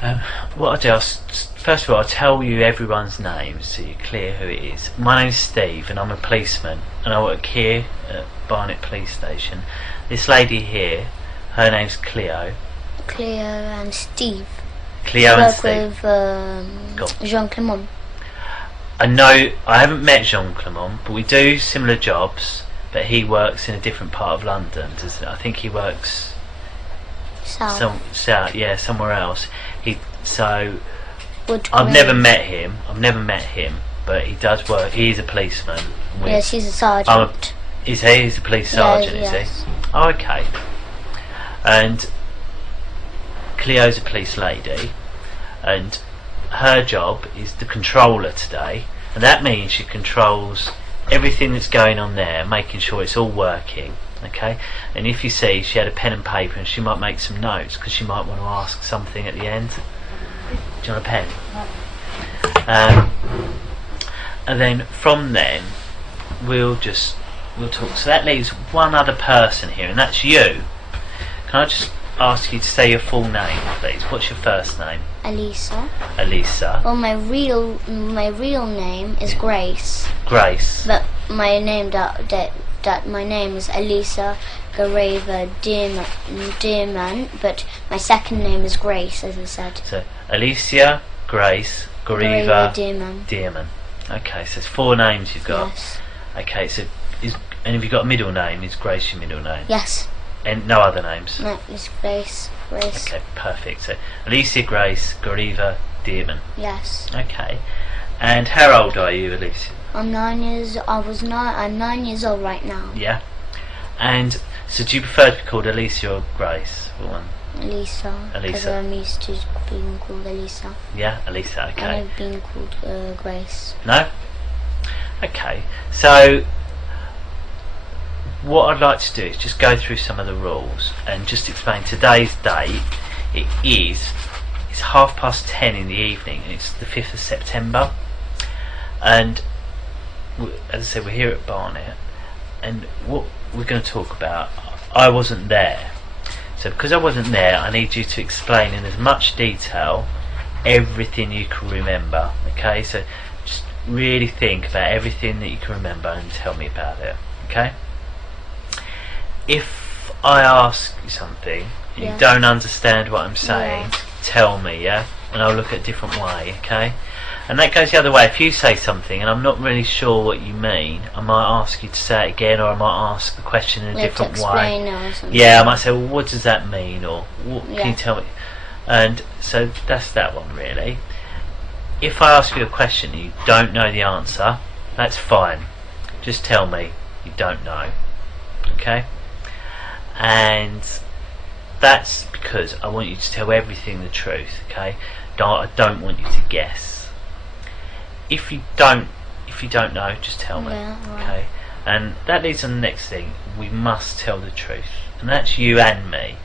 What I'll do, first of all, I'll tell you everyone's names so you're clear who it is. My name's Steve and I'm a policeman and I work here at Barnet Police Station. This lady here, her name's Cleo. Cleo and Steve. Cleo and Steve. I work with Jean-Clément. I know, I haven't met Jean-Clément, but we do similar jobs, but he works in a different part of London, doesn't he? I think he works south, yeah, somewhere else. I've never met him, but he does work. He is a policeman. Yes, he's a sergeant. He's a police sergeant, is he? Oh, okay. And Cleo's a police lady, and her job is the controller today, and that means she controls everything that's going on there, making sure it's all working. Okay, and if you see, she had a pen and paper and she might make some notes because she might want to ask something at the end. Do you want a pen? And then from then we'll talk. So that leaves one other person here, and that's you. Can I just ask you to say your full name, please? What's your first name? A.L.I.S.A. A.L.I.S.A. Well, my real name is Grace. Grace. But my name my name is A.L.I.S.A. G.A.B.R.I.E.L, but my second name is Grace, as I said. So Alicia, Grace, G.A.B.R.I.E.L, Dearman. Okay, so it's 4 names you've got. Yes. Okay, so and have you got a middle name? Is Grace your middle name? Yes. And no other names? No, it's Grace. Okay, perfect. So Alicia, Grace, G.A.B.R.I.E.L, Dearman. Yes. Okay. And how old are you, Alicia? I'm 9 years. I'm 9 years old right now. Yeah. And so, do you prefer to be called Alicia or Grace? What one? A.L.I.S.A. Because I'm used to being called A.L.I.S.A. Yeah, A.L.I.S.A. Okay. And I've been called Grace. No. Okay. So, what I'd like to do is just go through some of the rules and just explain today's date. It's 10:30 in the evening, and it's the 5th of September. And as I said, we're here at Barnet, and what we're going to talk about, I wasn't there. So because I wasn't there, I need you to explain in as much detail everything you can remember. Okay, so just really think about everything that you can remember and tell me about it. Okay? If I ask you something and you don't understand what I'm saying, tell me, yeah? And I'll look at a different way, okay? And that goes the other way. If you say something and I'm not really sure what you mean, I might ask you to say it again, or I might ask the question in a different way. Or something. Yeah, I might say, well, what does that mean? Or what, can you tell me? And so that's that one, really. If I ask you a question and you don't know the answer, that's fine. Just tell me you don't know. Okay? And that's because I want you to tell everything the truth, okay? I don't want you to guess. If you don't know, just tell me, okay? And that leads on the next thing. We must tell the truth, and that's you and me.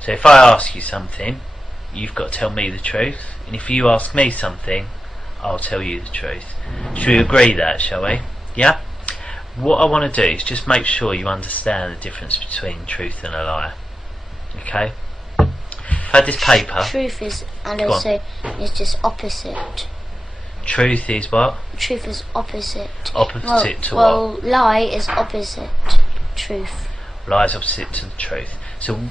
So if I ask you something, you've got to tell me the truth, and if you ask me something, I'll tell you the truth. Should we agree that, shall we? Yeah? What I want to do is just make sure you understand the difference between truth and a lie. Okay? I've had this paper. Truth is, and also, is just opposite. Truth is what? Truth is opposite. Opposite to well, what? Lie is opposite truth. Lie is opposite to the truth. So,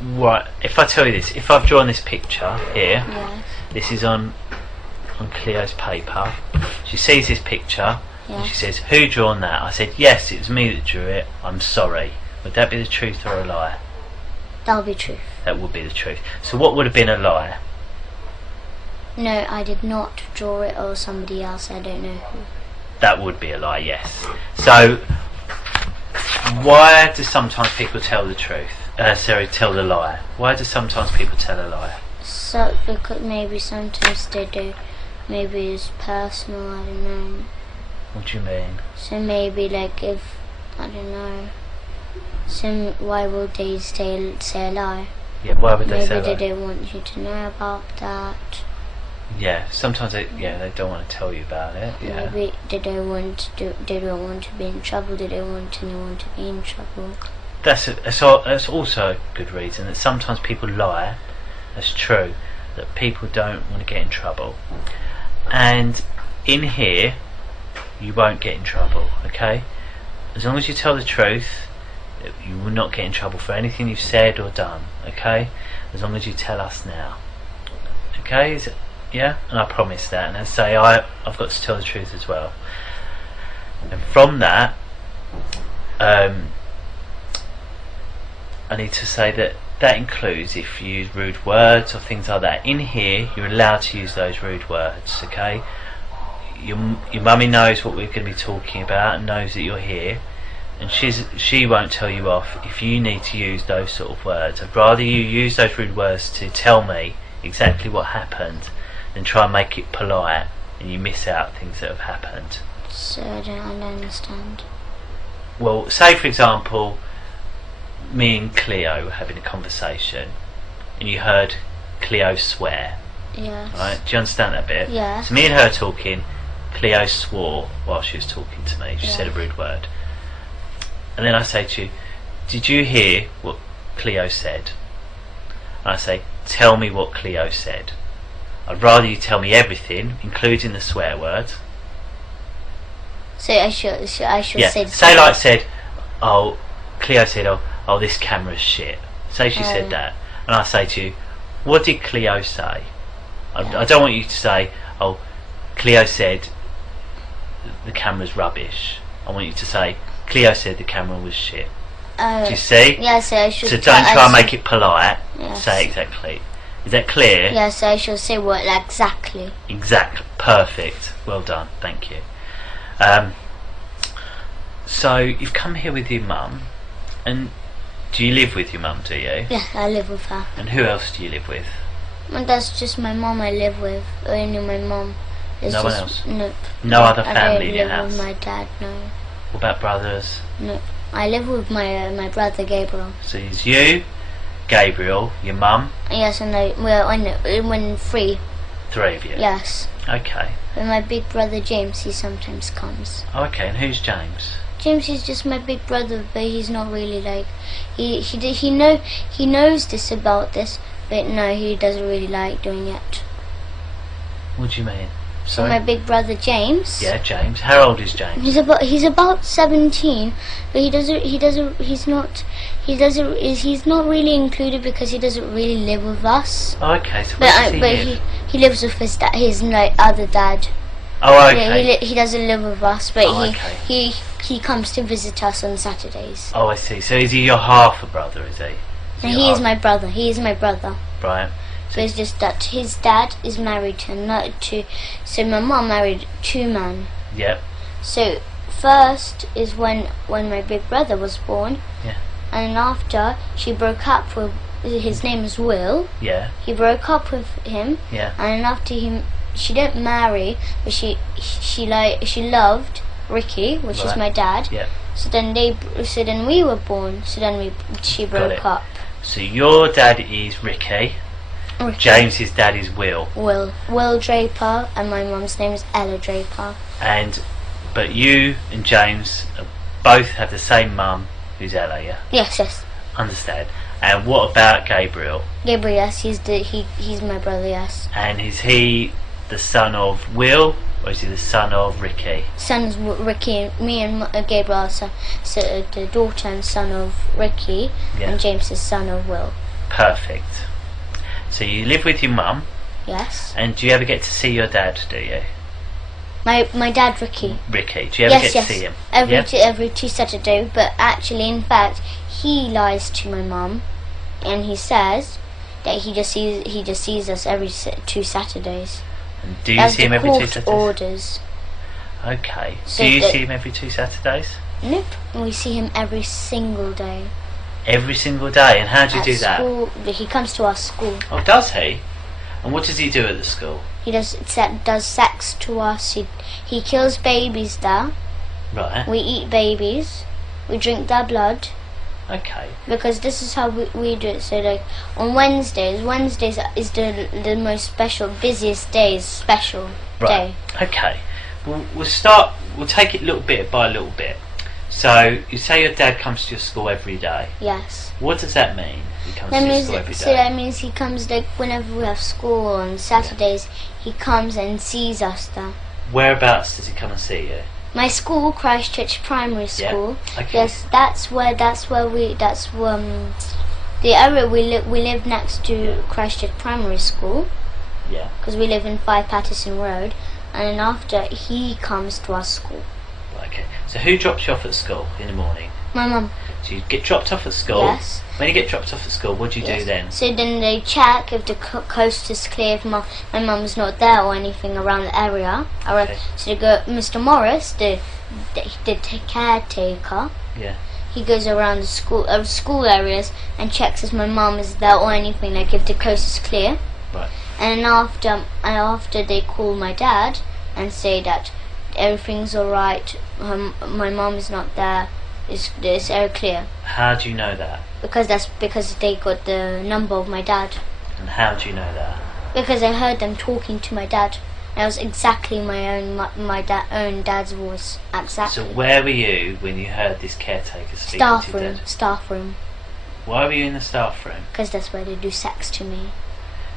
right, if I tell you this, if I've drawn this picture here, this is on Cleo's paper. She sees this picture and she says, "Who drawn that?" I said, "Yes, it was me that drew it. I'm sorry." Would that be the truth or a lie? That would be truth. That would be the truth. So what would have been a lie? No, I did not draw it, or somebody else, I don't know who. That would be a lie, yes. So, why do sometimes people tell the truth? Tell the lie. Why do sometimes people tell a lie? So, because maybe sometimes they do. Maybe it's personal, I don't know. What do you mean? So maybe, like, if, I don't know. So why would they say a lie? Yeah, why would they say a lie? Maybe they don't want you to know about that. Yeah, sometimes they don't want to tell you about it. Yeah. Maybe they don't want to be in trouble. They don't want anyone to be in trouble. That's also a good reason that sometimes people lie. That's true, that people don't want to get in trouble. And in here, you won't get in trouble, okay? As long as you tell the truth, you will not get in trouble for anything you've said or done, okay? As long as you tell us now. Okay? Yeah? And I promise that. And I say I've got to tell the truth as well. And from that, I need to say that includes if you use rude words or things like that. In here, you're allowed to use those rude words, okay? Your mummy knows what we're going to be talking about and knows that you're here, and she won't tell you off if you need to use those sort of words. I'd rather you use those rude words to tell me exactly what happened than try and make it polite and you miss out things that have happened. So I don't understand. Well, say for example, me and Cleo were having a conversation and you heard Cleo swear. Yes. Right? Do you understand that bit? Yes. So me and her talking, Cleo swore while she was talking to me. She said a rude word. And then I say to you, did you hear what Cleo said? And I say, tell me what Cleo said. I'd rather you tell me everything, including the swear words. So I should say. Say like said, oh, Cleo said, oh, this camera's shit. Say she said that, and I say to you, what did Cleo say? I don't want you to say, oh, Cleo said the camera's rubbish. I want you to say, Cleo said the camera was shit. Do you see? Yes, I should. So don't try and make it polite. Yes. Say exactly. Is that clear? Yes, I shall say what exactly. Exactly. Perfect. Well done. Thank you. So you've come here with your mum, and do you live with your mum? Do you? Yeah, I live with her. And who else do you live with? And that's just my mum I live with. Only my mum. No one else? No. No other family in your house? I don't live with my dad, no. What about brothers? No. I live with my brother Gabriel. So it's you, Gabriel, your mum? Yes, and when three. Three of you? Yes. Okay. And my big brother James, he sometimes comes. Oh, okay, and who's James? James is just my big brother, but he's not really like he knows this about this, but no, he doesn't really like doing it. What do you mean? So my big brother James. Yeah, James. How old is James? He's about 17, but he's not really included because he doesn't really live with us. Oh, okay. So where does he live? He lives with his other dad. Oh, okay. Yeah, he doesn't live with us, but okay. he comes to visit us on Saturdays. Oh, I see. So is he your half a brother? Is he? He is my brother. He is my brother. Right. But it's just that his dad is married to so my mum married two men. Yep. So first is when my big brother was born. Yeah. And after she broke up with his name is Will. Yeah. He broke up with him. Yeah. And after she didn't marry, but she loved Ricky, which is my dad. Yeah. So then we were born. So then she broke up. So your dad is Ricky. James's dad is Will. Will Draper, and my mum's name is Ella Draper. But you and James both have the same mum, who's Ella, yeah? Yes. Understand. And what about Gabriel? Gabriel, yes, he's my brother, yes. And is he the son of Will, or is he the son of Ricky? Son of Ricky. Me and Gabriel are so the daughter and son of Ricky, and James is son of Will. Perfect. So you live with your mum? Yes. And do you ever get to see your dad, do you? My dad, Ricky. Ricky, do you ever get to see him? Every two Saturdays, but actually, in fact, he lies to my mum, and he says that he just sees us every 2 Saturdays. And do you see him every 2 Saturdays? Orders. Okay. So do you see him every 2 Saturdays? Nope. We see him every single day. Every single day? And how do you do school, that? He comes to our school. Oh, does he? And what does he do at the school? He does sex to us. He kills babies there. Right. We eat babies. We drink their blood. Okay. Because this is how we do it. So like on Wednesdays is the most special, busiest day. Okay. We'll take it little bit by little bit. So you say your dad comes to your school every day. Yes. What does that mean? He comes to your school every day. So that means he comes like whenever we have school on Saturdays. He comes and sees us there. Whereabouts does he come and see you? My school, Christchurch Primary School. Yeah. Okay. Yes, that's the area we live next to Christchurch Primary School. Yeah. Because we live in 5 Patterson Road, and then after he comes to our school. Okay. So who drops you off at school in the morning? My mum. So you get dropped off at school. Yes. When you get dropped off at school, what do you do then? So then they check if the coast is clear, if my mum's not there or anything around the area. Okay. So they go, Mr. Morris, the caretaker. Yeah. He goes around the school areas and checks if my mum is there or anything, like if the coast is clear. Right. And after they call my dad and say that everything's alright, my mum is not there, it's all clear. How do you know that? Because they got the number of my dad. And how do you know that? Because I heard them talking to my dad. And it was exactly my own dad's voice. Exactly. So where were you when you heard this caretaker speaking to your dad? Staff room. Why were you in the staff room? Because that's where they do sex to me.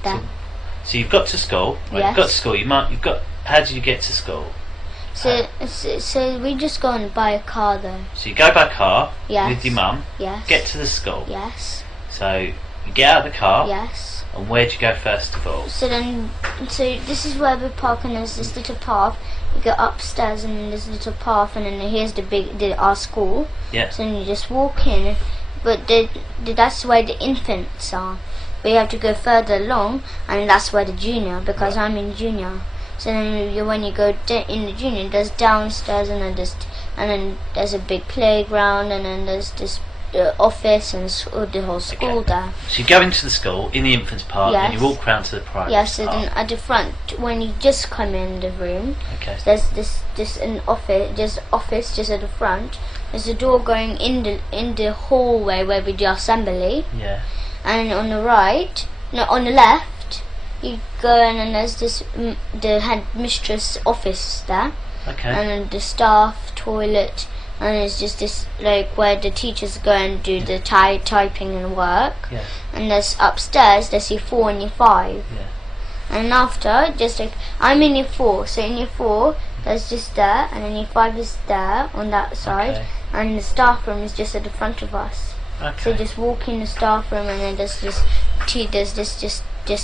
So you've got to school. Right, yes. You've got to school. How did you get to school? So we just go and buy a car though. So you go by car Yes. with your mum. Yes. Get to the school. Yes. So you get out of the car. Yes. And where do you go first of all? So this is where we park, and there's this little path. You go upstairs, and then there's a little path, and then here's our school. Yeah. So then you just walk in, but that's where the infants are. But you have to go further along, and that's where the junior, because Right. I'm in junior. So then when you go in the junior, there's downstairs, and then there's a big playground, and then there's this office and the whole school there. So you go into the school in the infants part, Yes. and you walk round to the primary Yes, so part. then at the front, when you just come in the room, Okay. there's this an office just at the front. There's a door going in the hallway where we do assembly. Yeah. And on the left, you go in, and there's the headmistress office there. Okay. And then the staff toilet, and it's just this like where the teachers go and do the typing and work. Yeah. And there's upstairs there's year 4 and year 5. Yeah. And after, just like I'm in year 4, so in year 4 there's just there, and then year 5 is there on that side, Okay. and the staff room is just at the front of us. Okay. So just walk in the staff room, and then there's this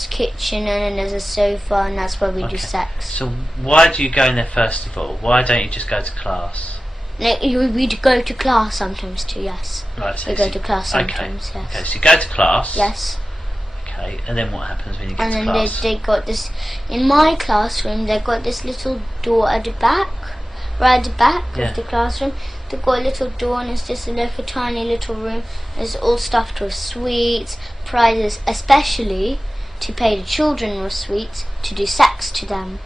kitchen, and then there's a sofa, and that's where we do sex. So why do you go in there first of all? Why don't you just go to class? Like, we go to class sometimes too, yes. Right. So We go to class sometimes, okay. yes. Okay. So you go to class. Yes. Okay. And then what happens when you get And to then class? they got this, in my classroom, they got this little door at the back, right at the back Yeah. of the classroom. They got a little door, and it's just like a tiny little room. It's all stuffed with sweets, prizes, especially to pay the children with sweets to do sex to them.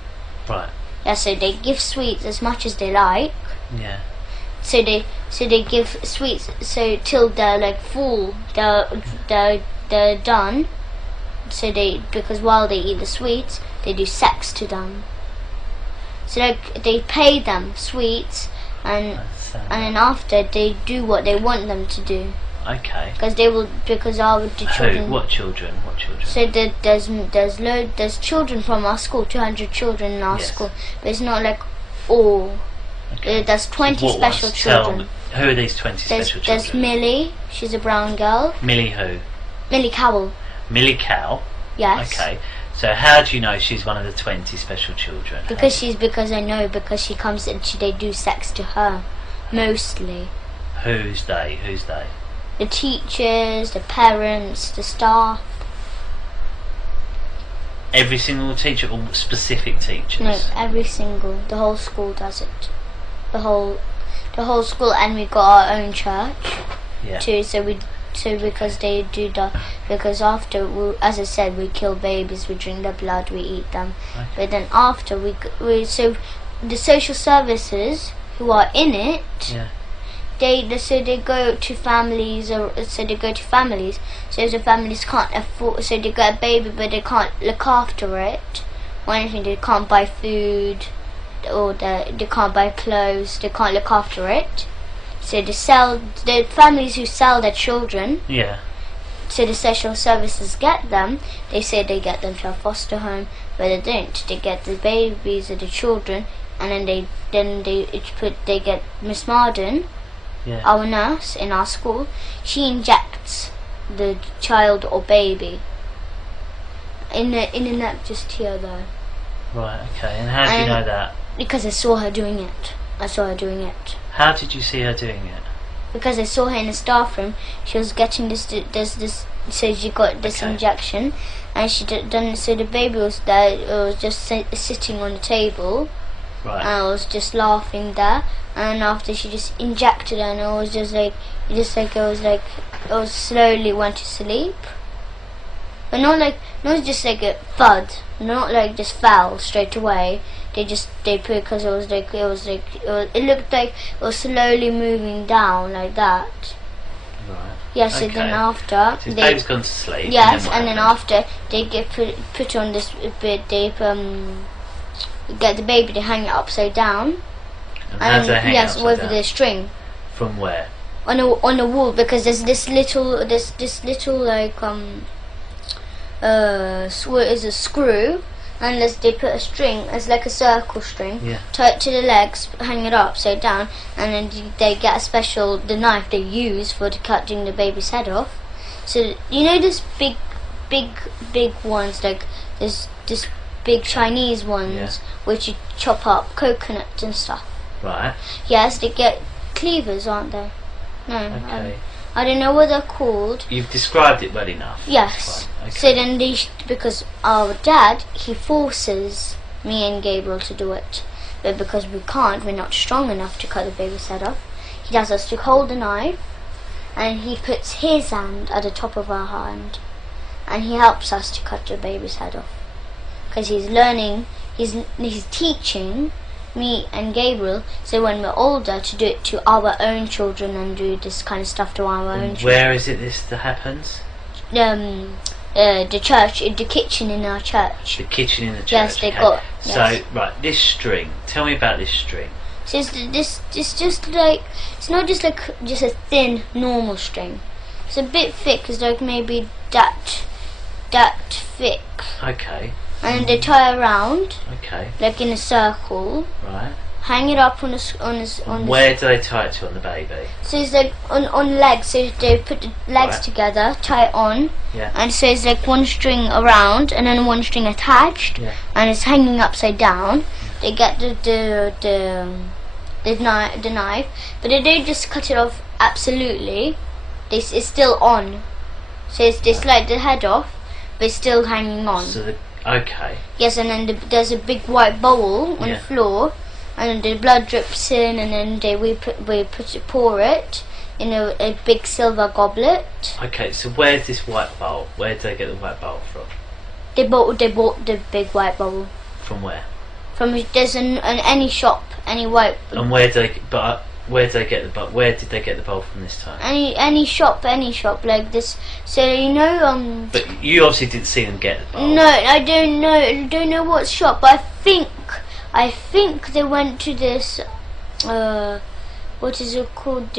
Right. Yeah, so they give sweets as much as they like. Yeah. So they give sweets so till they're like full, they're done. So because while they eat the sweets, they do sex to them. So they pay them sweets, and then after they do what they want them to do. Okay. Because the children. Who? What children? What children? So there's children from our school, 200 children in our Yes. school, but it's not like all. Okay. There's 20 What special ones? Tell children. me, who are these 20 special There's children? Millie, she's a brown girl. Millie who? Millie Cowell, Millie Cow. yes. Okay. So how do you know she's one of the 20 special children? Because I know because she comes and they do sex to her, mostly. Who's they? The teachers, the parents, the staff. Every single teacher or specific teachers? No, the whole school does it. The whole school, and we got our own church Yeah. too. So because they do that, because after, as I said, we kill babies, we drink their blood, we eat them. Okay. But then after so the social services who are in it, Yeah. they go to families, So if the families can't afford, so they got a baby but they can't look after it or anything, they can't buy food or they can't buy clothes, they can't look after it. So the families who sell their children. Yeah. So the social services get them. They say they get them to a foster home, but they don't. They get the babies or the children, and then they get Miss Marden, our nurse in our school. She injects the child or baby in the neck just here though. Right. Okay. And how do you know that? Because I saw her doing it. How did you see her doing it? Because I saw her in the staff room. She was getting this. So she got this injection, and she done. So the baby was there. It was just sitting on the table, right? And I was just laughing there. And after she just injected her, and it was I was slowly went to sleep, but not just like a thud, not like just fell straight away. They put because it looked like it was slowly moving down like that. Right. Yes. So then after so the baby's gone to sleep. Yes, and then after they get put on this bit. They get the baby. They hang it upside down. And how do they hang it upside with down? the string. From where? On the wall, because there's this little like what is a screw. Unless they put a string, it's like a circle string, tie it to the legs, hang it upside down, and then they get the knife they use for cutting the baby's head off. So you know this big ones, like this big Chinese ones, which you chop up coconut and stuff. Right. Yes, they get cleavers, aren't they? No. Okay. I don't know what they're called. You've described it well enough. Yes. Okay. So then because our dad, he forces me and Gabriel to do it. But because we can't, we're not strong enough to cut the baby's head off. He does us to hold the knife, and he puts his hand at the top of our hand, and he helps us to cut the baby's head off. Because he's learning, he's teaching me and Gabriel, so when we're older, to do it to our own children and do this kind of stuff to our own children. Where is it this that happens? The church, the kitchen in our church. The kitchen in the church. Yes, they got. So right, this string. Tell me about this string. So it's just like, it's not just like just a thin normal string. It's a bit thick. It's like maybe that thick. Okay. And then they tie around. Okay. Like in a circle. Right. Hang it up on Where do they tie it to on the baby? So it's like on legs. So they put the legs together, tie it on. Yeah. And so it's like one string around and then one string attached. Yeah. And it's hanging upside down. They get the knife, but they don't just cut it off absolutely. It's still on. So they slide the head off, but it's still hanging on. So okay. Yes, and then there's a big white bowl on the floor, and then the blood drips in, and then we pour it in a big silver goblet. Okay, so where's this white bowl? Where did they get the white bowl from? They bought the big white bowl. From where? From there's any shop, any white. And where did they get the bowl? Where did they get the bowl from this time? Any shop like this. So you know. But you obviously didn't see them get the bowl. No, I don't know. I don't know what shop. But I think they went to this. What is it called?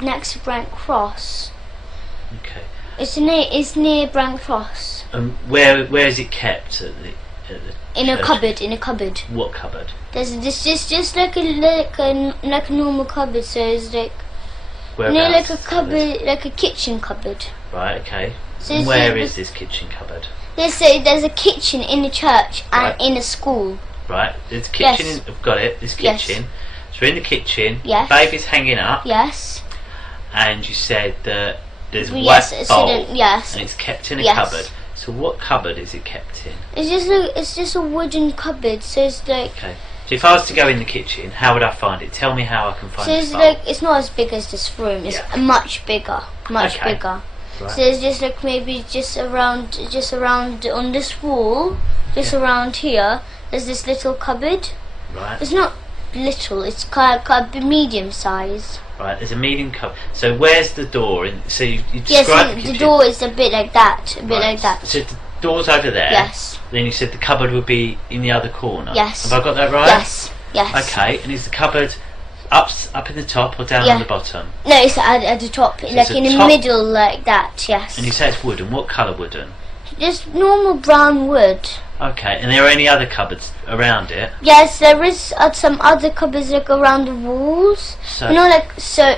Next to Brent Cross. Okay. It's near Brent Cross. And where is it kept at the in a cupboard. In a cupboard. What cupboard? There's just like a normal cupboard. So it's like Whereabouts? like a cupboard, like a kitchen cupboard. Right. Okay. So And where is this kitchen cupboard? There's a kitchen in the church and in a school. Right. There's a kitchen. Yes. I've got it. This kitchen. Yes. So we're in the kitchen. Yes. Baby's hanging up. Yes. And you said that there's a Yes, white so bowl. yes. And it's kept in a Yes. cupboard. So what cupboard is it kept in? It's just a wooden cupboard. So it's like. Okay. So if I was to go in the kitchen, how would I find it? Tell me how I can find So this it's bowl. like it's not as big as this room. It's much bigger. Much Okay. bigger. Right. So it's just like maybe just around on this wall, just around here. There's this little cupboard. Right. It's not little. It's kind of medium size. Right. There's a medium cupboard. So where's the door? So you Yes, described the the kitchen. door is a bit like that. A bit Right. like that. So the door's over there. Yes. Then you said the cupboard would be in the other corner. Yes. Have I got that right? Yes. Yes. Okay. And is the cupboard up in the top or down on the bottom? No, it's at the top, so like in the middle, like that. Yes. And you say it's wooden. What colour wooden? Just normal brown wood. Okay. And there are any other cupboards around it? Yes, there is some other cupboards like around the walls. So, you know, like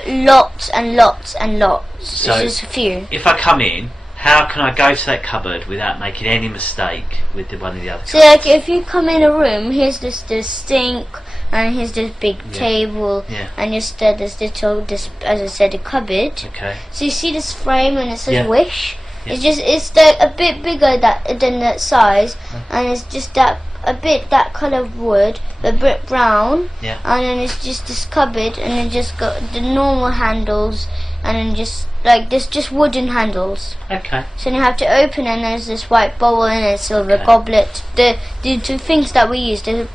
lots and lots and lots. So it's just a few. If I come in, how can I go to that cupboard without making any mistake with one of the other cupboards? So like if you come in a room, here's this sink, and here's this big table, and just there's little as I said, a cupboard. Okay. So you see this frame and it says wish. Yeah. It's like a bit bigger than that size, and it's just that that colour of wood, a bit brown, and then it's just this cupboard, and then just got the normal handles, and then just like there's just wooden handles. Okay. So you have to open, and there's this white bowl and a silver goblet. The two things that we use, the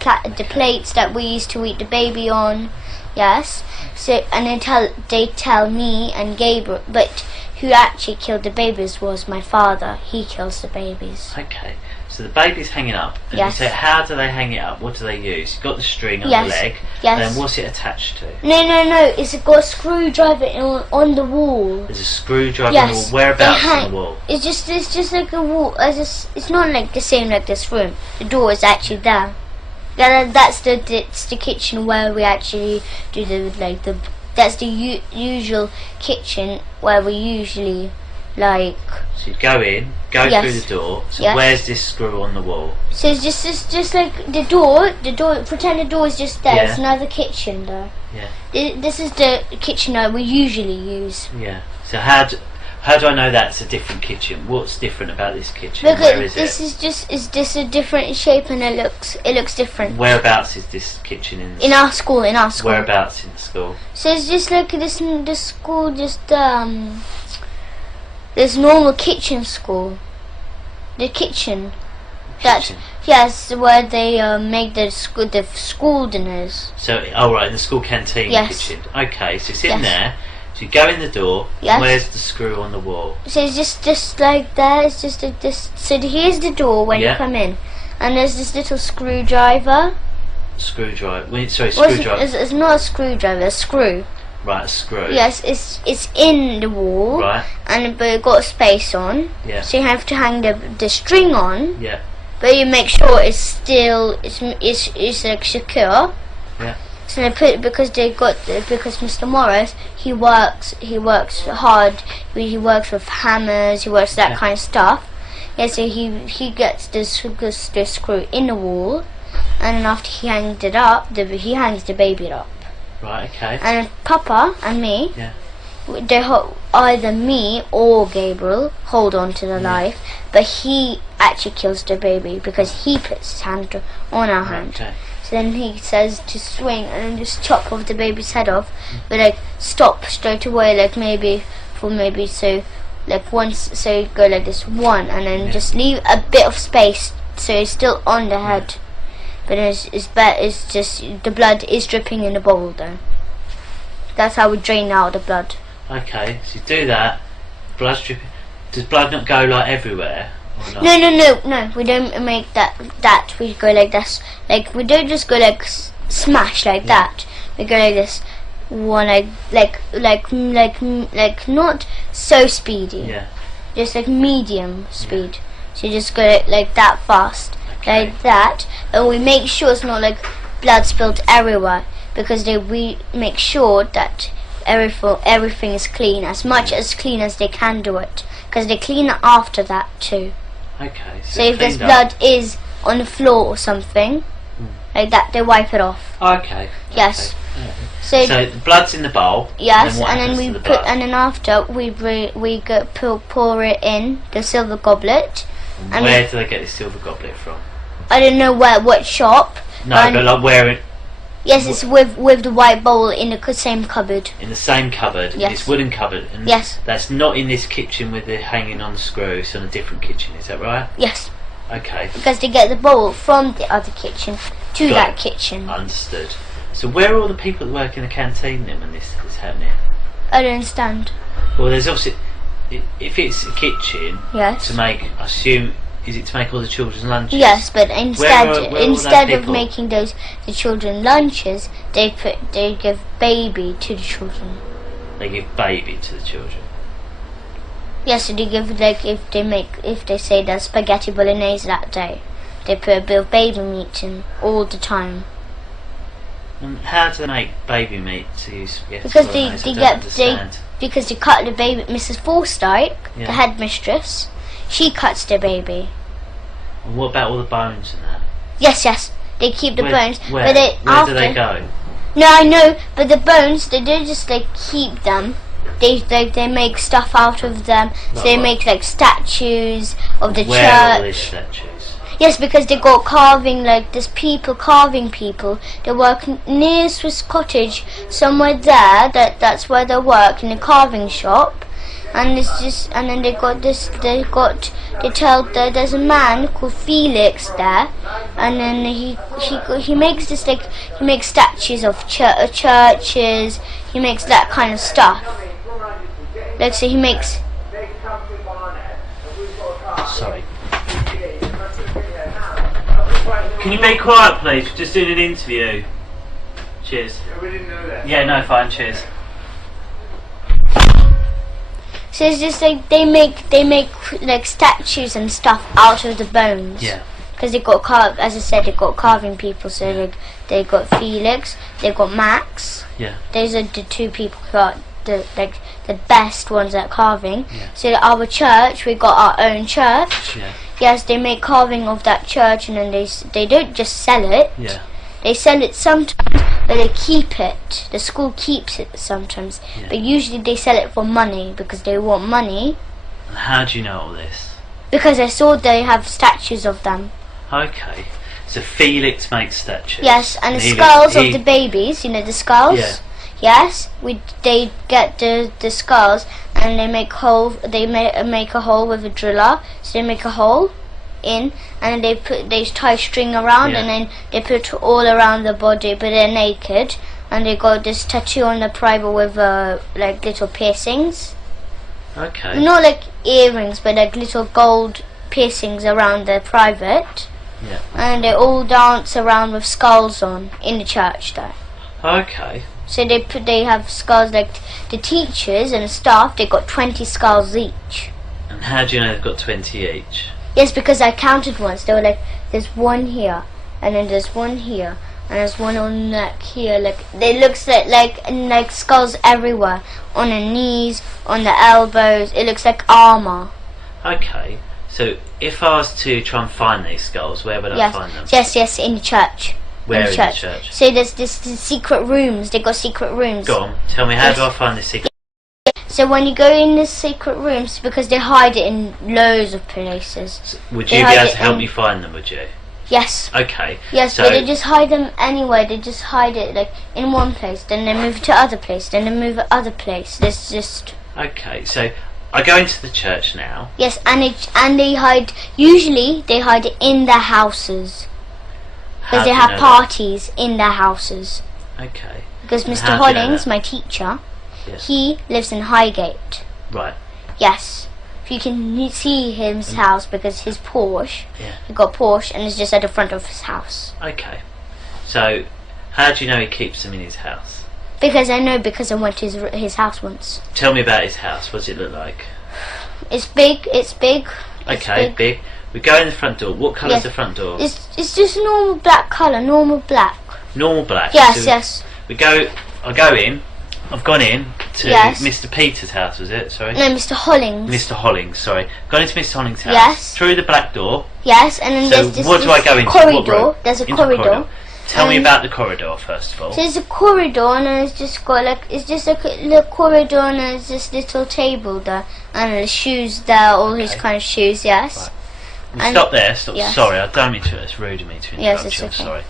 plates that we used to eat the baby on. Yes. So and they tell me and Gabriel, but who actually killed the babies was my father. He kills the babies. Okay. So the baby's hanging up, and you say, how do they hang it up? What do they use? You've got the string on the leg, and then what's it attached to? No, it's got a screwdriver on the wall. There's a screwdriver on the wall. Whereabouts on the wall? It's just like a wall. It's not like the same like this room. The door is actually there. That's the kitchen where we actually do that's the usual kitchen where we usually like. So you go in, through the door. So where's this screw on the wall? So it's just like the door. Pretend the door is just there. It's another kitchen there. Yeah. This is the kitchen that we usually use. Yeah. So how do I know that's a different kitchen? What's different about this kitchen? Because where is this it? is just a different shape, and it looks different. Whereabouts is this kitchen in our school? In our school. Whereabouts in the school? So it's just like this school, just this normal kitchen school. The kitchen. Yes, where they make the school dinners. So, right, in the school canteen kitchen. Okay, so it's in there. So you go in the door. Yes. Where's the screw on the wall? So it's just like that. It's just like this. So here's the door when you come in, and there's this little screwdriver. Screwdriver. Screwdriver. It's not a screwdriver. A screw. Right, a screw. Yes, it's in the wall. Right. But it got a space on. Yeah. So you have to hang the string on. Yeah. But you make sure it's still it's like secure. Yeah. So they put because Mr. Morris he works hard. He works with hammers. He works that kind of stuff. Yeah. So he gets this screw in the wall, and then after he hangs it up, he hangs the baby up. Right. Okay. And Papa and me. Yeah. Either me or Gabriel hold on to the knife, but he actually kills the baby because he puts his hand on our hand. Okay. So then he says to swing and then just chop off the baby's head off, but like stop straight away, like maybe so like once, so you go like this one, and then just leave a bit of space so it's still on the head, but it's just the blood is dripping in the bowl though. That's how we drain out the blood. Okay, so you do that, blood's dripping. Does blood not go like everywhere? Or not? No, we don't make that. We go like this. Like, we don't just go like smash like that. We go like this. One, like not so speedy. Yeah. Just like medium speed. So you just go like that fast. Like that. And we make sure it's not like blood spilled everywhere. Because we make sure that everything is clean, as much as clean as they can do it, because they clean it after that too. Okay. So if there's blood is on the floor or something like that, they wipe it off. Okay. Yes. Okay. So the blood's in the bowl. Yes, and then after we pour it in the silver goblet. And where do they get this silver goblet from? I don't know what shop. No, but like where it. Yes, it's with the white bowl in the same cupboard. In the same cupboard? Yes. This wooden cupboard? And yes. That's not in this kitchen with the hanging on the screw, it's on a different kitchen, is that right? Yes. Okay. Because they get the bowl from the other kitchen to that kitchen. Understood. So where are all the people that work in the canteen then when this is happening? I don't understand. Well, there's obviously, if it's a kitchen, yes. to make, I assume, Is it to make all the children's lunches? Yes, but instead of people? making the children lunches, they give baby to the children. They give baby to the children. Yes, so they give, like, if they say there's spaghetti bolognese that day, they put a bit of baby meat in all the time. And how do they make baby meat to use spaghetti Because bolognese? because they cut the baby. Mrs. Forsyth, Yeah. the headmistress, she cuts the baby. And what about all the bones and that? Yes, they keep the bones. Where? But Where do they go? No, I know, but the bones, they don't just like keep them. They make stuff out of them. So they make like statues of the Where are all church. these statues? Yes, because they got carving, like there's people carving people. They work near Swiss Cottage, somewhere there. That's where they work, in a carving shop. And it's just, and then they tell that there's a man called Felix there, and then he makes this, like, he makes statues of churches. He makes that kind of stuff. Like, so he makes. Sorry. Can you be quiet, please? We're just doing an interview. Cheers. Yeah, we didn't know that. Yeah, no, fine. Cheers. So it's just like they make like statues and stuff out of the bones. Yeah. Because they got as I said, they got carving people. So they got Felix, they got Max. Yeah. Those are the two people who are the best ones at carving. Yeah. So our church, we got our own church. Yeah. Yes, they make carving of that church, and then they don't just sell it. Yeah. They sell it sometimes, but they keep it. The school keeps it sometimes, Yeah. but usually they sell it for money because they want money. And how do you know all this? Because I saw they have statues of them. Okay. So Felix makes statues. Yes, and the he skulls he- of the babies. You know the skulls. Yeah. Yes, they get the skulls and they make hole. They make a hole with a driller. So they make a hole in, and they tie string around, Yeah. and then they put all around the body, but they're naked, and they got this tattoo on the private with like little piercings. Okay. Not like earrings, but like little gold piercings around the private. Yeah. And they all dance around with skulls on in the church there. Okay. So they have skulls, like the teachers and the staff, they got 20 skulls each. And how do you know they've got 20 each? Yes, because I counted once. They were like, there's one here, and then there's one here, and there's one on the neck here. Like, they looks like skulls everywhere, on the knees, on the elbows. It looks like armor. Okay. So if I was to try and find these skulls, where would I find them? Yes, in the church. Where in the church? So there's this secret rooms. They got secret rooms. Go on. Tell me, how do I find this secret? So when you go in the secret rooms, because they hide it in loads of places. Would you be able to help me find them, would you? Yes. Okay. Yes, so but they just hide them anywhere. They just hide it like in one place, then they move it to other place, then they move it other place. There's just. Okay, so I go into the church now. Yes, and they hide. Usually they hide it in their houses because they have parties in their houses. Okay. Because And Mr. how do you know Hollings, that? my teacher, Yes. he lives in Highgate. Right. Yes. You can see his house because his Porsche, Yeah. he got Porsche and it's just at the front of his house. Okay. So, how do you know he keeps them in his house? Because I know, because I went to his house once. Tell me about his house. What does it look like? It's big. Okay, big. We go in the front door. What colour's the front door? It's just normal black colour, normal black. Normal black. Yes, So yes. I go in. I've gone in to Yes. Mr. Peter's house, was it? Sorry? No, Mr. Hollings. Mr. Hollings, sorry. Gone into Mr. Hollings' house. Yes. Through the black door. Yes, and then So there's this what do I go into? corridor. What room? There's a Into the corridor. Tell me about the corridor first of all. So there's a corridor, and then it's just got it's just like a little corridor, and there's this little table there, and the shoes there, all his kind of shoes. Yes. Right. And Stop there. Stop. yes. Sorry, I don't mean to. It's rude of me to interrupt Yes, it's you. I'm okay. sorry.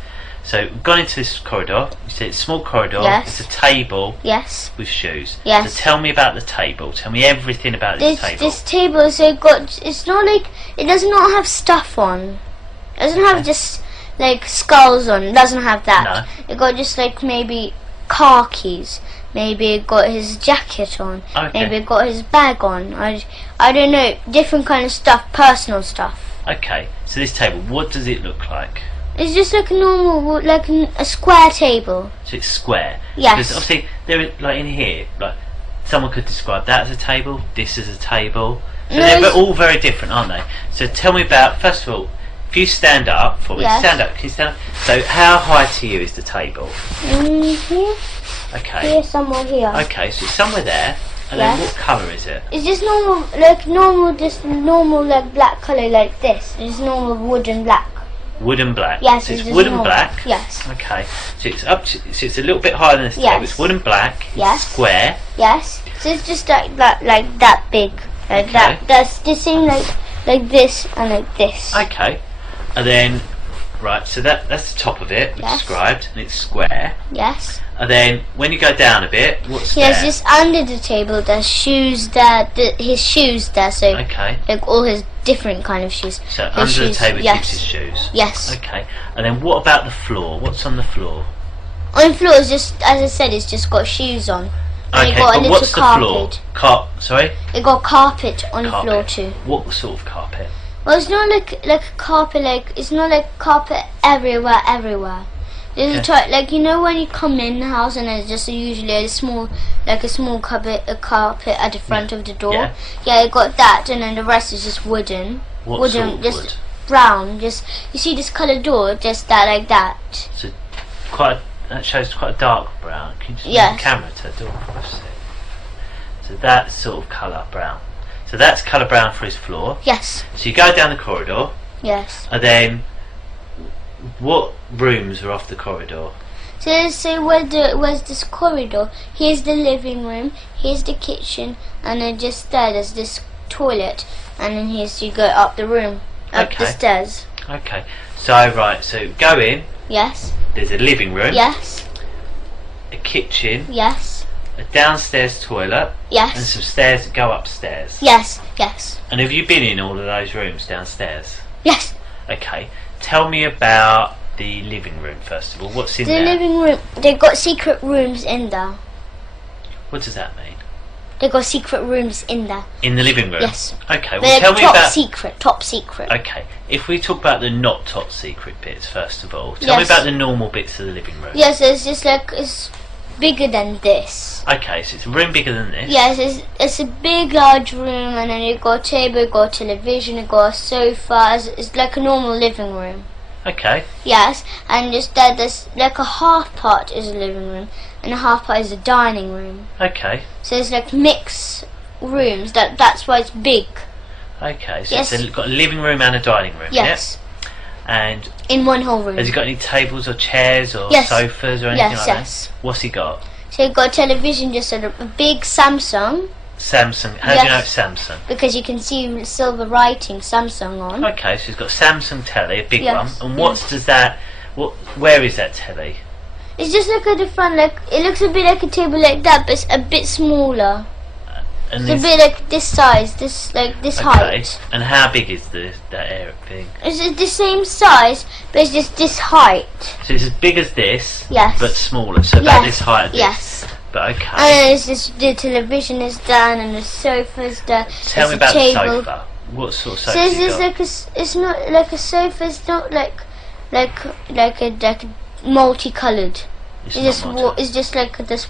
So we've gone into this corridor. You see, it's a small corridor. Yes. It's a table Yes. with shoes. Yes. So tell me about the table. Tell me everything about this table. This table, so it's not like, it does not have stuff on. It doesn't have just like skulls on. It doesn't have that. No. It got just like maybe car keys. Maybe it got his jacket on. Okay. Maybe it got his bag on. I don't know. Different kind of stuff. Personal stuff. Okay, so this table, what does it look like? It's just like a normal, like a square table. So it's square. Yes. Because obviously, there, like in here, like someone could describe that as a table, this as a table. So they're all very different, aren't they? So tell me about, first of all, if you stand up for me, stand up. Can you stand up? So how high to you is the table? Here. Okay. Here, somewhere here. Okay, so it's somewhere there. And then what colour is it? It's just normal, like black colour like this. It's normal wood and black. Wood and black. Yes, so it's wood and black. Yes. Okay. So it's up to, so it's a little bit higher than this table. It's wood and black. It's square. Yes. So it's just like that big. Like that. That's the same like this and like this. Okay. And then right, so that's the top of it, described, and it's square. Yes. And then when you go down a bit, what's there? Yes, just under the table there's shoes there, his shoes there, so like all his different kind of shoes. So under the table keeps his shoes? Yes. Okay. And then what about the floor? What's on the floor? On the floor is just, as I said, it's just got shoes on. And Okay, got a but little what's carpet. the floor? Sorry? It got carpet on the floor too. What sort of carpet? Well, it's not like a carpet, like it's not like carpet everywhere. There's a like, you know when you come in the house and there's just usually a small carpet at the front of the door. Yeah, it got that, and then the rest is just wooden. What sort of just wood? Brown. Just you see this coloured door, just that like that. So that shows quite a dark brown. Can you just move the camera to the door for us? So that sort of colour brown. So that's colour brown for his floor. Yes. So you go down the corridor. Yes. And then what rooms are off the corridor? So where's this corridor? Here's the living room, here's the kitchen, and then just there's this toilet, and then here's you go up the room, up the stairs. Okay. So right, so go in. Yes. There's a living room. Yes. A kitchen. Yes. A downstairs toilet. Yes. And some stairs that go upstairs. Yes. Yes. And have you been in all of those rooms downstairs? Yes. Okay. Tell me about the living room first of all. What's in there? The living room, they've got secret rooms in there. What does that mean? They've got secret rooms in there. In the living room? Yes. Okay, well tell me about... Top secret. Okay, if we talk about the not top secret bits first of all, tell me about the normal bits of the living room. Yes, it's just like, it's bigger than this. Okay, so it's a room bigger than this. Yes, it's a big large room, and then you've got a table, you've got a television, you've got a sofa. It's like a normal living room. Okay. Yes, and just there's like a half part is a living room and a half part is a dining room. Okay. So it's like mixed rooms. That's why it's big. Okay, so it's got a living room and a dining room. Yes. Yeah? And in one whole room. Has he got any tables or chairs or sofas or anything like that? What's he got? So he's got a television, just a big Samsung. Samsung. How do you know it's Samsung? Because you can see silver writing Samsung on. Okay, so he's got Samsung telly, a big one. And where is that telly? It's just like a different, like it looks a bit like a table like that, but it's a bit smaller. And it's a bit like this size, this height. And how big is that area thing? It's the same size, but it's just this height. So it's as big as this, but smaller. So about this height of this. Yes. But okay. And then it's just the television is down and the sofa's there. Tell me about the sofa. What sort of sofa? So it's not like a sofa. It's not like a multicolored. It's just like this,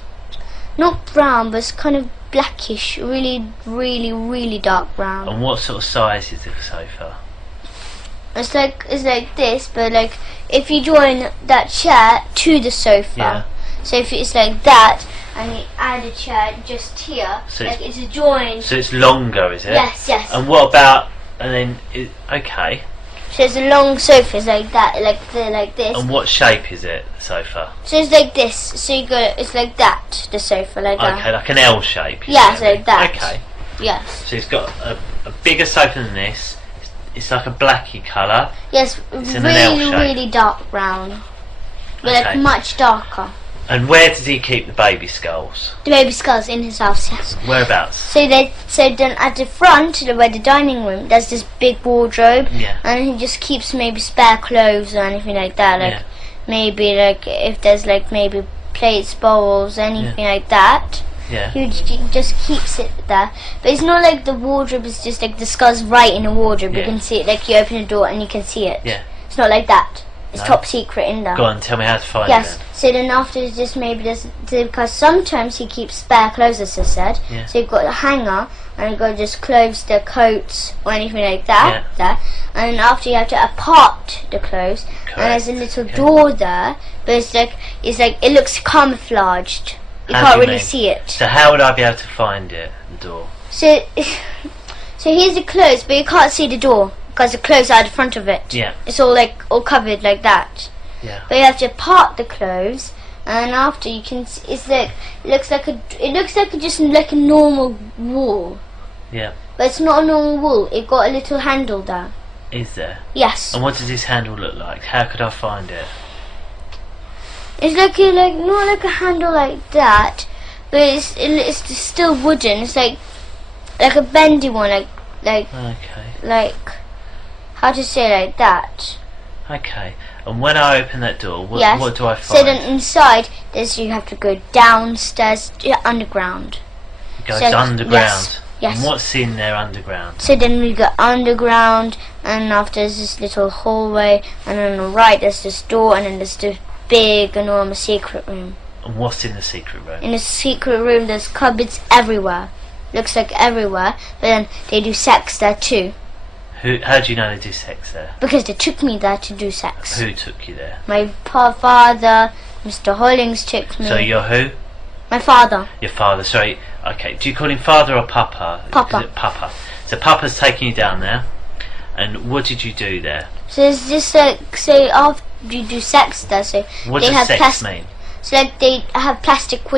not brown, but it's kind of blackish, really dark brown. And what sort of size is the sofa? It's like this, but like if you join that chair to the sofa. So if it's like that, and you add a chair just here, so like it's joined. So it's longer, is it? Yes, yes. And what about, okay. So it's a long sofa, it's like that, like this. And what shape is it, the sofa? So it's like this, so it's like that, the sofa, like that. Okay, like an L shape. Yes, like that. Okay. Yes. So it's got a bigger sofa than this. It's like a blacky colour. Yes, it's in an L shape. Really dark brown. But like much darker. And where does he keep the baby skulls? The baby skulls in his house, yes. Whereabouts? So then at the front, where the dining room, there's this big wardrobe, and he just keeps maybe spare clothes or anything like that. Like maybe like if there's like maybe plates, bowls, anything like that. Yeah. He just keeps it there. But it's not like the wardrobe is just like the skulls right in the wardrobe. Yeah. You can see it, like you open the door and you can see it. Yeah. It's not like that. It's No. top secret in there. Go on, tell me how to find Yes. it. So then after it's just maybe just because sometimes he keeps spare clothes, as I said. Yeah. So you've got a hanger and you've got just clothes, the coats or anything like that. There. And then after you have to apart the clothes. Correct. And there's a little door there, but it's like it looks camouflaged. You How do can't you really mean? see it. So how would I be able to find it, the door? So here's the clothes, but you can't see the door because the clothes are at the front of it. Yeah. It's all covered like that. Yeah. But you have to part the clothes, and after you can, it's like it looks like just like a normal wall, Yeah. but it's not a normal wall. It got a little handle there. Is there? Yes. And what does this handle look like? How could I find it? It's like not like a handle like that, but it's still wooden. It's like a bendy one, Okay. how to say like that. Okay. And when I open that door, what Yes. do I find? So then inside, you have to go downstairs, underground. It goes so- underground. yes, yes. And what's in there underground? So then we go underground, and after there's this little hallway, and on the right there's this door, and then there's this big, enormous secret room. And what's in the secret room? In the secret room there's cupboards everywhere. Looks like everywhere, but then they do sex there too. How do you know they do sex there? Because they took me there to do sex. Who took you there? My father, Mr. Hollings took me. So you're who? My father. Your father, sorry. Okay, do you call him father or papa? Papa. Is it papa? So papa's taking you down there, and what did you do there? So it's just like, so after you do sex there, so What they does have sex mean? So like they have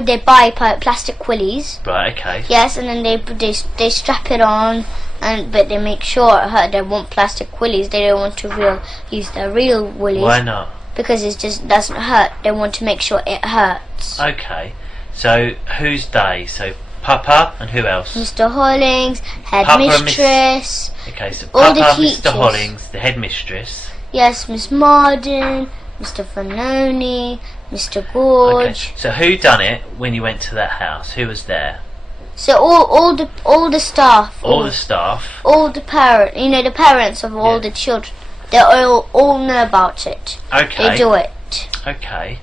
they buy plastic willies. Right, okay. Yes, and then they strap it on, but they make sure it hurt. They want plastic willies. They don't want to use their real willies. Why not? Because it just doesn't hurt. They want to make sure it hurts. Okay. So who's they? So Papa and who else? Mr. Hollings, Papa and headmistress. Okay, so all the Papa, teachers. Mr. Hollings, the headmistress. Yes, Miss Marden, Mr. Fanoni, Mr. Gorge. Okay. So who done it when you went to that house? Who was there? So all the staff. All the staff. All the the parents of all the children. They all know about it. Okay. They do it. Okay.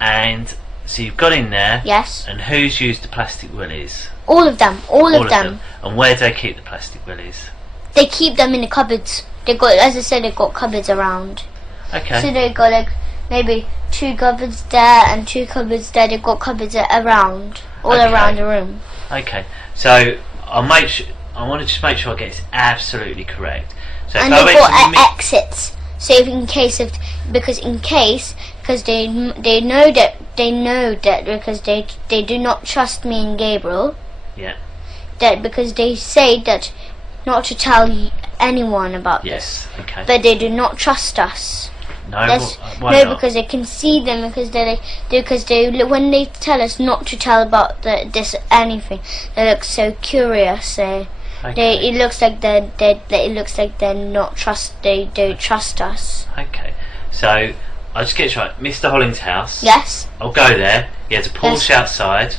And so you've got in there. Yes. And who's used the plastic willies? All of them. All of them. And where do they keep the plastic willies? They keep them in the cupboards. They got, as I said, they got cupboards around. Okay. So they got like maybe 2 cupboards there and 2 cupboards there. They got cupboards around, all around the room. Okay. So I want to just make sure I get this absolutely correct. So And if I they went got to exits. So if because they know that because they do not trust me and Gabriel. Yeah. That because they say that not to tell anyone about this. Yes. Okay. But they do not trust us. No. Why No, not? because they can see them because they when they tell us not to tell about this anything, they look so curious. It looks like they don't trust us. Okay. So I'll just get it right. Mr. Hollings' house. Yes. I'll go there. You have to Porsche outside.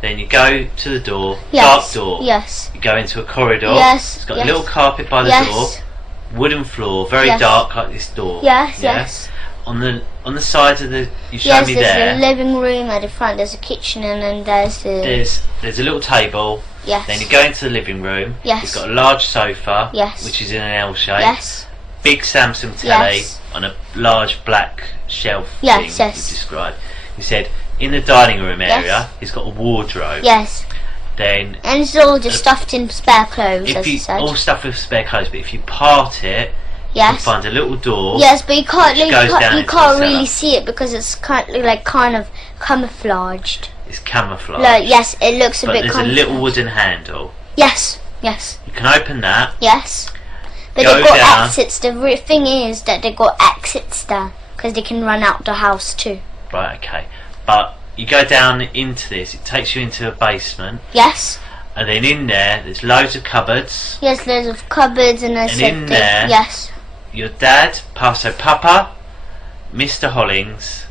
Then you go to the door. Yes. Dark door. Yes. You go into a corridor. Yes. It's got a little carpet by the door. Wooden floor, very dark like this door. Yes. Yeah? Yes. On the sides of the, you show me there's there. a living room at the front. There's a kitchen, and then There's a little table. Yes. Then you go into the living room. Yes. It's got a large sofa. Yes. Which is in an L shape. Yes. Big Samsung telly Yes. on a large black shelf Yes, thing yes. you described. You said in the dining room area, Yes. he's got a wardrobe. Yes. Then And it's all just stuffed in spare clothes, if as I you said. all stuff with spare clothes, but if you part it, you can Yes. find a little door. Yes, but you can't. which goes down You into can't the really cellar. see it because it's kind of camouflaged. It's camouflage. Yes, it looks a but bit. there's a little wooden handle. Yes, yes, You can open that. yes. But Go they've got down. exits. The thing is that they've got exits there because they can run out the house too. Right. Okay. But you go down into this. It takes you into a basement, Yes, and then in there's loads of cupboards. yes. Loads of cupboards and there's And in there- Yes, Your dad, Papa, Mr. Hollings,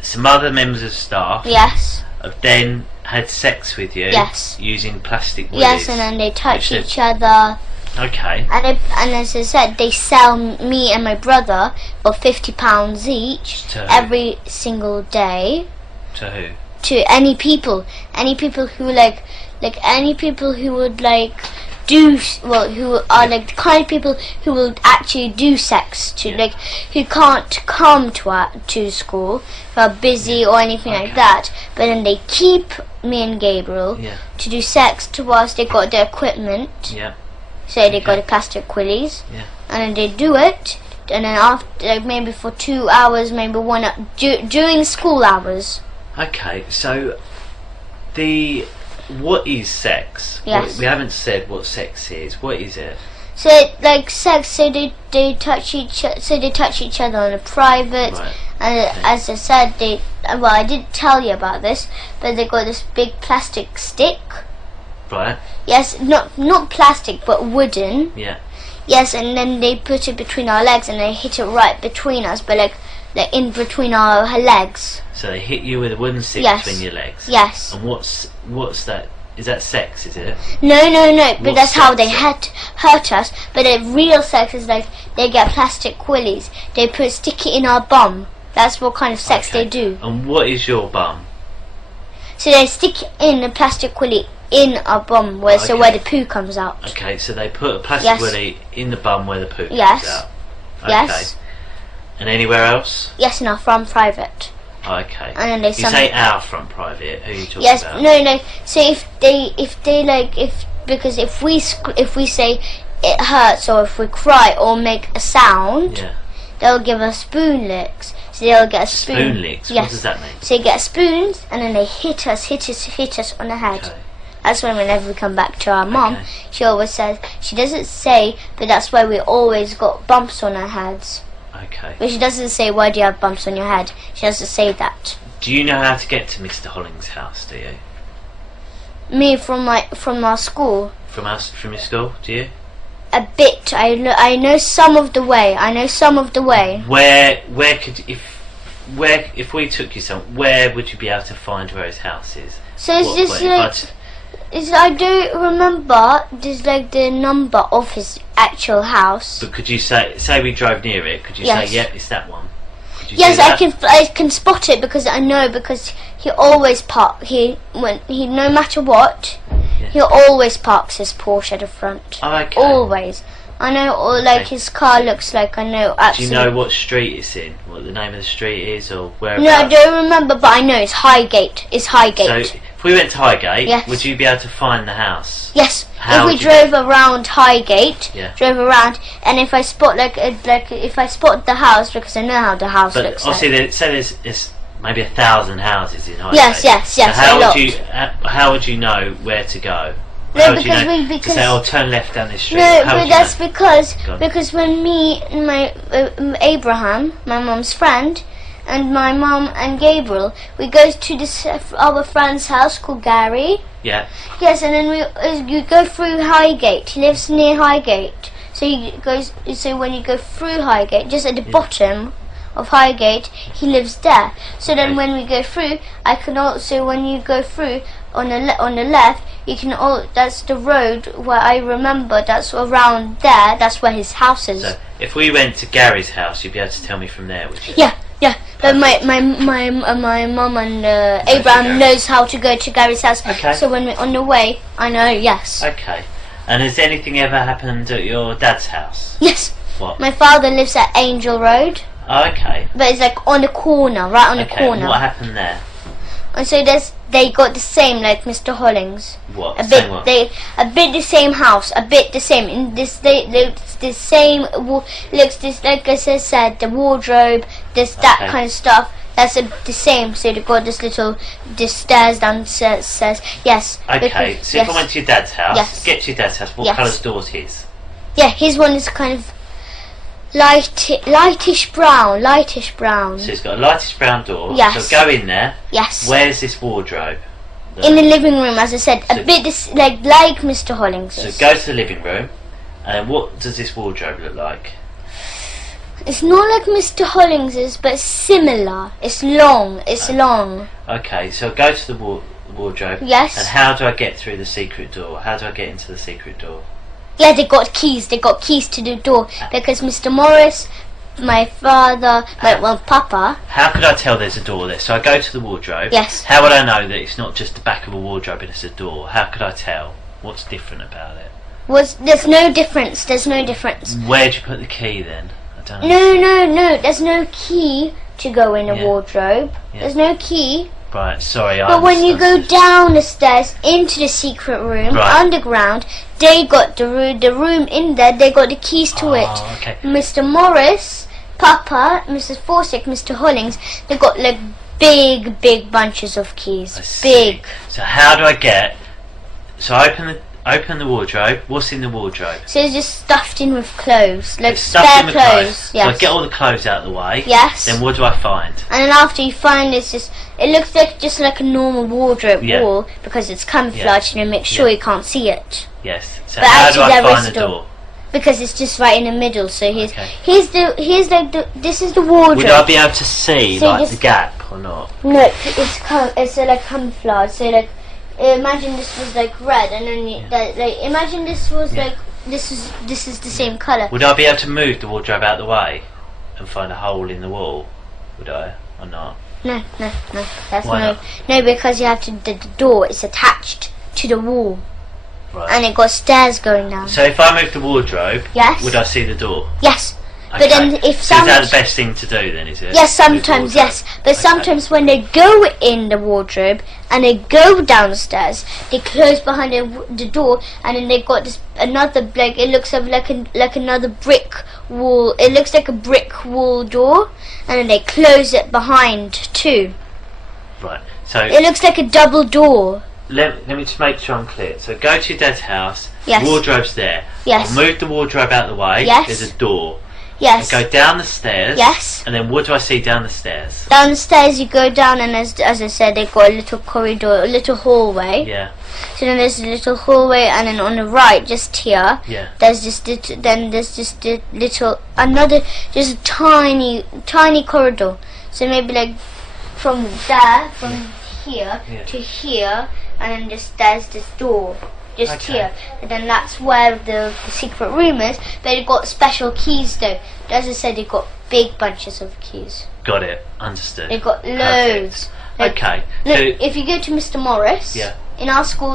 some other members of staff, yes, have then had sex with you. Yes. Using plastic willies. Yes, and then they touch each other. Okay. And as I said, they sell me and my brother for £50 each every single day. To who? To any people who any people who would do who are the kind of people who will actually do sex to who can't come to school, who are busy or anything like that, but then they keep me and Gabriel to do sex to us. They got the equipment. So they got the plastic willies, and then they do it, and then after maybe for 2 hours, maybe 1 hour, during school hours. Okay, so what is sex? Yes. We haven't said what sex is. What is it? So sex. So they touch each. So they touch each other on a private. Right. And as I said, I didn't tell you about this, but they got this big plastic stick. Right. Yes, not plastic, but wooden. Yeah. Yes, and then they put it between our legs, and they hit it right between us, but like in between our legs. So they hit you with a wooden stick between your legs. Yes. And what's that? Is that sex? Is it? No. But that's how they hurt us. But the real sex is like they get plastic willies. They stick it in our bum. That's what kind of sex they do. And what is your bum? So they stick in the plastic willy in our bum, where the poo comes out. Okay, so they put a plastic willy in the bum where the poo comes out. Okay. Yes. And anywhere else? Yes, in our front private. Okay. And then you say our front private. Who are you talking about? Yes, no. So because if we say it hurts, or if we cry or make a sound, they'll give us spoon licks. So they'll get a spoon. Spoon licks. Yes. What does that mean? So you get spoons, and then they hit us on the head. Okay. That's whenever we come back to our mum, she always says, she doesn't say, but that's why we always got bumps on our heads. Okay. But she doesn't say, why do you have bumps on your head? She doesn't say that. Do you know how to get to Mr. Holling's house, do you? Me from our school. From your school, do you? A bit. I know some of the way. Where could if we took you where would you be able to find where his house is? So I don't remember the number of his actual house. But could you say we drove near it? Could you say, yep, it's that one? Yes, I can spot it because I know, because he always no matter what, he always parks his Porsche at the front. Oh, okay. Always. I know, his car looks like, I know absolutely. Do you know what street it's in? What the name of the street is, or where? No, I don't remember, but I know it's Highgate. It's Highgate. So if we went to Highgate, would you be able to find the house? Yes. If we drove around Highgate, and if I spot if I spot the house, because I know how the house looks like. But obviously, there's maybe 1,000 houses in Highgate. Yes. So how would you know where to go? No, because say, turn left down this street. No, but that's because when me and my Abraham, my mum's friend, and my mum and Gabriel, we go to this our friend's house called Gary. Yeah. Yes, and then you go through Highgate. He lives near Highgate, so So when you go through Highgate, just at the bottom of Highgate, he lives there. So then when we go through, I can also, when you go through on the left, you can that's the road where I remember, that's around there, that's where his house is. So if we went to Gary's house, you'd be able to tell me from there, would you? Yeah. But my mum and Abraham knows how to go to Gary's house. Okay. So when we're on the way, I know, yes. Okay. And has anything ever happened at your dad's house? Yes. What? My father lives at Angel Road. Oh, okay. But it's like on the corner, right on the corner. And what happened there? And so they got the same like Mr. Hollings. What? A bit the same house, a bit the same. In this the same looks this, like I said, the wardrobe, that kind of stuff. That's the same. So they got this stairs downstairs. Yes. Okay. So if I went to your dad's house, get to your dad's house, what colour's door's his? Yeah, his one is kind of lightish brown. So it's got a lightish brown door. Yes. So go in there. Yes. Where's this wardrobe? In the living room, as I said, a bit like Mr. Hollings. So go to the living room, and what does this wardrobe look like? It's not like Mr. Hollings's, but similar. It's long. It's long. Okay, so go to the wardrobe. Yes. And how do I get through the secret door? How do I get into the secret door? Yeah, they got keys. They got keys to the door because Mr. Morris, my father, Papa. How could I tell there's a door there? So I go to the wardrobe. Yes. How would I know that it's not just the back of a wardrobe and it's a door? How could I tell? What's different about it? There's no difference. There's no difference. Where'd you put the key then? I don't know. No. There's no key to go in a wardrobe. Yeah. There's no key. Right, sorry. But when you go down the stairs into the secret room, underground, they got the room in there. They got the keys to it. Okay. Mr. Morris, Papa, Mrs. Forsyth, Mr. Hollings, they got like big bunches of keys. I see. Big. So how do I get? So I open the wardrobe. What's in the wardrobe? So it's just stuffed in with clothes, like spare clothes. Yes. So I get all the clothes out of the way. Yes. Then what do I find? And then after you find it looks like just like a normal wardrobe wall because it's camouflaged and it makes sure you can't see it. Yes. So but how actually do I there find is the door? Because it's just right in the middle. So this is the wardrobe. Would I be able to see like the gap or not? No, it's like camouflage. So like. Imagine this was like red, and then imagine this was like this is the same color. Would I be able to move the wardrobe out of the way and find a hole in the wall? Would I or not? No. That's no, because you have to. The door is attached to the wall, and it got stairs going down. So if I move the wardrobe, would I see the door? Yes. Okay. But then if is that the best thing to do then, is it? Yes, sometimes, yes. But sometimes when they go in the wardrobe and they go downstairs, they close behind the door, and then they got this another it looks like another brick wall. It looks like a brick wall door, and then they close it behind too. Right. So it looks like a double door. Let me just make sure I'm clear. So go to your dad's house. Yes. Wardrobe's there. Yes. I'll move the wardrobe out of the way. Yes. There's a door. Yes. I go down the stairs. Yes. And then what do I see down the stairs? Down the stairs you go down, and as I said, they've got a little corridor, a little hallway. Yeah. So then there's a little hallway, and then on the right, just here, there's just just a tiny corridor. So maybe like from here to here, and then there's this door. Just here, and then that's where the secret room is. But it got special keys though. As I said, it got big bunches of keys. Got it. Understood. It got loads. Like, okay. Look, if you go to Mr. Morris, in our school,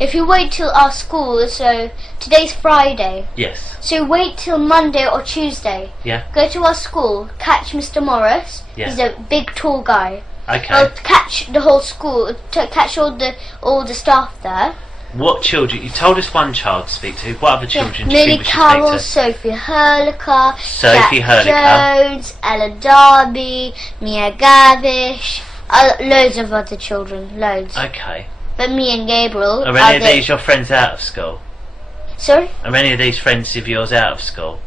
if you wait till our school, so today's Friday. Yes. So wait till Monday or Tuesday. Yeah. Go to our school, catch Mr. Morris. Yeah. He's a big, tall guy. Okay. I'll catch the whole school, catch all the staff there. What children? You told us one child to speak to. What other children do you Millie think we should Carroll, speak to? Sophie Hurliker, Sophie Jack Hurliker. Jones, Ella Darby, Mia Gavish, loads of other children, loads. Okay. But me and Gabriel Are any of these your friends out of school? Sorry? Are any of these friends of yours out of school?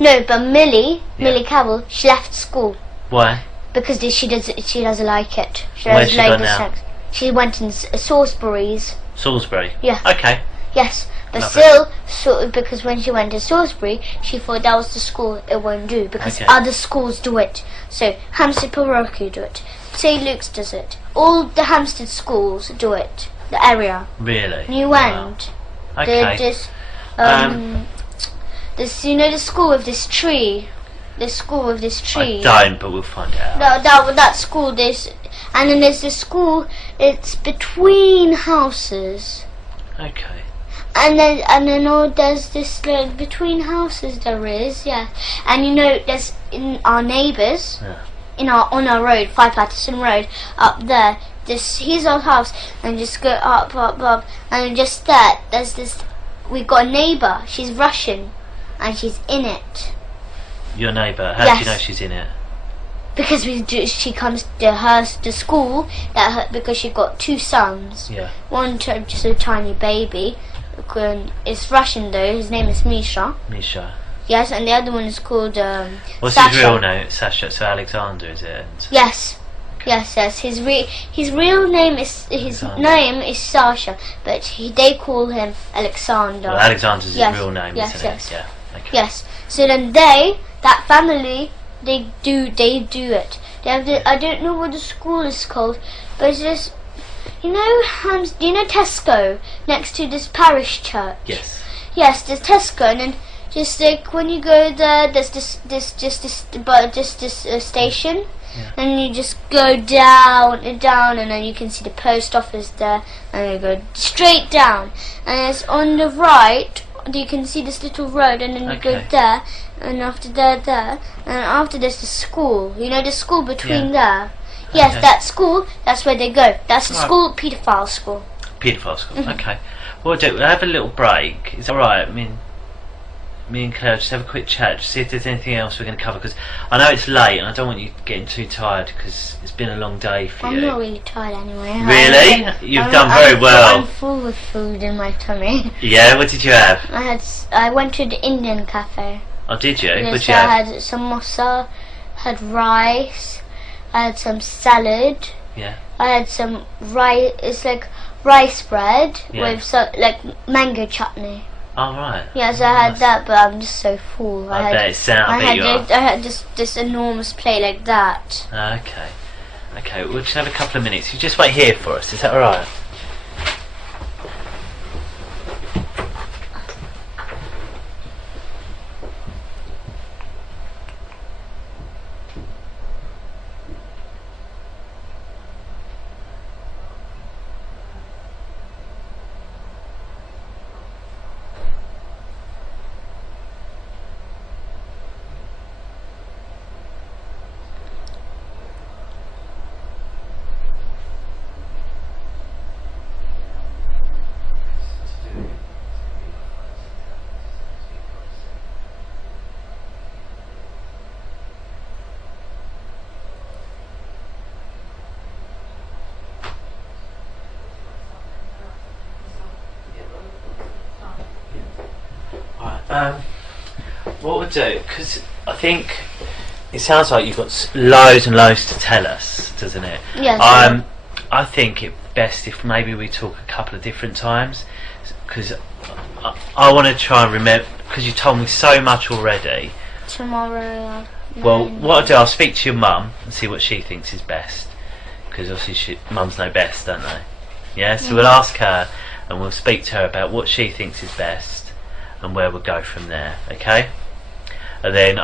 No, but Millie Carroll, she left school. Why? Because she doesn't like it. Where's she gone now? She went in Salisbury's. Salisbury? Yeah. Okay. Yes, but because when she went to Salisbury, she thought that was the school it won't do, because other schools do it. So Hampstead Parochial do it, St. Luke's does it, all the Hampstead schools do it, the area. Really? New End. Okay. This the school with this tree. The school with this tree. I don't, but we'll find out. That school, and then there's the school. It's between houses. Okay. And then there's this like between houses there is, and there's in our neighbours, on our road, 5 Patterson Road, up there. Here's our house, and just go up, and just there's this. We got a neighbour. She's Russian, and she's in it. Your neighbour? How do you know she's in it? Because she comes to school because she got 2 sons. Yeah. One just a tiny baby. It's Russian though. His name is Misha. Misha. Yes, and the other one is called What's Sasha. his real name? Sasha. So Alexander, is it? Yes. Okay. Yes. His real name is Sasha, but they call him Alexander. Well, Alexander's his real name, isn't it? Yeah. Okay. Yes. So then they that family, they do it. They have I don't know what the school is called, but it's just, you know, do you know Tesco next to this parish church? Yes. Yes, there's Tesco, and then just like when you go there, there's this station, and you just go down, and then you can see the post office there, and you go straight down, and it's on the right. You can see this little road, and then you go there, and after there, and after there's the school. You know the school between there. Yes, that school. That's where they go. That's the school, Pedophile school. Pedophile school. Okay. We'll have a little break. Is that all right? I mean, me and Claire just have a quick chat, just see if there's anything else we're going to cover, because I know it's late and I don't want you getting too tired because it's been a long day for you. I'm not really tired anyway. Really? You've done very well. I'm full with food in my tummy. Yeah, what did you have? I went to the Indian cafe. Oh, did you? Yes, What did you have? I had samosa, had rice, I had some salad. Yeah. I had some rice. It's like rice bread with like mango chutney. Oh, right. Yes, I had that, but I'm just so full. I bet it sounds. I had this enormous plate like that. Okay. Okay, we'll just have a couple of minutes. You just wait here for us, is that alright? What we'll do, because I think it sounds like you've got loads and loads to tell us, doesn't it? Yes. I think it's best if maybe we talk a couple of different times, because I want to try and remember, because you told me so much already. Tomorrow. Well, what I'll do, I'll speak to your mum and see what she thinks is best, because obviously mums know best, don't they? Yeah, so we'll ask her and we'll speak to her about what she thinks is best and where we'll go from there, okay? And then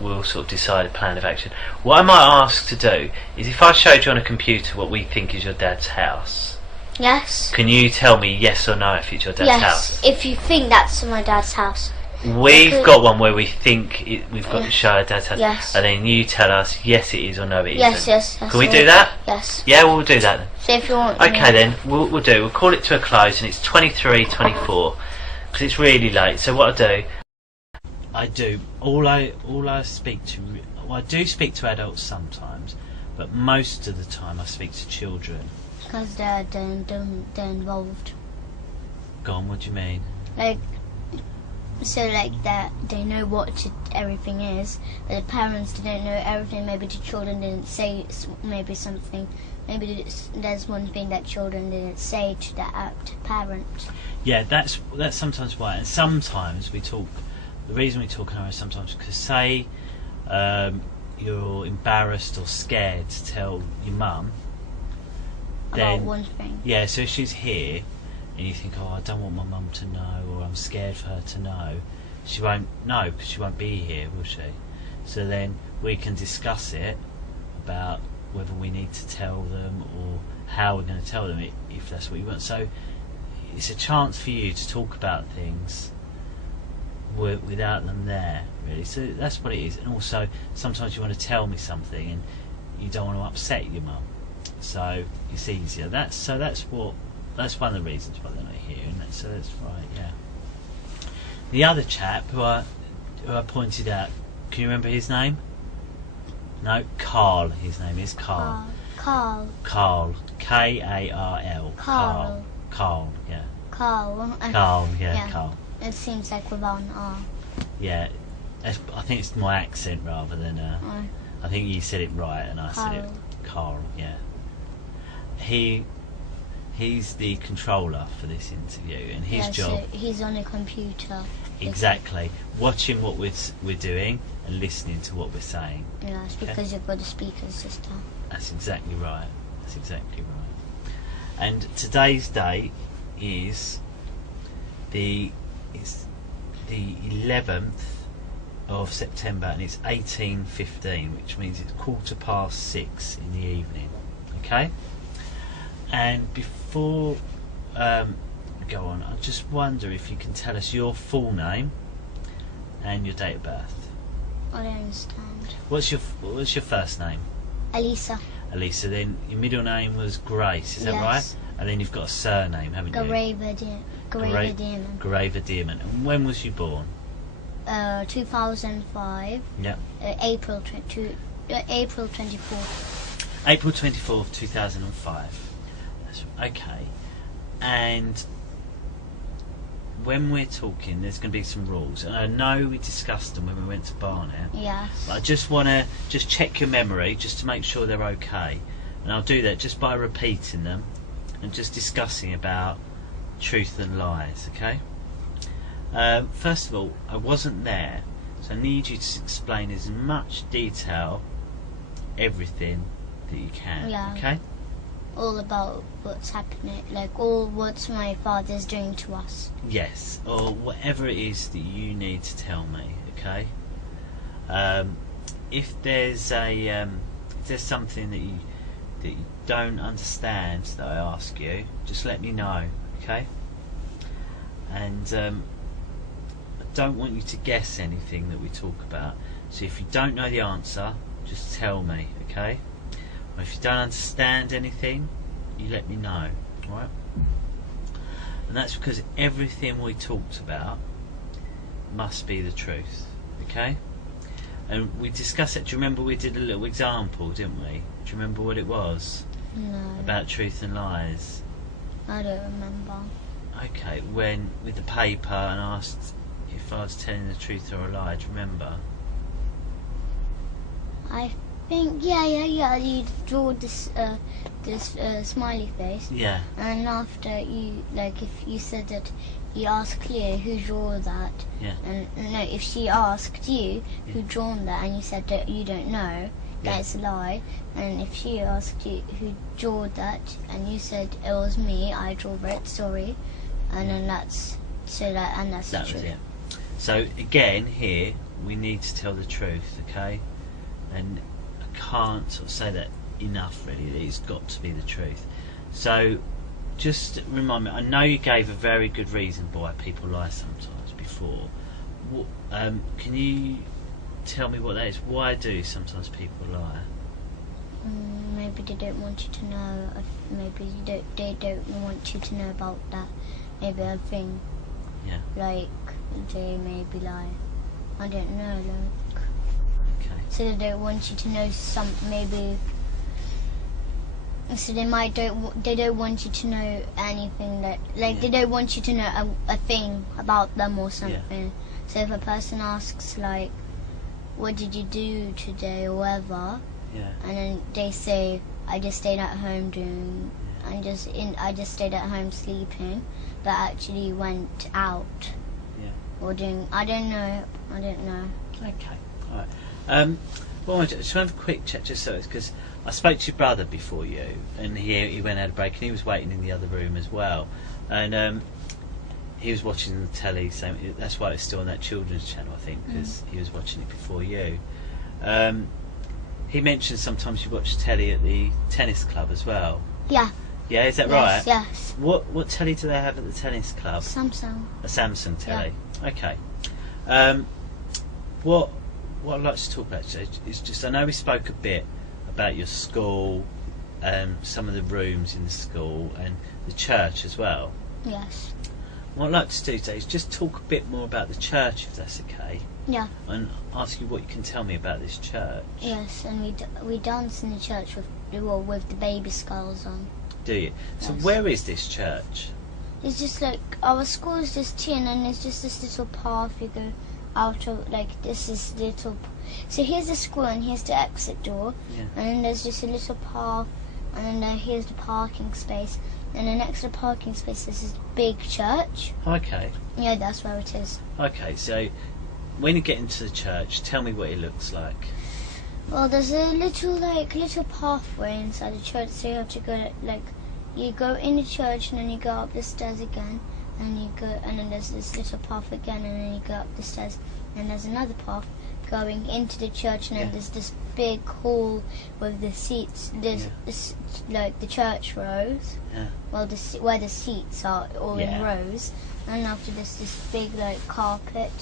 we'll sort of decide a plan of action. What I might ask to do is, if I showed you on a computer what we think is your dad's house, yes, can you tell me yes or no if it's your dad's house? Yes, if you think that's my dad's house. We've got one where we think we've got to show our dad's house, yes, and then you tell us yes it is or no it yes, isn't. Yes. Can we do that? Yes. Yeah, we'll do that then. So if you want. Okay then, we'll call it to a close, and it's 23:24 because it's really late. So what I do, I speak to. Well, I do speak to adults sometimes, but most of the time I speak to children. Because they're involved. Go on, what do you mean? Like, so like that they know what everything is, but the parents didn't know everything. Maybe the children didn't say maybe something. Maybe there's one thing that children didn't say to the parent. Yeah, that's sometimes why. And sometimes we talk. The reason we talk is sometimes because say you're embarrassed or scared to tell your mum. About one thing. Yeah, so if she's here and you think, oh, I don't want my mum to know, or I'm scared for her to know, she won't know because she won't be here, will she? So then we can discuss it about whether we need to tell them or how we're going to tell them if that's what you want. So it's a chance for you to talk about things without them there, really. So that's what it is. And also sometimes you want to tell me something and you don't want to upset your mum, so it's easier. That's one of the reasons why they're not here, and that's right. Yeah. The other chap who I pointed out, can you remember his name? No, Carl. His name is Carl. Carl. K-A-R-L. Carl. Carl. Yeah. Carl. Carl. Yeah. Carl. It seems like without an R. Yeah, I think it's my accent rather than. I think you said it right and I said it. Carl. Yeah. He's the controller for this interview, and his job. So he's on a computer. Exactly, watching what we're doing and listening to what we're saying. Yes, because you've got a speaker system. That's exactly right. That's exactly right. And today's date is the 11th of September, and it's 18:15, which means it's 6:15 in the evening. Okay. And before we go on, I just wonder if you can tell us your full name and your date of birth. I don't understand. What's your first name? A.L.I.S.A. A.L.I.S.A. Then your middle name was Grace, is that right? And then you've got a surname, haven't you? G.A.B.R.I.E.L. And when was you born? 2005. Yeah. April 24th. April 24th, 2005. That's okay. And when we're talking, there's going to be some rules, and I know we discussed them when we went to Barnet. Yes. But I just want to check your memory just to make sure they're okay, and I'll do that just by repeating them and just discussing about truth and lies. Okay. First of all, I wasn't there, so I need you to explain as much detail everything that you can. Yeah. Okay. All about what's happening, like all what my father's doing to us. Yes, or whatever it is that you need to tell me. Okay. If there's something that you don't understand that I ask you, just let me know. Okay. And I don't want you to guess anything that we talk about. So if you don't know the answer, just tell me. Okay. Or if you don't understand anything, you let me know, alright? And that's because everything we talked about must be the truth, okay? And we discussed it. Do you remember we did a little example, didn't we? Do you remember what it was? No. About truth and lies? I don't remember. Okay, when with the paper and asked if I was telling the truth or a lie, do you remember? I think yeah. You draw this smiley face. Yeah. And after you, like, if you said that you asked Cleo who drew that. Yeah. And no, if she asked you who drawn that, and you said that you don't know, that's a lie. And if she asked you who drew that, and you said it was me, I drew it. Sorry. And then that's the truth. Was it. So again, here we need to tell the truth, okay? And I can't sort of say that enough, really. It's got to be the truth. So just remind me, I know you gave a very good reason why people lie sometimes before. Can you tell me what that is? Why do sometimes people lie? Maybe they don't want you to know. Maybe they don't want you to know about that. Maybe a thing. Yeah. Like they maybe lie. I don't know. Like. Okay. So they don't want you to know maybe. So they don't want you to know anything that, like, they don't want you to know a thing about them or something. Yeah. So if a person asks, like, what did you do today or whatever, and then they say, I just stayed at home I just stayed at home sleeping, but actually went out. Yeah. Or doing, I don't know. Okay. All right. Well, I just have a quick check just so it's because I spoke to your brother before you, and he went out a break, and he was waiting in the other room as well, and he was watching the telly. So that's why it's still on that children's channel, I think, because he was watching it before you. He mentioned sometimes you watch telly at the tennis club as well. Yeah. Yeah, is that right? Yes. What telly do they have at the tennis club? Samsung. A Samsung telly. Yeah. Okay. What I'd like to talk about is just, I know we spoke a bit about your school, some of the rooms in the school, and the church as well. Yes. What I'd like to do today is just talk a bit more about the church, if that's okay. Yeah. And ask you what you can tell me about this church. Yes, and we dance in the church with the baby skulls on. Do you? Yes. So where is this church? It's just like, our school is just here, and then there's just this little path you go out of, like, this is little. So here's the school, and here's the exit door, and then there's just a little path and then here's the parking space. And then next to the parking space, there's this big church. Okay. Yeah, that's where it is. Okay, so when you get into the church, tell me what it looks like. Well, there's a little pathway inside the church, so you have to go you go in the church and then you go up the stairs again, and you go, and then there's this little path again, and then you go up the stairs, and there's another path going into the church, and then there's this big hall with the seats. There's like the church rows. Yeah. Well, where the seats are all in rows, and after this big carpet.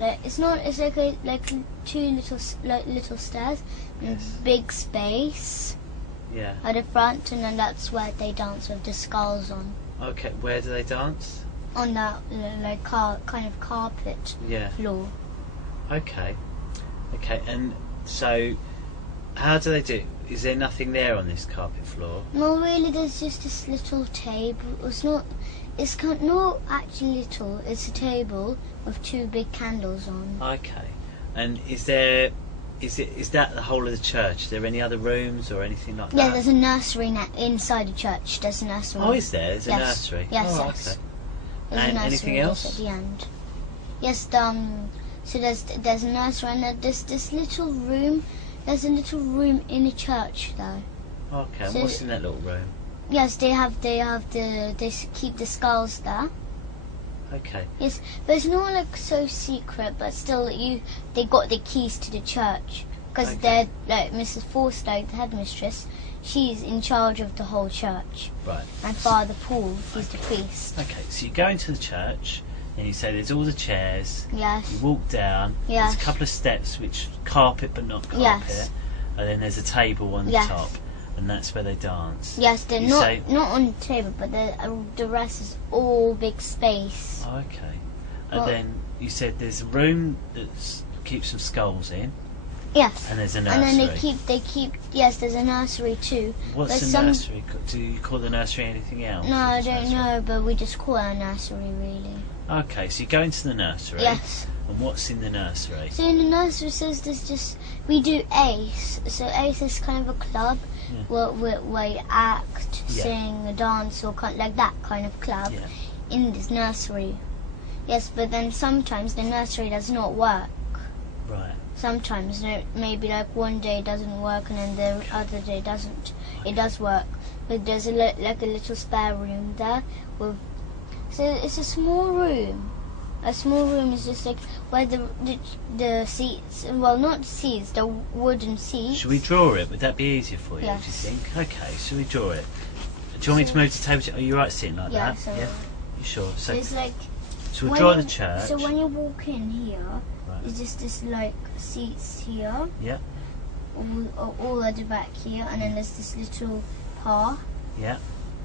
It's like two little stairs and big space at the front, and then that's where they dance with the skulls on. Okay, where do they dance? On that kind of carpet floor. Okay, and so how do they do it? Is there nothing there on this carpet floor? No, really, there's just this little table. It's not actually little. It's a table with two big candles on. Okay, and is that the whole of the church? Is there any other rooms or anything like that? Yeah, there's a nursery inside the church. There's a nursery. Oh, is there? There's a nursery. Yes, oh, yes. Okay. There's And a nursery anything else? at the end. Yes, so there's a nursery, and there's this little room. There's a little room in the church, though. Okay, So what's in that little room? Yes, they keep the skulls there. Okay. Yes, but it's not so secret, but still they got the keys to the church, because they're Mrs. Forster, the headmistress. She's in charge of the whole church. Right. And Father Paul, he's the priest. Okay, so you go into the church and you say there's all the chairs. Yes. You walk down. Yes. There's a couple of steps which carpet but not carpet. Yes. And then there's a table on the top, and that's where they dance. Yes, they're not on the table, but the rest is all big space. Okay. And then you said there's a room that keeps some skulls in. Yes. And there's a nursery. And then they keep. Yes, there's a nursery too. What's the nursery? Do you call the nursery anything else? No, I don't know, but we just call it a nursery, really. Okay, so you go into the nursery. Yes. And what's in the nursery? So in the nursery says we do A.S. So A.S. is kind of a club where you act, sing, dance, or like that kind of club in this nursery. Yes, but then sometimes the nursery does not work. Right. Sometimes, maybe one day it doesn't work and then the other day it doesn't. It does work, but there's a little spare room there so it's a small room. A small room is just where the seats, well, not seats, the wooden seats. Should we draw it? Would that be easier for you, Yes. do you think? Okay, should we draw it? Do you want me to move the table? Are you right sitting like that? So You sure? So it's so we'll draw the church. So when you walk in here, Right. it's just this seats here. Yeah. All at the back here, and then there's this little path. Yeah.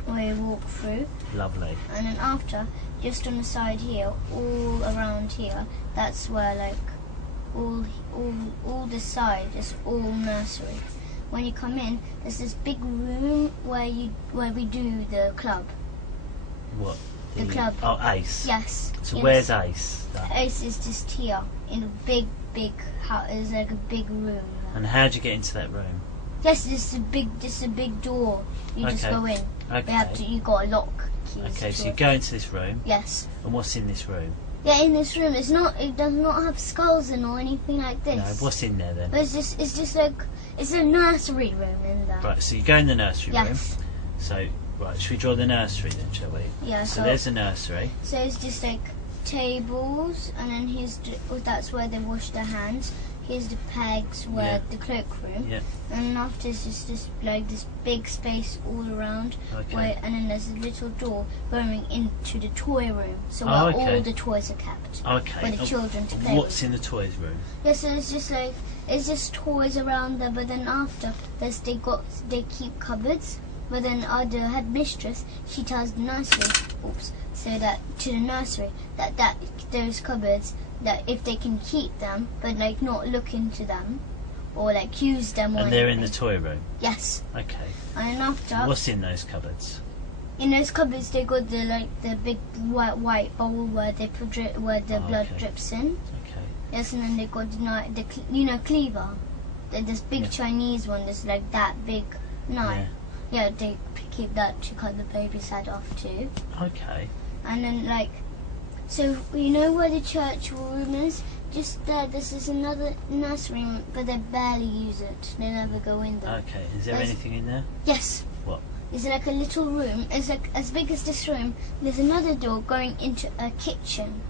Where you walk through. Lovely. And then after, just on the side here, all around here, that's where all this side is all nursery. When you come in, there's this big room where we do the club. What? The club. Oh, A.S. Yes. So where's A.S.? A.S. is just here in a big house. It's like a big room. And how do you get into that room? Yes, this is a big door. You just go in. Okay. You got a lock keys. Okay, so you go into this room. Yes. And what's in this room? Yeah, in this room, it does not have skulls in or anything like this. No, what's in there then? But it's just it's a nursery room in there. Right, so you go in the nursery room. Yes. So, right, should we draw the nursery then, shall we? Yeah. So there's the nursery. So it's just tables, and then that's where they wash their hands. Here's the pegs where the cloakroom. Yeah. And after it's just this big space all around. Okay. And then there's a little door going into the toy room. So where all the toys are kept. Okay. For the children to play What's with. in the toys room? Yeah, so it's just toys around there, but then after they keep cupboards. But then the headmistress, she tells the nursery, so that to the nursery that those cupboards, that if they can keep them, but not look into them, or use them. And they're in the toy room. Yes. Okay. And then after. What's in those cupboards? In those cupboards, they got the big white bowl where the blood drips in. Okay. Yes, and then they got the cleaver, this big Chinese one. That's that big knife. Yeah, they keep that to cut the baby's head off too. Okay. And then like, so you know where the church room is? Just there, this is another nursery room, but they barely use it. They never go in there. Okay. Is there anything in there? Yes. What? It's like a little room. It's like as big as this room. There's another door going into a kitchen.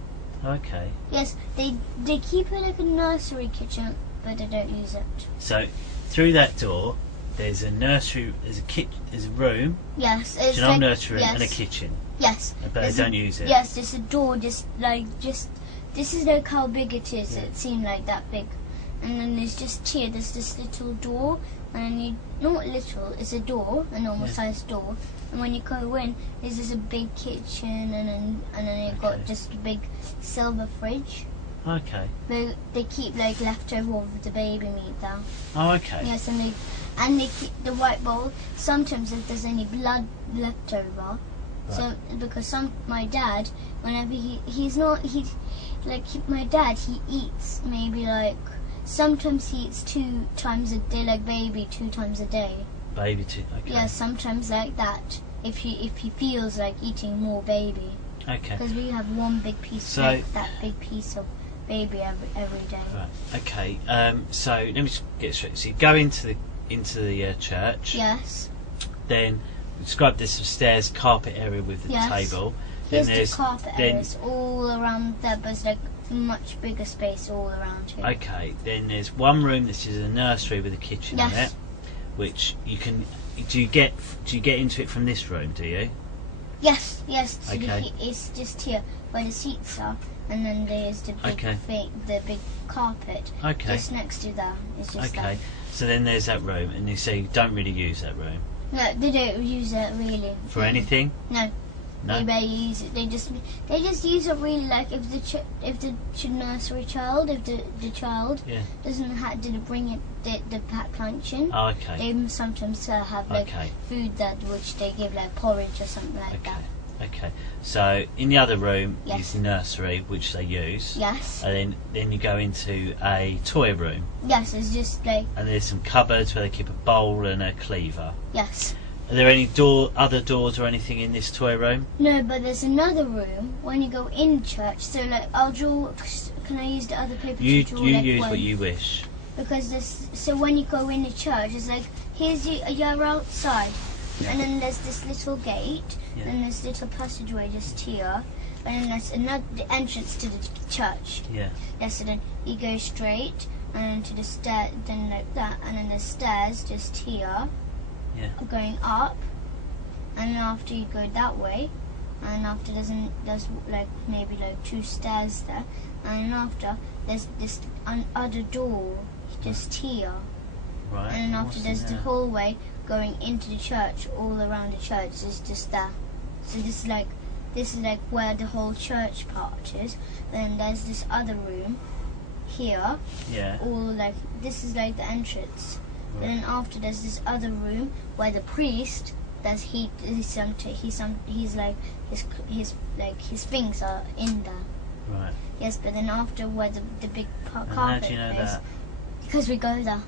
Okay. Yes, they keep it like a nursery kitchen, but they don't use it. So through that door, there's a nursery, there's a room. Yes, It's it's an old like, nursery yes, and a kitchen. Yes. But they don't use it. Yes, there's a door. This is like how big it is. Yeah. It seemed like that big, and then there's just here. There's this little door, and you not little. It's a door, a normal sized door. And when you go in, there's just a big kitchen, and then you've got just a big silver fridge. Okay. They keep like leftover of the baby meat there. Oh, okay. Yes, and they keep the white bowl. Sometimes if there's any blood left over, so because my dad, whenever my dad eats maybe like sometimes he eats 2 times a day, like baby 2 times a day. Baby too. Okay. Yeah, sometimes like that. If he feels like eating more baby. Okay. Because we have one big piece, like that big piece of baby every day. Right. Okay. So let me just get straight. So you go into the church. Yes. Then describe there's some stairs, carpet area with the table. Here's then there's the carpet areas all around there, but it's like much bigger space all around here. Okay. Then there's one room that is a nursery with a kitchen in it, which you can. Do you get into it from this room? Do you? Yes. So Okay. it's just here where the seats are, and then there's the big carpet. Okay. Just next to that. It's just Okay. So then there's that room, and you say you don't really use that room No, they don't use it really. for anything. No. No. They barely use it. They just use it really like if the nursery child, if the child didn't bring it the packed lunch in. Oh, okay. They sometimes have like food that which they give like porridge or something like that. Okay. So in the other room is the nursery, which they use. Yes. And then you go into a toy room. Yes, it's just like. And there's some cupboards where they keep a bowl and a cleaver. Yes. Are there any other doors or anything in this toy room? No, but there's another room when you go in church. So like I'll draw. Can I use the other paper to draw? You use what you wish. Because so when you go in the church, it's like you're outside, and then there's this little gate, and there's little passageway just here, and then there's the entrance to the church. Yeah. Yeah. So then you go straight, and then to the stair, then like that, and then the stairs just here. Yeah. Going up, and then after you go that way, and after there's like maybe like 2 stairs there, and after there's this other door just here, Right. and then after there's the hallway going into the church. All around the church is just that. So this is like where the whole church part is. Then there's this other room here. Yeah. All like this is like the entrance. And then after there's this other room where the priest he's like his things are in there. Right. Yes, but then after where the big carpet how do you know is, that? because we go there.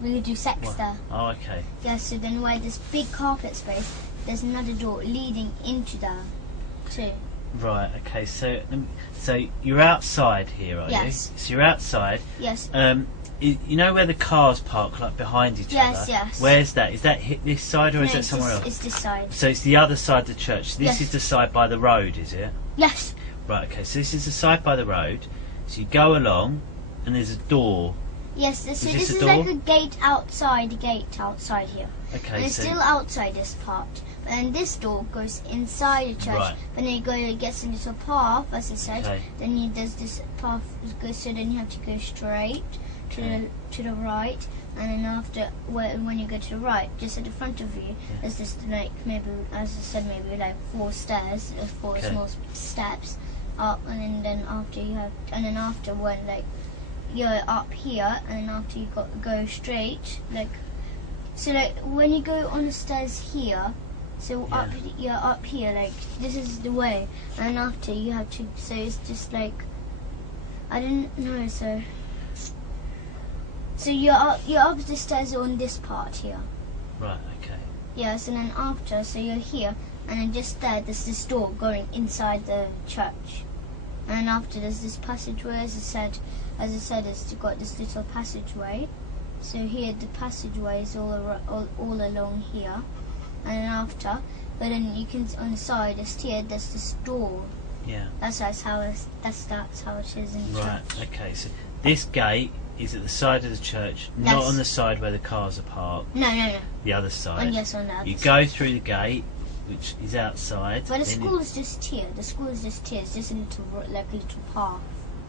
We do sex there. Oh, okay. Yes, so then where this big carpet space, there's another door leading into there too. Right. Okay. So you're outside here, are you? Yes. So you're outside. Yes. You know where the cars park, like behind each other? Yes. Where's that? Is that this side or is that somewhere else? It's this side. So it's the other side of the church. This is the side by the road, is it? Yes. Right. Okay. So this is the side by the road. So you go along, and there's a door. Yes. So this a is door? like a gate outside here. Okay. And it's still outside this part. But then this door goes inside the church. Right. But then it gets into a path, as I said. Okay. Then there's this path goes. So then you have to go straight to the right, and then after when you go to the right, just at the front of you, there's this like maybe, as I said, maybe like 4 stairs, 4 small steps up, and then after when like you're up here, and then after you go straight, like so like when you go on the stairs here. So you're up here, like this is the way, and after you have to. So it's just like I didn't know. So you're up the stairs on this part here. Right. Okay. Yes, and then after, so you're here, and then just there's this door going inside the church. And then after there's this passageway, as I said, it's got this little passageway. So here the passageway is all along here. And then after, but then you can, on the side, there's this door. Yeah. That's how it is in the Right, church. okay, so this gate is at the side of the church, not Yes. on the side where the cars are parked. No. The other side. Yes, on the other You side. go through the gate, which is outside. But the then school is just here. It's just a little path.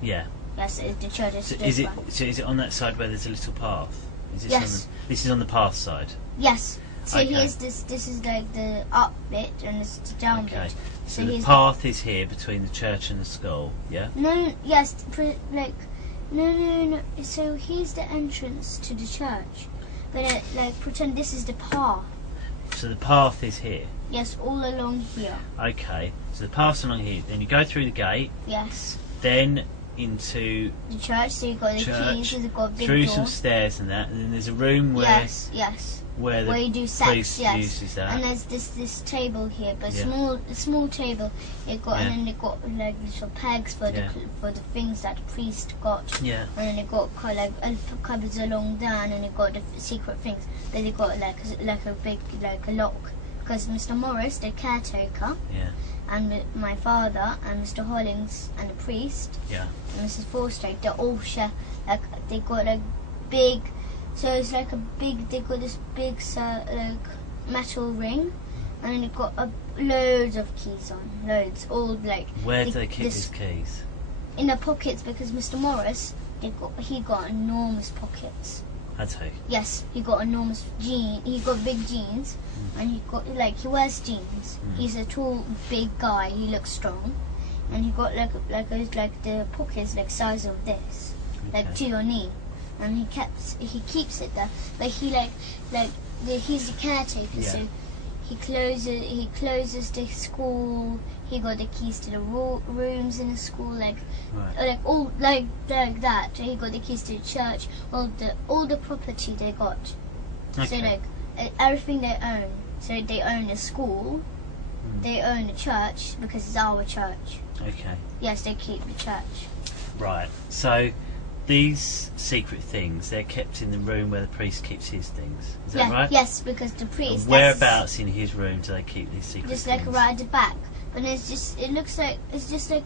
Yeah. Yes, the church is So this is one. it on that side where there's a little path? Is this Yes. This is on the path side. Yes. So Okay. here's this is like the up bit and it's the down Okay. bit. So the here's path is here between the church and the school, yeah? No. So here's the entrance to the church. But pretend this is the path. So the path is here. Yes, all along here. Okay. So the path's along here. Then you go through the gate, Yes. then into The church, so you've got the church, keys, you've got a big through door. some stairs and that, and then there's a room where Yes. where the Where you do sex, priest yes. uses that. And there's this table here, but Yeah. small table. It got Yeah. and then they got like little pegs for Yeah. the things that the priest got. Yeah. And then they got cupboards along there, and then they got the secret things. Then they got like a big a lock, because Mr. Morris, the caretaker, Yeah. and my father and Mr. Hollings and the priest Yeah. and Mrs. Forster, they all share they got big. So it's they got this big metal ring, and then they got loads of keys on, all Where do they keep these keys? in the pockets, because Mr. Morris, he got enormous pockets. That's who. Yes, he got enormous he got big jeans, and he got he wears jeans. He's a tall, big guy. He looks strong, and he got the pockets size of this, Okay. to your knee, and he keeps it there. But he's the caretaker, Yeah. so he closes the school. He got the keys to the rooms in the school, Right. all like that. He got the keys to the church, all the property they got. Okay. So everything they own. So they own the school, they own the church because it's our church. Okay. Yes, they keep the church. Right. So these secret things, they're kept in the room where the priest keeps his things. Is that right? Yes, because the priest. And whereabouts in his room do they keep these secret Just things? right at the back. But it looks like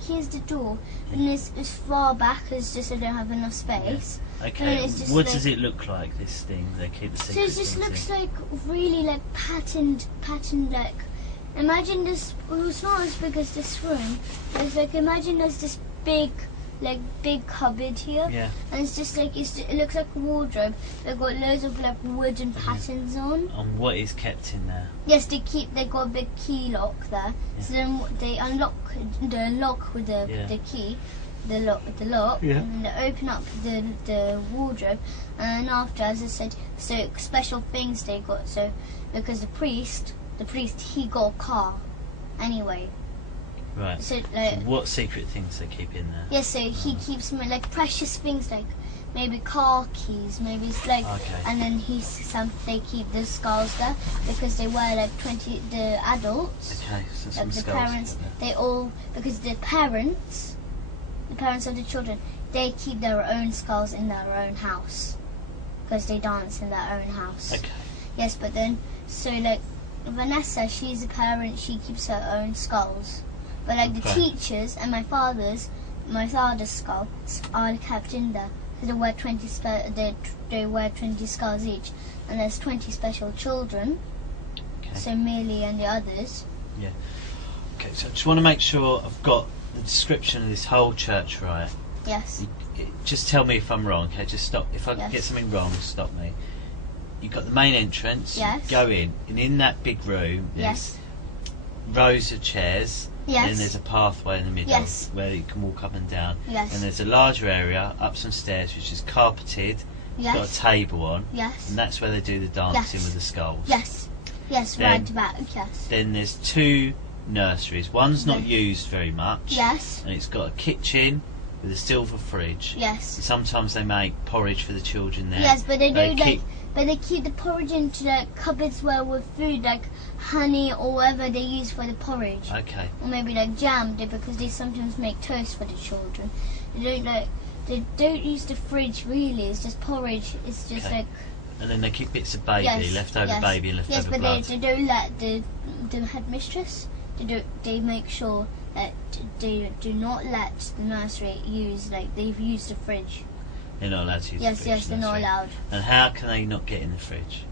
here's the door, and it's far back. It's just I don't have enough space. Okay. And it's just What does it look like? This thing they keep the So secret it just things looks in? like really patterned imagine this. Well, it's not as big as this room. It's imagine there's this big cupboard here, Yeah. and it's just it looks like a wardrobe. They've got loads of wooden patterns on. And what is kept in there? Yes, they got a big key lock there. So then they unlock the lock with the key, the lock, Yeah. and they open up the wardrobe, and after, as I said, so special things they got. So because the priest he got a car, anyway. Right. So So what secret things they keep in there? yes, so he keeps precious things maybe car keys, maybe it's Okay. and then they keep the skulls there because they wear 20 the adults. Okay. So some The skulls. parents, they all, because the parents of the children, they keep their own skulls in their own house because they dance in their own house. Okay. Yes, but then so Vanessa, she's a parent, she keeps her own skulls. But the Okay. teachers and my father's skulls are kept in there. So they wear they wear 20 skulls each, and there's 20 special children. Okay. So Millie and the others. Okay. So I just want to make sure I've got the description of this whole church right. Yes. Just tell me if I'm wrong. Okay. Just stop. If I Yes. get something wrong, stop me. You've got the main entrance. Yes. You go in, and in that big room, there's Yes. rows of chairs. Yes. And then there's a pathway in the middle Yes. where you can walk up and down. Yes. And there's a larger area up some stairs which is carpeted. Yes. Got a table on. Yes. And that's where they do the dancing Yes. with the skulls. Yes. Yes, Then- right back, yes. Then there's two nurseries. One's not Yes. used very much. Yes. And it's got a kitchen with a silver fridge. Yes. And sometimes they make porridge for the children there. Yes, but they do but they keep the porridge into like cupboards where with food like honey or whatever they use for the porridge. Okay. Or maybe like jam, because they sometimes make toast for the children. They don't use the fridge really. It's just porridge. It's just like. And then they keep bits of baby, leftover baby, and leftover blood. Yes, but they don't let the headmistress. They make sure that they do not let the nursery use they've used the fridge. They're not allowed to use the fridge. Yes, they're not allowed. And how can they not get in the fridge?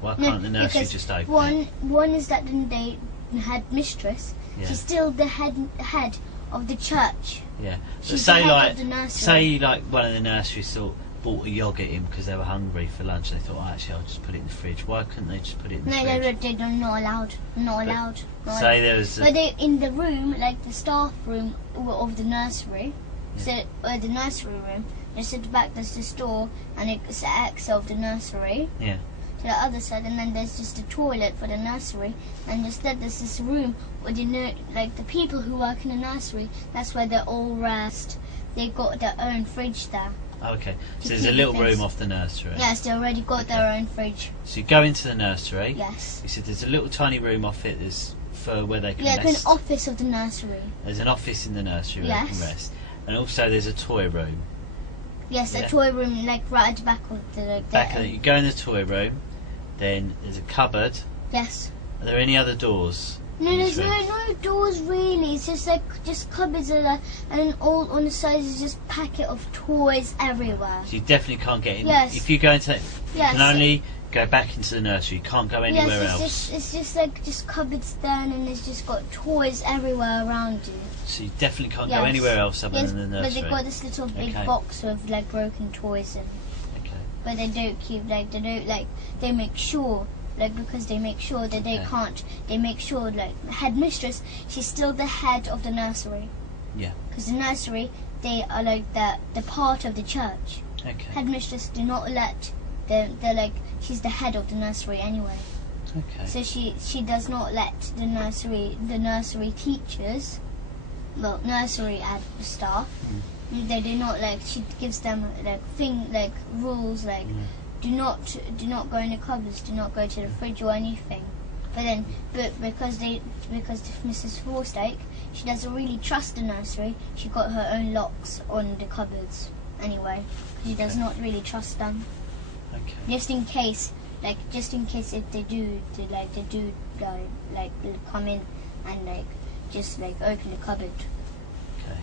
Why can't the nursery just open it? One is that the headmistress. Yeah. She's still the head of the church. Yeah. She's say the head of the nursery. say like one of the nurseries bought a yogurt in because they were hungry for lunch. They thought, actually, I'll just put it in the fridge. Why couldn't they just put it in the fridge? No, they're not allowed. Not allowed. Say there was. But they in the room, like the staff room of the nursery. Yeah. So the nursery room. Just at the back, there's the store, and it's the exit of the nursery. Yeah. To the other side, and then there's just a toilet for the nursery, and instead there's this room where the people who work in the nursery. That's where they all rest. They got their own fridge there. Okay, so there's a little room off the nursery. Yes, they already got their own fridge. So you go into the nursery. Yes. You said there's a little tiny room off it. There's for where they can rest. Yeah, an office of the nursery. There's an office in the nursery where they can rest, and also there's a toy room. Yes, a toy room right at the back of the. Back of it, you go in the toy room. Then there's a cupboard. Yes. Are there any other doors? No, there's no doors really. It's just cupboards and all on the sides is just packet of toys everywhere. So you definitely can't get in. Yes. If you go into that, you can only go back into the nursery. You can't go anywhere else. It's just cupboards there, and it's just got toys everywhere around you. So you definitely can't go anywhere else other than the nursery. But they've got this little big box with broken toys in. Okay. But they don't keep they make sure. Because they make sure that they can't. They make sure headmistress. She's still the head of the nursery. Yeah. Because the nursery, they are the part of the church. Okay. Headmistress do not let. She's the head of the nursery anyway. Okay. So she does not let the nursery teachers, nursery staff. They do not she gives them rules Do not go in the cupboards. Do not go to the fridge or anything. But because Mrs. Forstake, she doesn't really trust the nursery. She got her own locks on the cupboards anyway. She does not really trust them. Okay. Just in case if they do come in and just open the cupboard. Okay.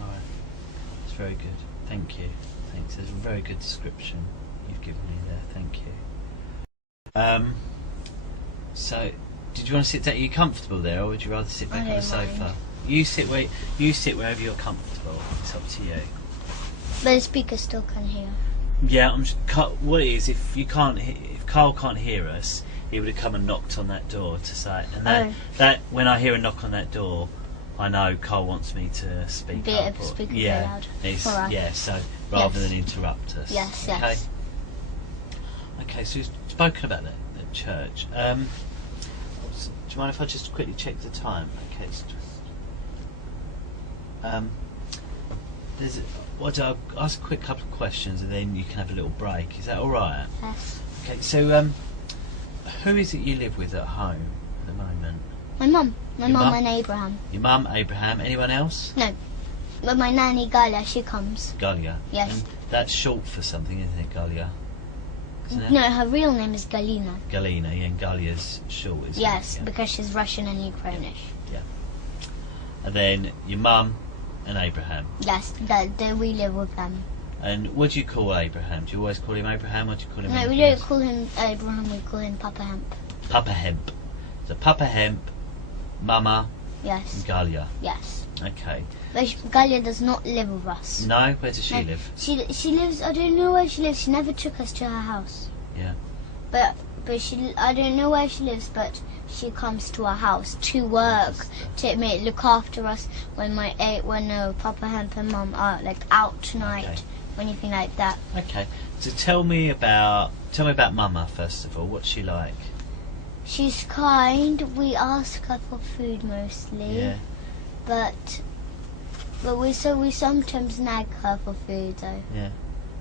All right. That's very good. Thank you. Thanks. There's a very good description you've given me there. Thank you. So, did you want to sit down? Are you comfortable there, or would you rather sit back on the sofa? You sit wherever you're comfortable. It's up to you. But the speaker still can hear. Yeah, what it is, if Carl can't hear us, he would have come and knocked on that door to say. And that when I hear a knock on that door, I know Carl wants me to speak up. Speak loud. So rather than interrupt us. Yes. Okay? Yes. Okay, so we've spoken about the church. Do you mind if I just quickly check the time? Okay. I'll ask a quick couple of questions and then you can have a little break. Is that all right? Yes. Okay. So, who is it you live with at home at the moment? My mum. My mum and Abraham. Your mum, Abraham. Anyone else? No. But my nanny Galia, she comes. Galia. Yes. And that's short for something, isn't it, Galia? No, her real name is Galina. Galina, yeah, and Galia's short, isn't it? Yes, because she's Russian and Ukrainish. Yeah. And then your mum and Abraham. Yes, we live with them. And what do you call Abraham? Do you always call him Abraham, or do you call him? No, we don't call him Abraham. We call him Papa Hemp. Papa Hemp. So Papa Hemp, Mama. Yes. And Galia. Yes. Okay. But Galia does not live with us. No, where does she live? She lives. I don't know where she lives. She never took us to her house. Yeah. But I don't know where she lives, but she comes to our house to work, to look after us when Papa Hemp and Mum are out tonight, or anything like that. Okay. So tell me about Mama first of all. What's she like? She's kind. We ask her for food mostly. Yeah. But But we sometimes nag her for food though. Yeah.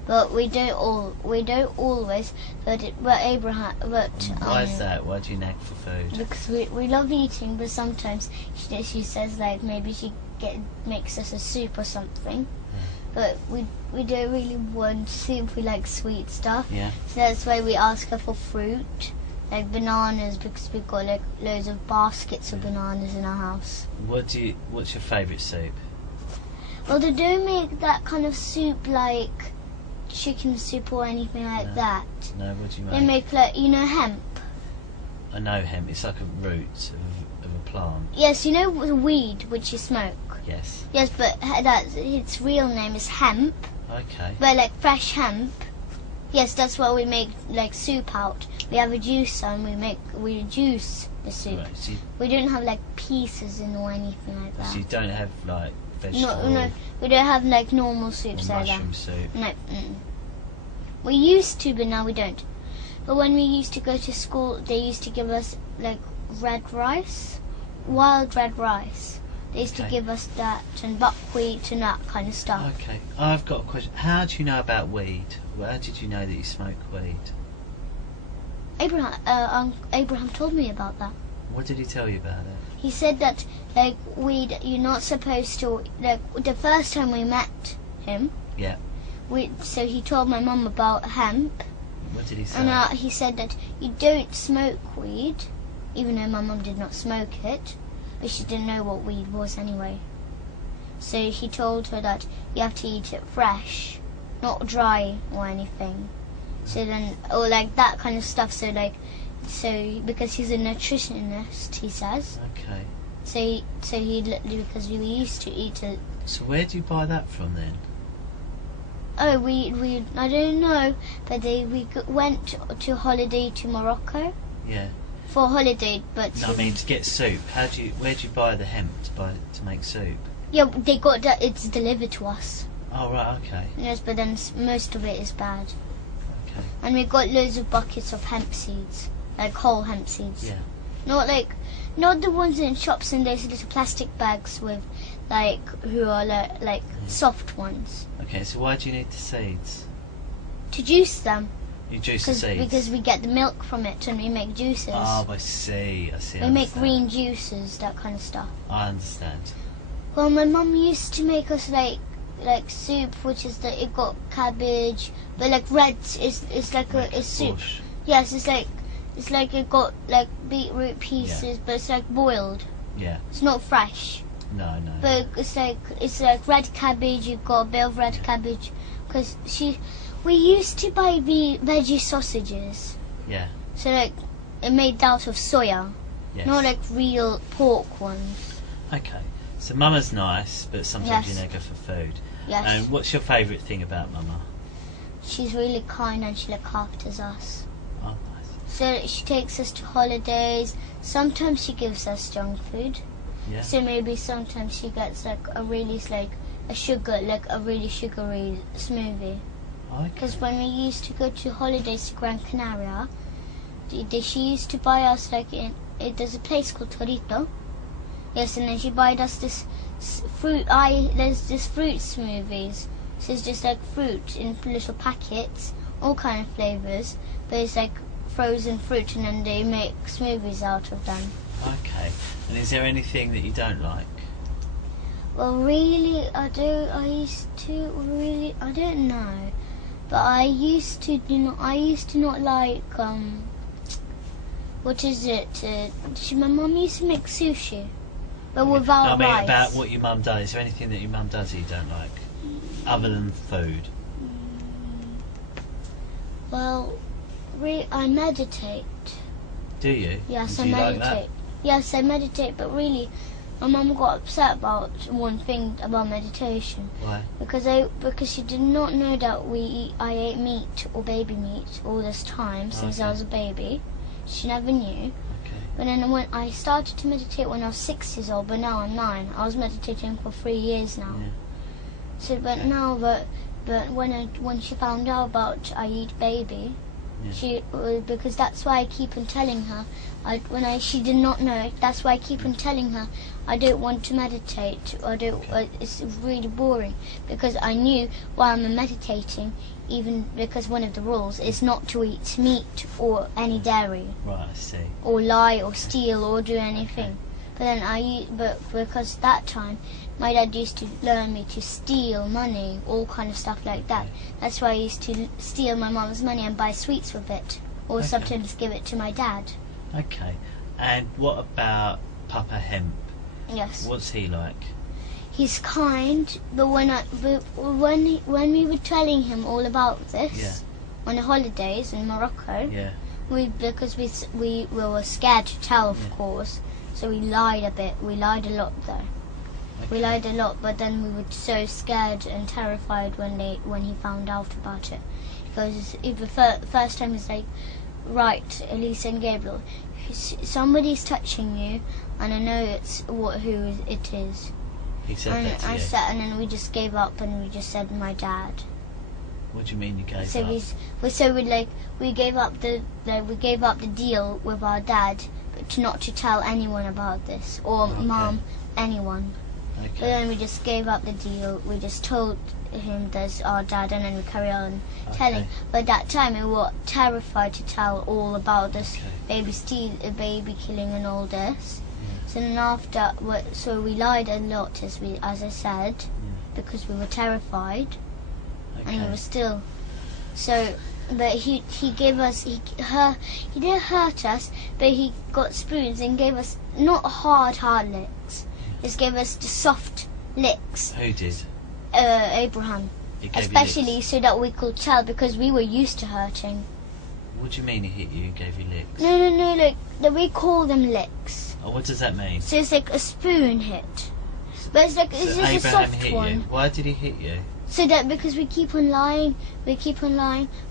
But we don't always. But Abraham. But why is that? Why do you nag for food? Because we love eating, but sometimes she says like maybe she makes us a soup or something. But we don't really want soup. We like sweet stuff. Yeah. So that's why we ask her for fruit, like bananas, because we've got like loads of baskets of bananas in our house. What's your favourite soup? Well, they don't make that kind of soup like chicken soup or anything like that. No, what do you They make? make like, you know, hemp. I know hemp. It's like a root of a plant. Yes, you know the weed which you smoke. Yes. Yes, but its real name is hemp. Okay. But like fresh hemp. Yes, that's what we make like soup out. We have a juicer and we juice the soup. Right, so We don't have like pieces in or anything like that. you don't have like vegetable No, we don't have like normal or soups like that. mushroom soup. No. We used to, but now we don't. But when we used to go to school, they used to give us like red rice, wild red rice. They used to Okay. give us that and buckwheat and that kind of stuff. Okay. I've got a question. How do you know about weed? How did you know that you smoke weed? Abraham told me about that. What did he tell you about it? He said that like weed, you're not supposed to like. The first time we met him, Yeah. so he told my mum about hemp, What did he say? and he said that you don't smoke weed, even though my mum did not smoke it, but she didn't know what weed was anyway. So he told her that you have to eat it fresh, not dry or anything. So then, or like that kind of stuff. So because he's a nutritionist, he says. Okay. Because we used to eat it. So where do you buy that from then? Oh, I don't know, but went to holiday to Morocco Yeah. for holiday, but No, I mean to get soup. Where do you buy the hemp to make soup? yeah, they got that. It's delivered to us. Oh right, okay. Yes, but then most of it is bad. Okay. And we got loads of buckets of hemp seeds, like whole hemp seeds. Yeah. Not the ones in shops in those little plastic bags with who are like soft ones. Okay, so why do you need the seeds? To juice them. You juice the seeds? Because we get the milk from it and we make juices. Oh, I see. We make green juices, that kind of stuff. I understand. Well, my mum used to make us like soup, which is that it got cabbage, but like red. It's like a soup. Bush. Yes, it's like it got like beetroot pieces, but it's like boiled. Yeah. It's not fresh. No. But it's like red cabbage. You've got a bit of red cabbage, because we used to buy veggie sausages. Yeah. So like it made out of soya, Yes. not like real pork ones. Okay. So Mama's nice, but sometimes Yes. you neg her for food. Yes. And what's your favourite thing about Mama? She's really kind and she looks after us. Oh, nice. So she takes us to holidays. Sometimes she gives us junk food. Yeah. So maybe sometimes she gets like a really sugary smoothie. Okay. Because when we used to go to holidays to Gran Canaria, she used to buy us there's a place called Torito. Yes, and then she bought us this fruit. There's this fruit smoothies. So it's just like fruit in little packets, all kind of flavors. But it's like frozen fruit, and then they make smoothies out of them. Okay. And is there anything that you don't like? Well, really, I don't know. But I used to not like what is it? My mum used to make sushi, but without No, I mean rice. about what your mum does. Is there anything that your mum does that you don't like, other than food? Well, I meditate. Do you? Yes, And I do you meditate. like that? Yes, I meditate, but really, my mum got upset about one thing about meditation. Why? Because she did not know that I ate meat or baby meat all this time since I was a baby. She never knew. Okay. But then when I started to meditate when I was 6 years old, but now I'm 9. I was meditating for 3 years now. Yeah. So, but now, but when she found out about I eat baby, She because that's why I keep on telling her. She did not know it. That's why I keep on telling her I don't want to meditate. I don't. It's really boring because I knew while I'm meditating, even because one of the rules is not to eat meat or any dairy. Right, I see. Or lie or steal or do anything. But then but because that time my dad used to learn me to steal money, all kind of stuff like that. That's why I used to steal my mum's money and buy sweets with it, or sometimes give it to my dad. Okay. And what about Papa Hemp? Yes. What's he like? He's kind, but when we were telling him all about this on the holidays in Morocco, because we were scared to tell, of course, so we lied a bit. We lied a lot though. We lied a lot, but then we were so scared and terrified when he found out about it. Because the first time he's like, right, A.L.I.S.A and G.A.B.R.I.E.L, somebody's touching you, and I know who it is. He said that to you? And then we just gave up, and we just said my dad. What do you mean you gave up? We gave up the deal with our dad, but not to tell anyone about this, or mom, anyone. But then we just gave up the deal. We just told him there's our dad, and then we carry on telling. But that time we were terrified to tell all about this baby killing and all this. So then after, so we lied a lot, as I said, because we were terrified, and we were still. So, but he gave us he didn't hurt us, but he got spoons and gave us not hard licks. Just gave us the soft licks. Who did? Abraham. Especially so that we could tell, because we were used to hurting. What do you mean he hit you and gave you licks? No, we call them licks. Oh, what does that mean? So it's like a spoon hit. But it's like, it's just a soft hit one. You. Why did he hit you? So that because we keep on lying, but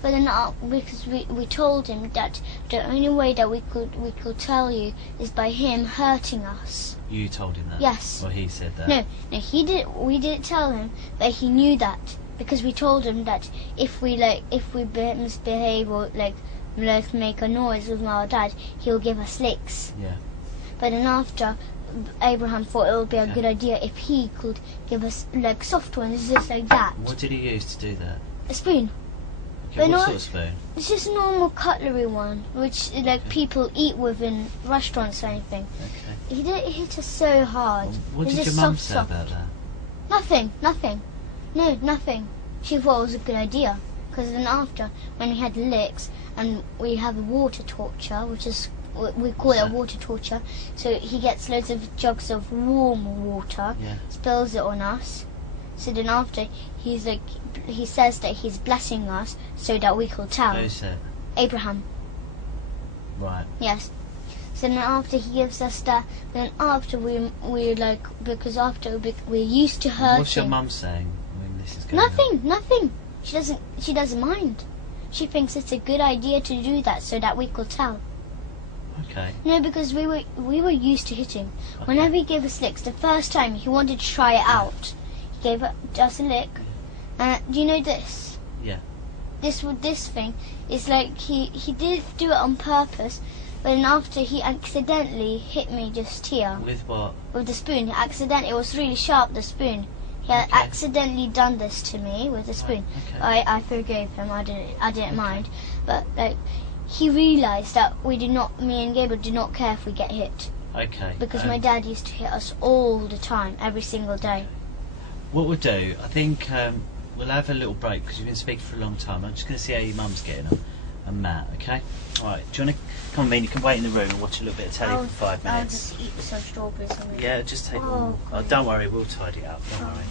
then because we told him that the only way that we could tell you is by him hurting us. You told him that? Yes. Or he said that? No, he did. We didn't tell him, but he knew that, because we told him that if we misbehave or make a noise with our dad, he'll give us licks. Yeah. But then after, Abraham thought it would be a good idea if he could give us soft ones, just like that. What did he use to do that? A spoon. Okay, what sort of spoon? It's just a normal cutlery one, which people eat with in restaurants or anything. Okay. He didn't hit us so hard. Well, what did your mum say about that? Nothing. No, nothing. She thought it was a good idea. Because then after, when we had licks, and we have a water torture, which is, we call it a water torture, so he gets loads of jugs of warm water, spills it on us. So then after, he says that he's blessing us so that we could tell. Who's that? Abraham. Right. Yes. So then after he gives us that, then after because after we're used to hurting. What's your mum saying when this is going on? Nothing. She doesn't mind. She thinks it's a good idea to do that so that we could tell. Okay. No, because we were used to hitting. Okay. Whenever he gave us licks, the first time he wanted to try it out, he gave us a lick. Do you know this? Yeah. This thing is like he did do it on purpose, but then after he accidentally hit me just here. With what? With the spoon. It was really sharp, the spoon. He had accidentally done this to me with the spoon. Okay. I forgave him. I didn't mind, but he realised that me and Gabriel do not care if we get hit. Okay. Because my dad used to hit us all the time, every single day. What we'll do, I think we'll have a little break because you've been speaking for a long time. I'm just going to see how your mum's getting on, and Matt. Okay. All right. Do you want to come on, Mean? You can wait in the room and watch a little bit of telly for 5 minutes. I'll just eat some strawberries. Yeah, just take them. Oh, don't worry, we'll tidy it up. Don't worry.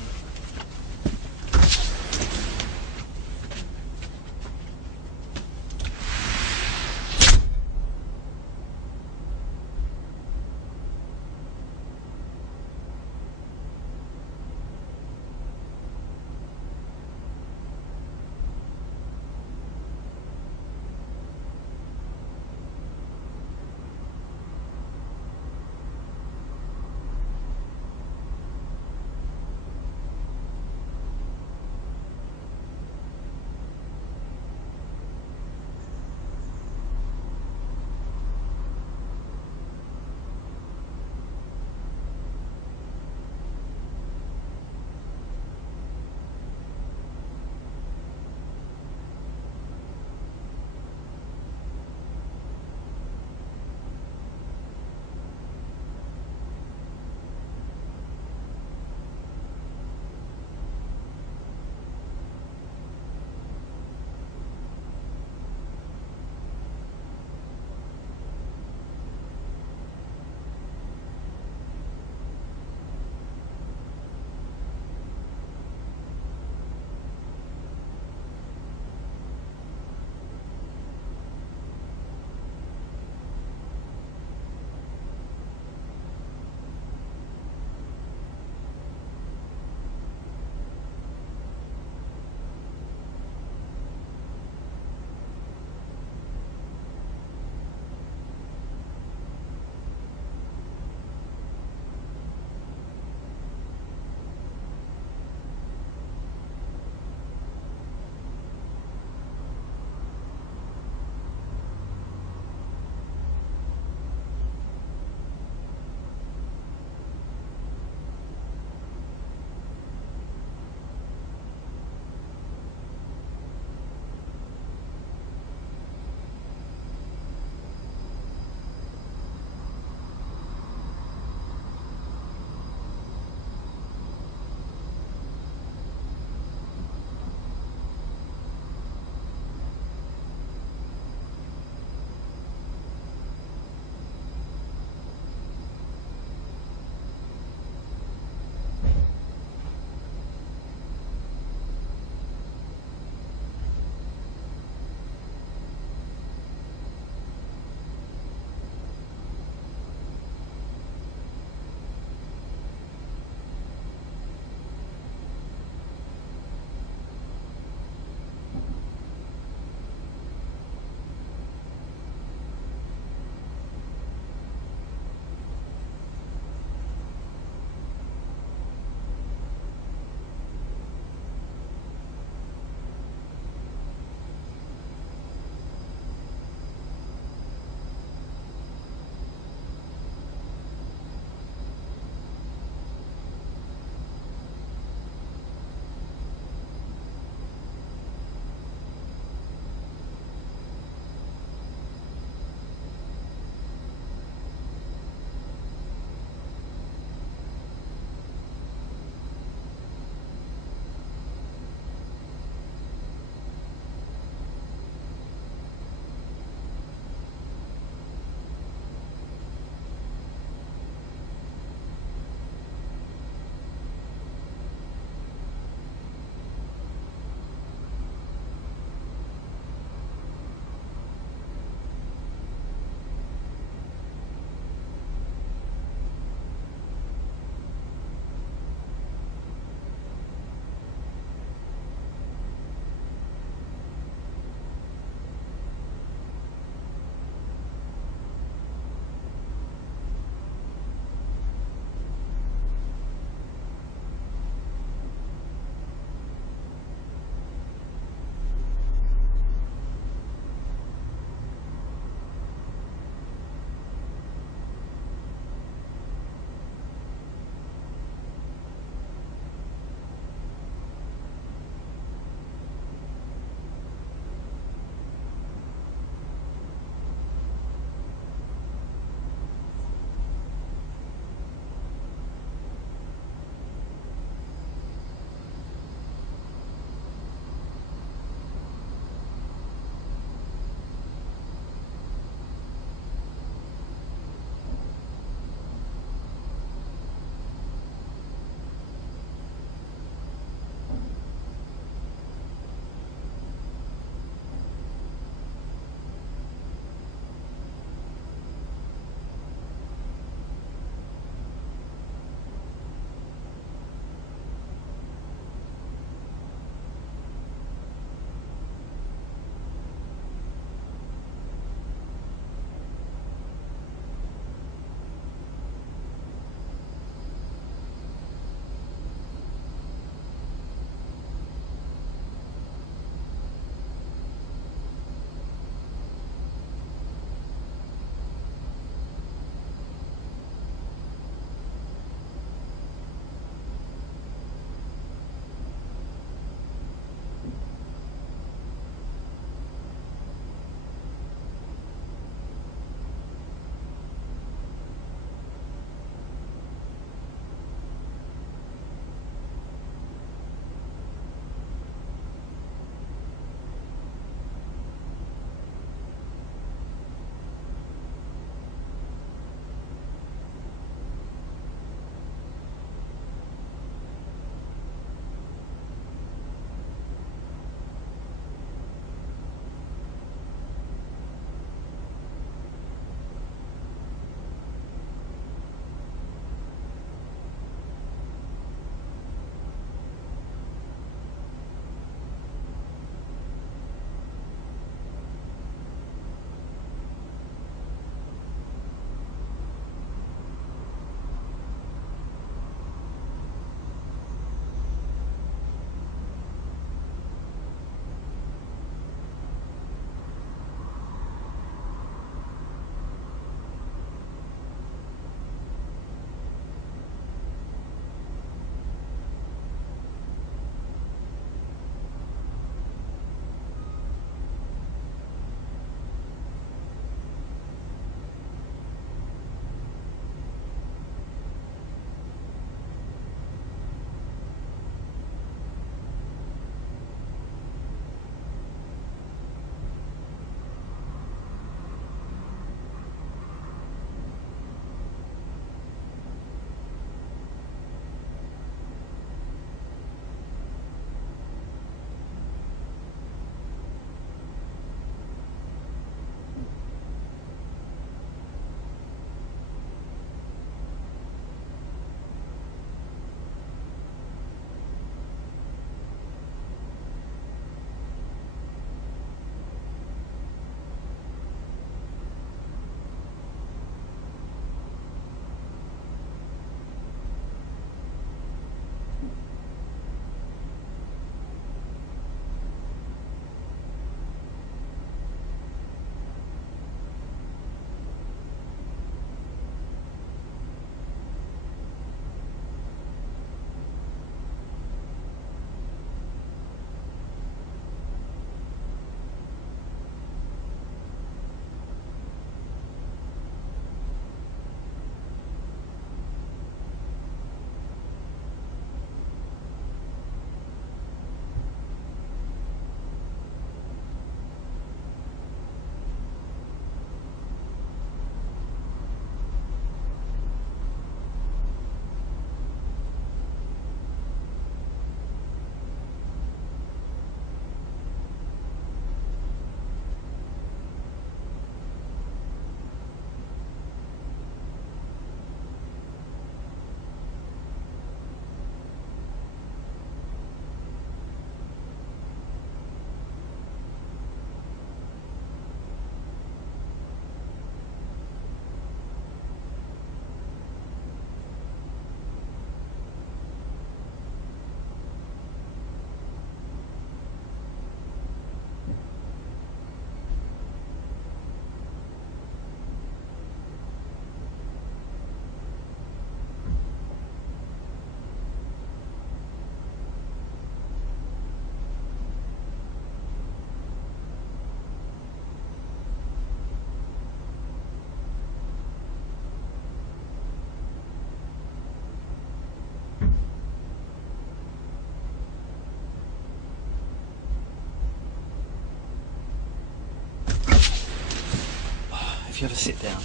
if you ever sit down.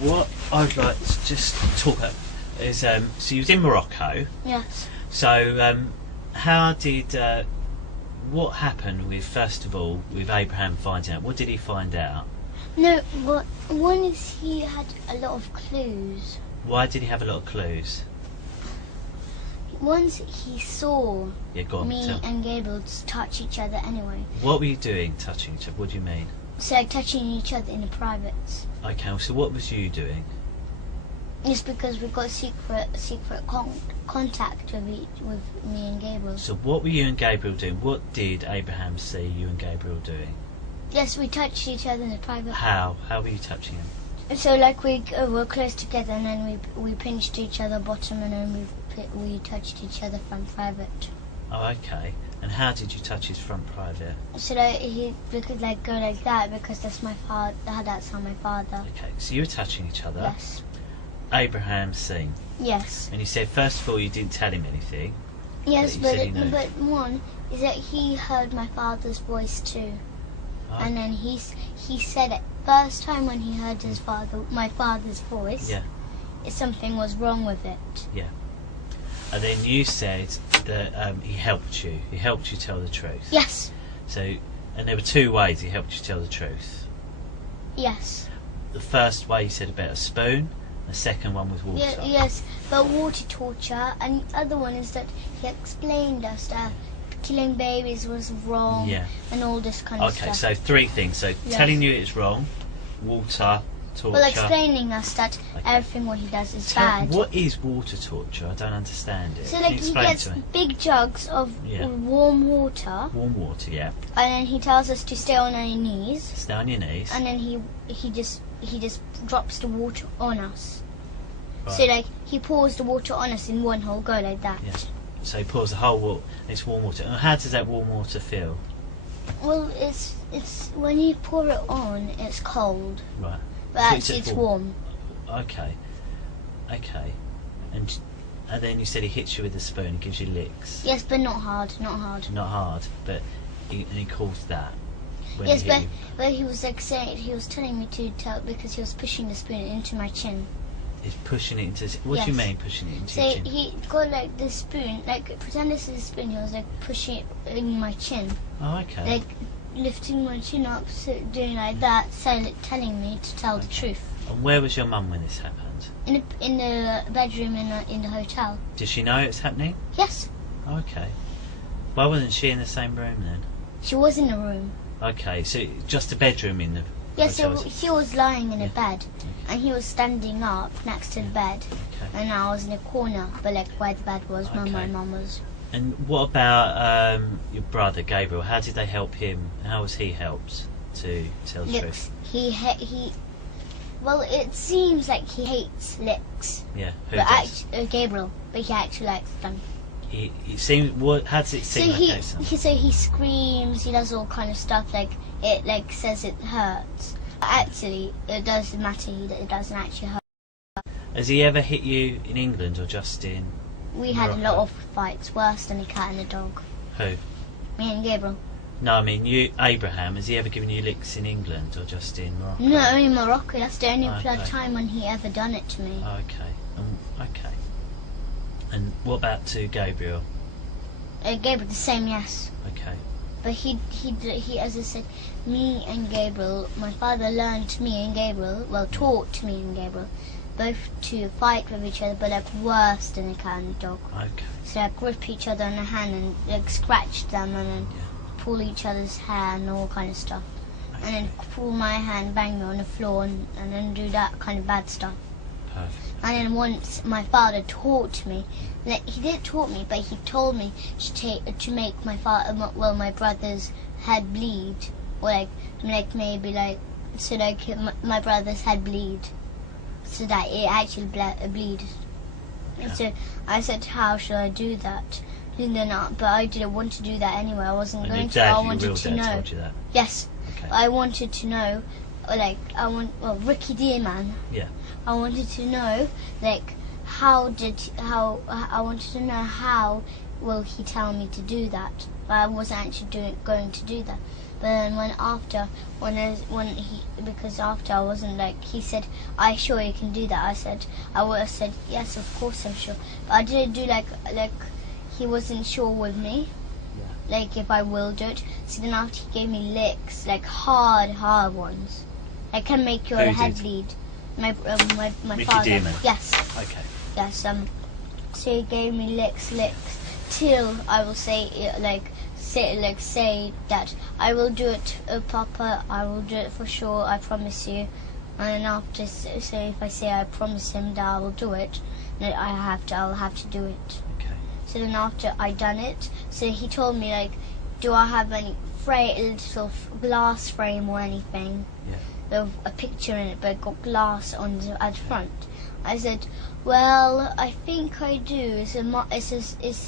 What I'd like to just talk about is, so you was in Morocco. Yes. So, how did, what happened with, first of all, with Abraham finding out? What did he find out? No, but one is he had a lot of clues. Why did he have a lot of clues? Once he saw me and Gabriel touch each other anyway. What were you doing, touching each other? What do you mean? So like touching each other in the privates. Okay, so what was you doing? It's because we got secret contact with me and Gabriel. So what were you and Gabriel doing? What did Abraham see you and Gabriel doing? Yes, we touched each other in the private. How? How were you touching him? So like we were close together, and then we pinched each other bottom, and then we touched each other front private. Oh, okay. And how did you touch his front private? So like we could like go like that because that's my father. That's how my father. Okay, so you were touching each other. Yes. Abraham's seen. Yes. And you said first of all you didn't tell him anything. Yes, but one is that he heard my father's voice too. Oh. And then he said it first time when he heard my father's voice. Yeah. Something was wrong with it. Yeah. And then you said that he helped you. He helped you tell the truth. Yes. So, and there were two ways he helped you tell the truth. Yes. The first way you said about a spoon. The second one was water. Yes, but water torture, and the other one is that he explained us that killing babies was wrong, and all this kind of stuff. Okay, so three things. So telling you it's wrong, water, torture. Well, explaining us that everything what he does is bad. What is water torture? I don't understand it. So like he gets big jugs of warm water. Warm water, yeah. And then he tells us to stay on our knees. Stay on your knees. And then he just drops the water on us. Right. So like he pours the water on us in one whole go like that. Yes. So he pours the whole water. It's warm water. And how does that warm water feel? Well, it's when you pour it on, it's cold. Right. But actually, it's warm. Okay. Okay. And then you said he hits you with a spoon and gives you licks. Yes, but not hard. Not hard. Not hard, but he calls that. Yes, but he was like saying, he was telling me to tell because he was pushing the spoon into my chin. He's pushing it into. What do you mean pushing it into your chin? So he got like the spoon, like pretend this is a spoon. He was like pushing it in my chin. Oh, okay. Like lifting my chin up, so doing like that, telling me to tell the truth. And where was your mum when this happened? In the bedroom in the hotel. Did she know it was happening? Yes. Okay. Why wasn't she in the same room then? She was in the room. Okay, so just a bedroom in the. Yes, so she was lying in a bed, and he was standing up next to the bed, and I was in a corner, but like where the bed was, where my mum was. And what about your brother Gabriel? How did they help him? How was he helped to tell the truth? Well, it seems like he hates licks. Yeah, who but does? Gabriel, but he actually likes them. He seems. How does it seem? So he screams. He does all kind of stuff. Like it, like says it hurts. But actually, it doesn't matter. It doesn't actually hurt. Has he ever hit you in England or just in? We had a lot of fights, worse than a cat and a dog. Who? Me and Gabriel. No, I mean you, Abraham. Has he ever given you licks in England or just in Morocco? No, in Morocco. That's the only time when he ever done it to me. Okay. Okay. And what about to Gabriel? Gabriel, the same, yes. Okay. But he, as I said, me and Gabriel, my father learned me and Gabriel, taught me and Gabriel, both to fight with each other, but like worse than a cat and a dog. Okay. So like grip each other on the hand and like scratch them and then pull each other's hair and all kind of stuff. Okay. And then pull my hand, bang me on the floor and then do that kind of bad stuff. Perfect. And then once my father taught me, like, he didn't taught me, but he told me to make my brother's head bleed, or like maybe like so like my brother's head bleed, so that it actually bleed. Okay. And so I said, how should I do that? But I didn't want to do that anyway. I wasn't going to. I wanted to know. Told you that? Yes. Okay. I wanted to know, Ricky Dearman. Yeah. I wanted to know, I wanted to know how will he tell me to do that? But I wasn't actually going to do that. But then because after I wasn't like, he said, "Are you sure you can do that?" I would have said, "Yes, of course I'm sure." But I didn't do like he wasn't sure with me, like if I will do it. So then after he gave me licks, like hard ones, that can make your head bleed. My father. Demon. Yes. Okay. Yes. So he gave me licks till I will say say that I will do it, Papa. I will do it for sure. I promise you. And after, so if I say I promise him that I will do it, then I'll have to do it. Okay. So then after I done it, so he told me like, do I have any little glass frame or anything? Yeah. With a picture in it, but got glass at the front. I said, well, I think I do. It's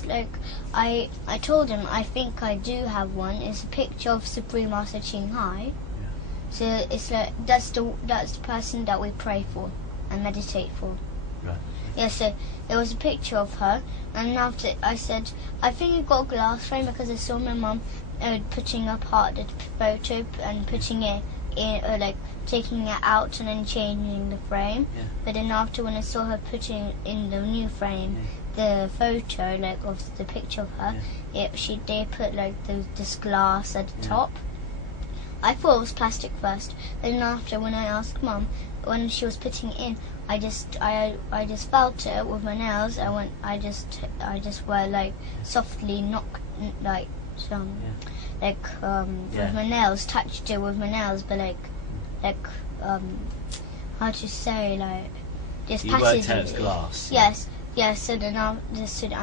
like I told him I think I do have one. It's a picture of Supreme Master Ching Hai. Yeah. So it's like that's the person that we pray for and meditate for. Right. Yeah. So there was a picture of her, and after I said I think you got a glass frame because I saw my mum putting apart the photo and putting it in, like taking it out and then changing the frame. Yeah. But then after when I saw her putting in the new frame, the photo like of the picture of her, they put like this glass at the top. I thought it was plastic first. Then after when I asked Mum when she was putting it in, I just felt it with my nails. I just were like softly knocked like some. Yeah. With my nails, touched it with my nails, but how to say, like, just You passively. worked out it's glass. Yes, so then I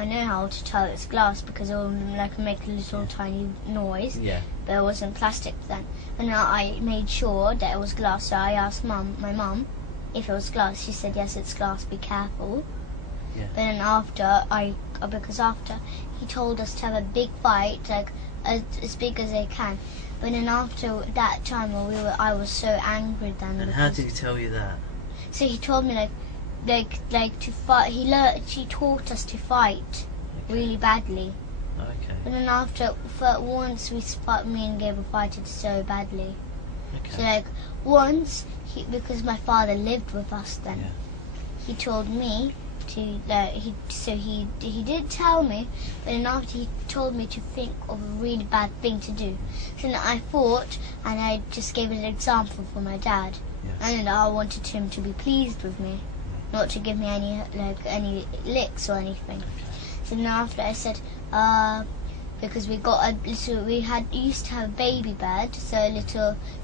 know how to tell it's glass because it will make a little tiny noise. Yeah. But it wasn't plastic then. And I made sure that it was glass, so I asked my mum if it was glass. She said, yes, it's glass, be careful. Yeah. But then because after he told us to have a big fight, like as big as they can. But then after that time, I was so angry then. And how did he tell you that? So he told me like to fight. She taught us to fight really badly. Okay. But then once me and Gabriel fighted so badly. Okay. So like once because my father lived with us then. Yeah. He told me to he did tell me, but then after he told me to think of a really bad thing to do. So then I thought, and I just gave an example for my dad, and I wanted him to be pleased with me, not to give me any licks or anything. Okay. So then after I said, because we used to have a baby bed, so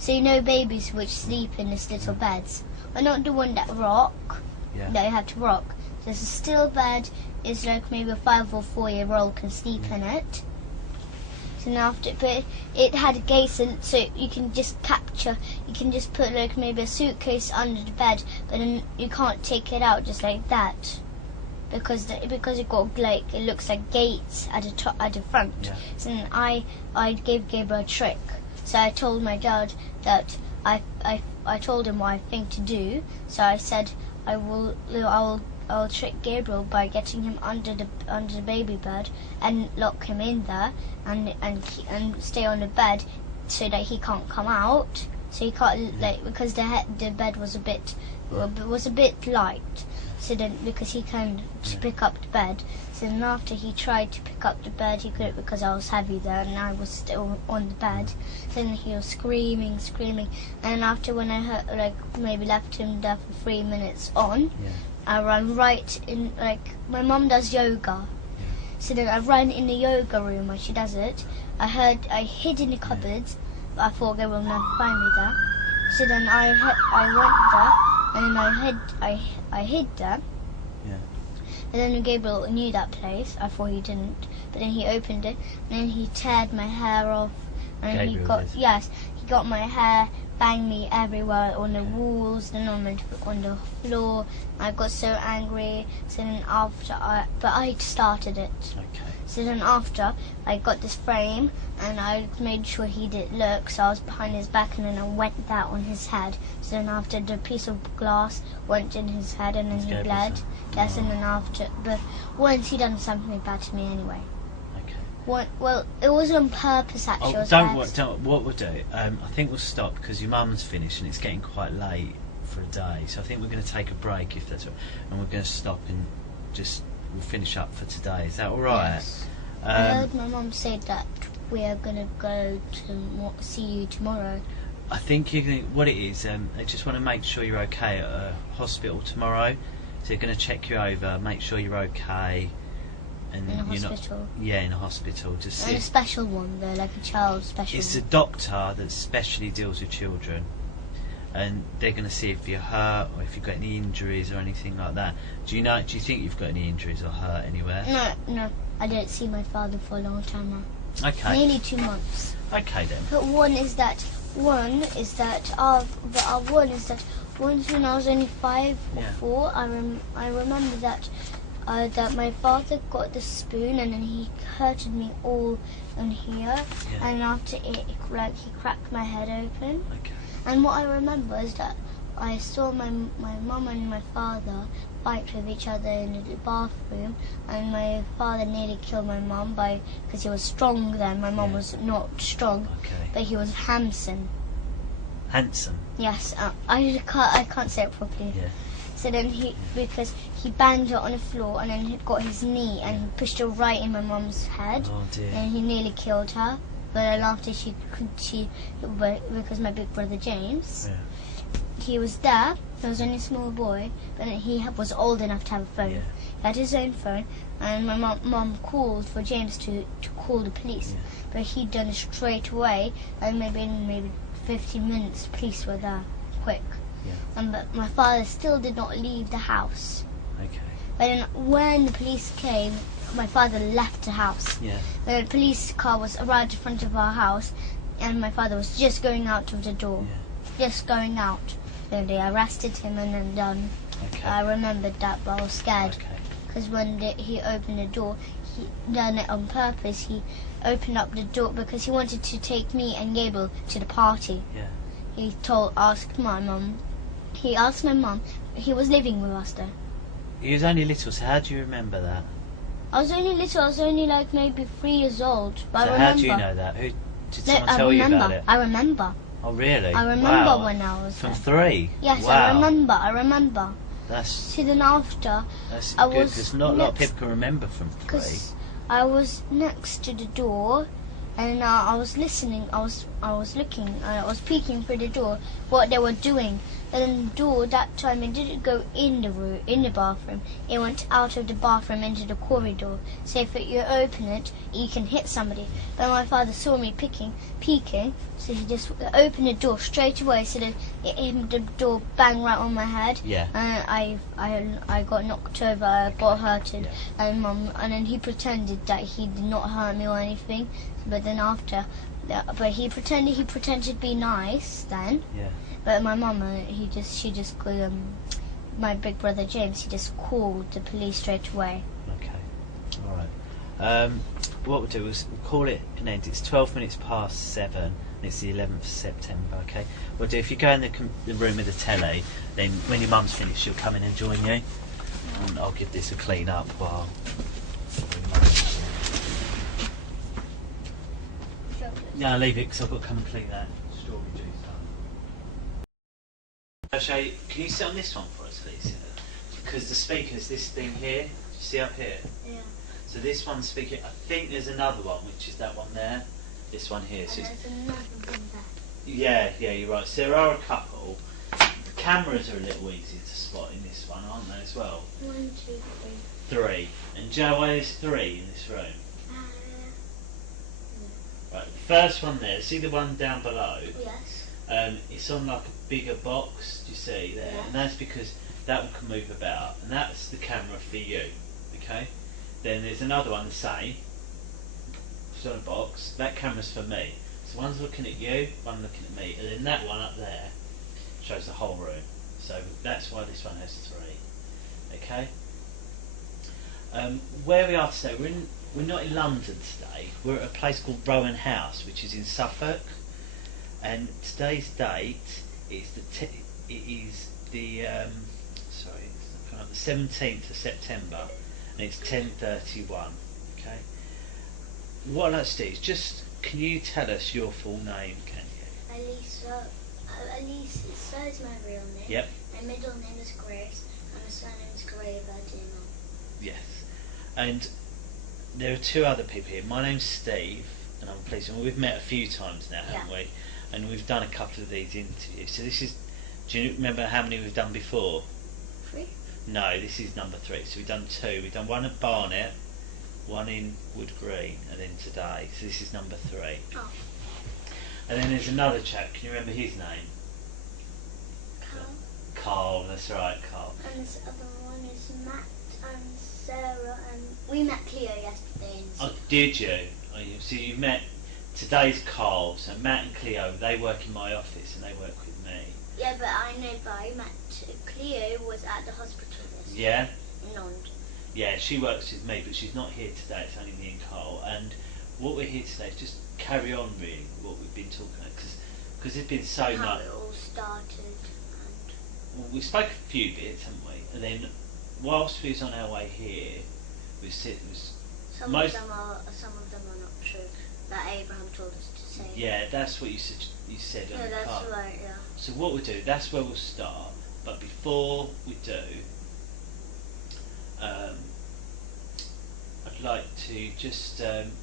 you know babies which sleep in this little beds, but not the one that rock. Yeah. That you have to rock. There's a still bed. It's like maybe a 5 or 4-year-old can sleep in it. So now but it had a gate, so you can just put like maybe a suitcase under the bed, but then you can't take it out just like that, because it got like it looks like gates at the front. Yeah. So then I gave Gabriel a trick. So I told my dad that I told him what I think to do. So I said I'll trick Gabriel by getting him under the baby bed and lock him in there and stay on the bed so that he can't come out. So he can't because the bed was a bit light. So then because he can pick up the bed. So then after he tried to pick up the bed, he couldn't because I was heavy there and I was still on the bed. So then he was screaming, and after when I heard, maybe left him there for 3 minutes on, I ran right in, my mum does yoga. So then I ran in the yoga room where she does it. I hid in the cupboards, but I thought they will never find me there. So then I went there, and then I hid there. Yeah. And then Gabriel knew that place. I thought he didn't, but then he opened it, and then he teared my hair off, and he got my hair, banged me everywhere on the walls, then on the floor. I got so angry. So then but I started it. Okay. So then after, I got this frame, and I made sure he didn't look, so I was behind his back, and then I went that on his head. So then after, the piece of glass went in his head, and then he bled. Yes, and then after, but once he done something bad to me anyway. Well, it was on purpose actually. What we'll do, I think we'll stop because your mum's finished and it's getting quite late for a day, so I think we're going to take a break if that's right, and we're going to stop and we'll finish up for today. Is that alright? Yes. I heard my mum say that we are going to go to see you tomorrow. I think what it is, they just want to make sure you're okay at a hospital tomorrow, so they're going to check you over, make sure you're okay. And in a hospital? In a hospital. Just and a special one though, like a child special It's one. a doctor that specially deals with children, and they're going to see if you're hurt or if you've got any injuries or anything like that. Do you think you've got any injuries or hurt anywhere? No, I didn't see my father for a long time now. Okay. Nearly 2 months. Okay then. But one is that once when I was only 5 or 4, I remember that my father got the spoon and then he hurted me all on here, and after it, he cracked my head open. Okay. And what I remember is that I saw my mum and my father fight with each other in the bathroom, and my father nearly killed my mum because he was strong then. My mum was not strong, but he was handsome. Handsome? Yes, I can't say it properly. Yeah. So then because he banged her on the floor and then he got his knee and pushed her right in my mum's head. Oh dear. And he nearly killed her. But then after because my big brother James, he was there. He was only a small boy, but he was old enough to have a phone. Yeah. He had his own phone, and my mum called for James to call the police. Yeah. But he'd done it straight away, and maybe 15 minutes, the police were there, quick. Yeah. But my father still did not leave the house. Okay. But then when the police came, my father left the house. Yeah. The police car was right in front of our house, and my father was just going out of the door. Yeah. Just going out. Then they arrested him and then done. Okay. I remembered that, but I was scared. Okay. Because when he opened the door, he done it on purpose. He opened up the door because he wanted to take me and Gabriel to the party. Yeah. He asked my mum. He asked my mum. He was living with us though. He was only little, so how do you remember that? I was only little. I was only like maybe 3 years old. But So I remember. how do you know that? Did someone tell you about it? I remember. Oh really? I remember wow. when I was From there. 3? Yes, wow. I remember. That's See, then after, good, I was because not a lot of next- people can remember from 3. Because I was next to the door, and I was listening. I was looking. I was peeking through the door what they were doing. And then the door that time it didn't go in the room, in the bathroom. It went out of the bathroom into the corridor. So if you open it, you can hit somebody. But my father saw me peeking, so he just opened the door straight away. So that the door banged right on my head. Yeah. And I got knocked over. I got hurted. Yeah. And then he pretended that he did not hurt me or anything. But then after, but he pretended to be nice then. Yeah. But my mum, she just called my big brother James. He just called the police straight away. Okay. All right. What we'll do is we'll call it an end. It's 12 minutes past 7, and it's the 11th of September. Okay. We'll do. If you go in the room with the telly, then when your mum's finished, she'll come in and join you, and I'll give this a clean up while. No, leave it because I've got to come and clean that strawberry juice up. I'll show you. Can you sit on this one for us, please? Because the speaker's this thing here. Do you see up here? Yeah. So this one's speaking. I think there's another one, which is that one there. This one here. So There's another one there. yeah, you're right. So there are a couple. The cameras are a little easier to spot in this one, aren't they, as well? 1, 2, 3. 3. And Joe, why there's 3 in this room? Right, the first one there, see the one down below? Yes. It's on like a bigger box, do you see there? Yeah. And that's because that one can move about, and that's the camera for you, okay? Then there's another one the same, it's on a box, that camera's for me. So one's looking at you, one looking at me, and then that one up there shows the whole room. So that's why this one has 3, okay? Where we are today, we're not in London today. We're at a place called Rowan House, which is in Suffolk. And today's date is the 17th of September, and it's 10:31. Okay. what I'd like to do is just, can you tell us your full name, can you? A.L.I.S.A is my real name. Yep. My middle name is Grace, and my surname is G.A.B.R.I.E.L. Yes. And there are two other people here. My name's Steve, and I'm pleased. And we've met a few times now, haven't we? And we've done a couple of these interviews. So this is, do you remember how many we've done before? 3? No, this is number 3. So we've done 2. We've done one at Barnet, one in Wood Green, and then today. So this is number 3. Oh. And then there's another chap. Can you remember his name? Carl. Carl, that's right, Carl. And this other one is Matt and Sarah, and we met Cleo yesterday. Oh, did you? Oh, so you met, today's Carl, so Matt and Cleo, they work in my office and they work with me. Yeah, but I know, but I met Cleo was at the hospital yesterday. Yeah? In London. Yeah, she works with me, but she's not here today, it's only me and Carl. And what we're here today is just carry on really what we've been talking about, because there's been so how much. It all started. And Well, we spoke a few bits, haven't we? And then whilst we was on our way here, some of them are not true. That Abraham told us to say. Yeah, that's what you said. You said on Yeah, the that's car. right. Yeah. So what we'll do, that's where we'll start. But before we do, I'd like to just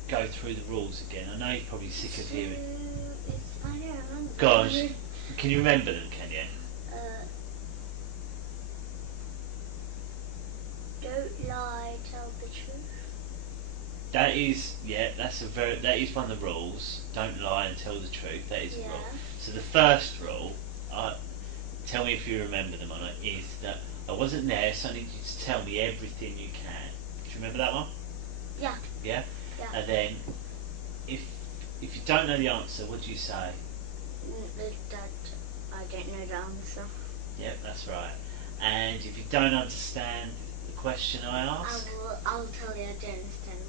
go through the rules again. I know you're probably sick of hearing. I don't remember. Gosh, can you remember them? Can you? Don't lie, tell the truth. That is, yeah, that is one of the rules. Don't lie and tell the truth. That is a rule. So the first rule, tell me if you remember them or not, is that I wasn't there, so I need you to tell me everything you can. Do you remember that one? Yeah. Yeah? Yeah. And then, if you don't know the answer, what do you say? That I don't know the answer. Yep, that's right. And if you don't understand the question I ask, I'll tell you I don't understand.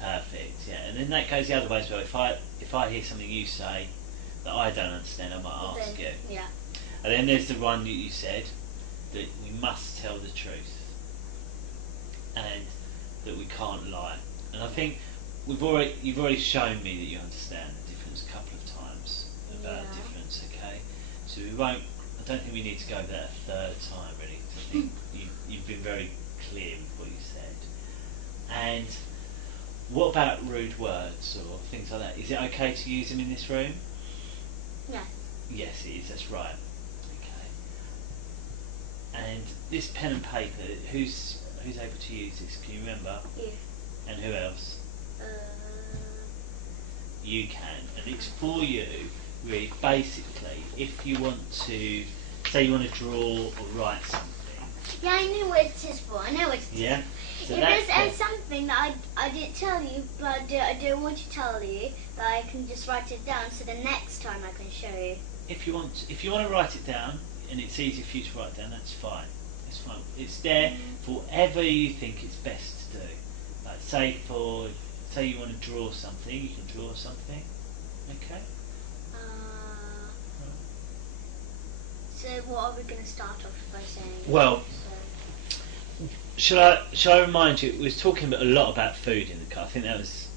Perfect. Yeah, and then that goes the other way as well. If I hear something you say that I don't understand, I might ask you. Yeah. And then there's the one that you said that we must tell the truth and that we can't lie. And I think you've already shown me that you understand the difference a couple of times about the difference. Okay, so I don't think we need to go over that a third time really. 'Cause I think you've been very clear with what you said. And what about rude words or things like that? Is it okay to use them in this room? Yeah. Yes, it is. That's right. Okay. And this pen and paper, who's able to use this? Can you remember? You. And who else? You can, and it's for you. Really, basically, if you want to, say, you want to draw or write something. Yeah, I know what it is for. I know what it is. Yeah. So if there's something that I didn't tell you, but I don't want to tell you, that I can just write it down, so the next time I can show you. If you want to write it down, and it's easy for you to write down, that's fine. It's fine. It's there for whatever you think it's best to do. Like say you want to draw something, you can draw something. Okay. So what are we going to start off by saying? Well, shall I remind you? We was talking a lot about food in the car. I think that was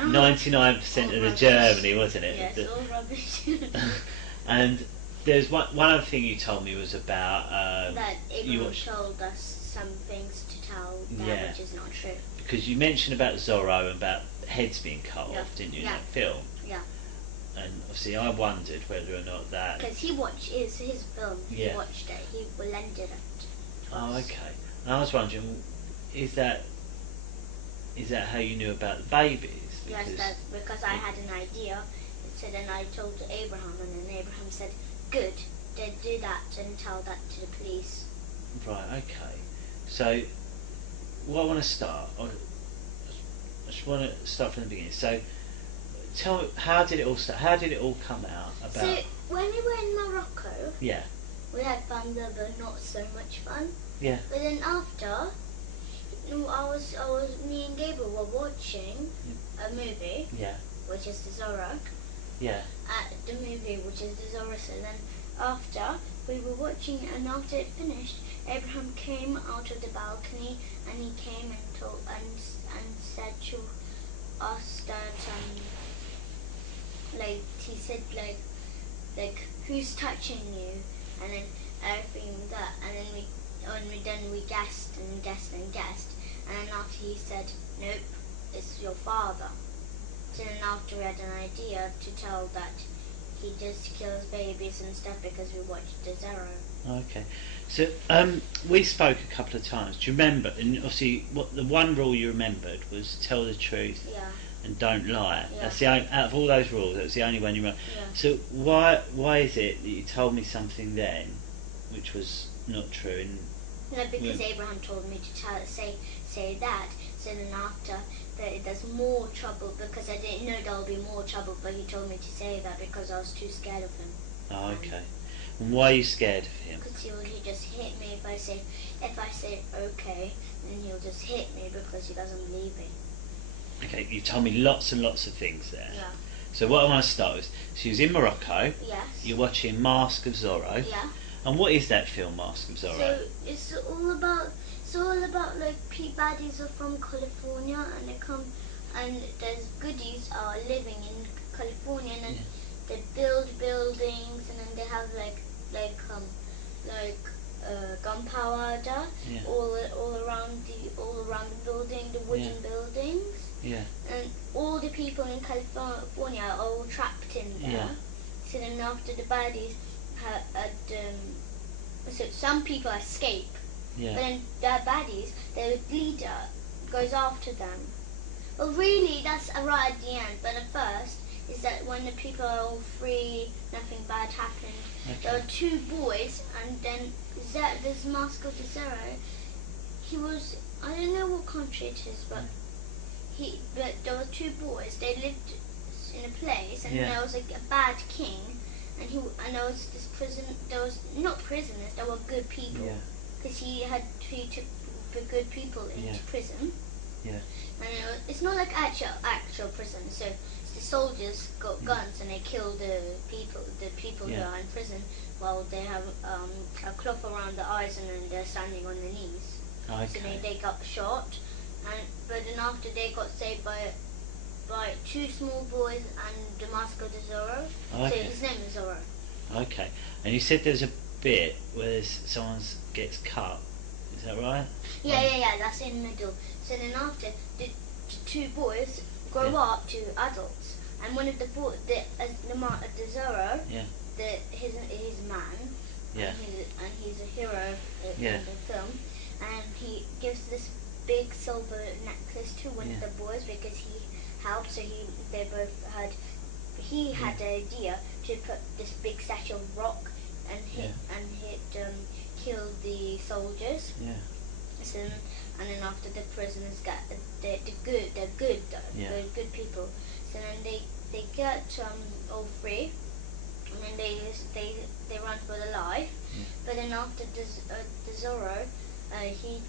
99% of the journey, wasn't it? Yes, all rubbish. And there's one other thing you told me was about that Abraham told us some things to tell that which is not true. Because you mentioned about Zorro and about heads being cut off, didn't you, in that film? Yeah. And obviously I wondered whether or not that... Because he watched his film, he watched it, he lended it. Oh, okay. And I was wondering, is that how you knew about the babies? Yes, because I had an idea. It said, and I told Abraham, and then Abraham said, good, then do that and tell that to the police. Right, okay. So, what I want to start, I just want to start from the beginning. So, tell me, how did it all start? How did it all come out? So, when we were in Morocco, yeah, we had fun there, but not so much fun. Yeah. But then after, me and Gabriel were watching a movie. Yeah. Which is the Zorro. Yeah. The movie, which is the Zorro. So then, after we were watching it, and after it finished, Abraham came out of the balcony, and he came and told and said to asked that like he said like who's touching you, and then everything that, and then we guessed and guessed and guessed, and then after he said nope, it's your father. So then after we had an idea to tell that he just kills babies and stuff because we watched the Zero. Okay, so we spoke a couple of times. Do you remember? And obviously, what the one rule you remembered was tell the truth and don't lie. Yeah. That's the only, out of all those rules, that was the only one you remember. Yeah. So why is it that you told me something then, which was not true? And no, because Abraham told me to say that. So then after that, there's more trouble because I didn't know there would be more trouble, but he told me to say that because I was too scared of him. Oh, okay. And why are you scared of him? Because he just hit me if I say okay, then he'll just hit me because he doesn't believe me. Okay, you told me lots and lots of things there. Yeah. So what I want to start with, she was in Morocco. Yes. You're watching Mask of Zorro. Yeah. And what is that film, Mask of Zorro? So it's all about like baddies are from California and they come and there's goodies are living in California and they build buildings and then they have like gunpowder all around the building, the wooden buildings. Yeah. And all the people in California are all trapped in there. Yeah. So then after the baddies so some people escape. Yeah. But then the baddies, their leader goes after them. Well, really, that's right at the end. But at first, is that when the people are all free, nothing bad happened. Okay. There were two boys, and then this Mask of the Zero, he was, I don't know what country it is, but there were two boys. They lived in a place, and there was like a bad king, and there was this prison. There was not prisoners. There were good people. Yeah. Because he took the good people into prison. Yeah. And it's not like actual prison. So the soldiers got guns and they kill the people who are in prison while they have a cloth around their eyes and then they're standing on their knees. Okay. So they got shot, but then after they got saved by two small boys and the Mask of the Zorro. Okay. So his name is Zorro. Okay. And you said there's a bit where someone gets cut. Is that right? Yeah. That's in the middle. So then after the two boys grow up to adults, and one of the Zorro, he's a man, and he's a hero in the film, and he gives this big silver necklace to one of the boys because he helped. So he had the idea to put this big statue of rock and kill the soldiers. Yeah. So, and then after the prisoners get they're good people. So then they get all free, and then they run for their life. Yeah. But then after the Zorro, he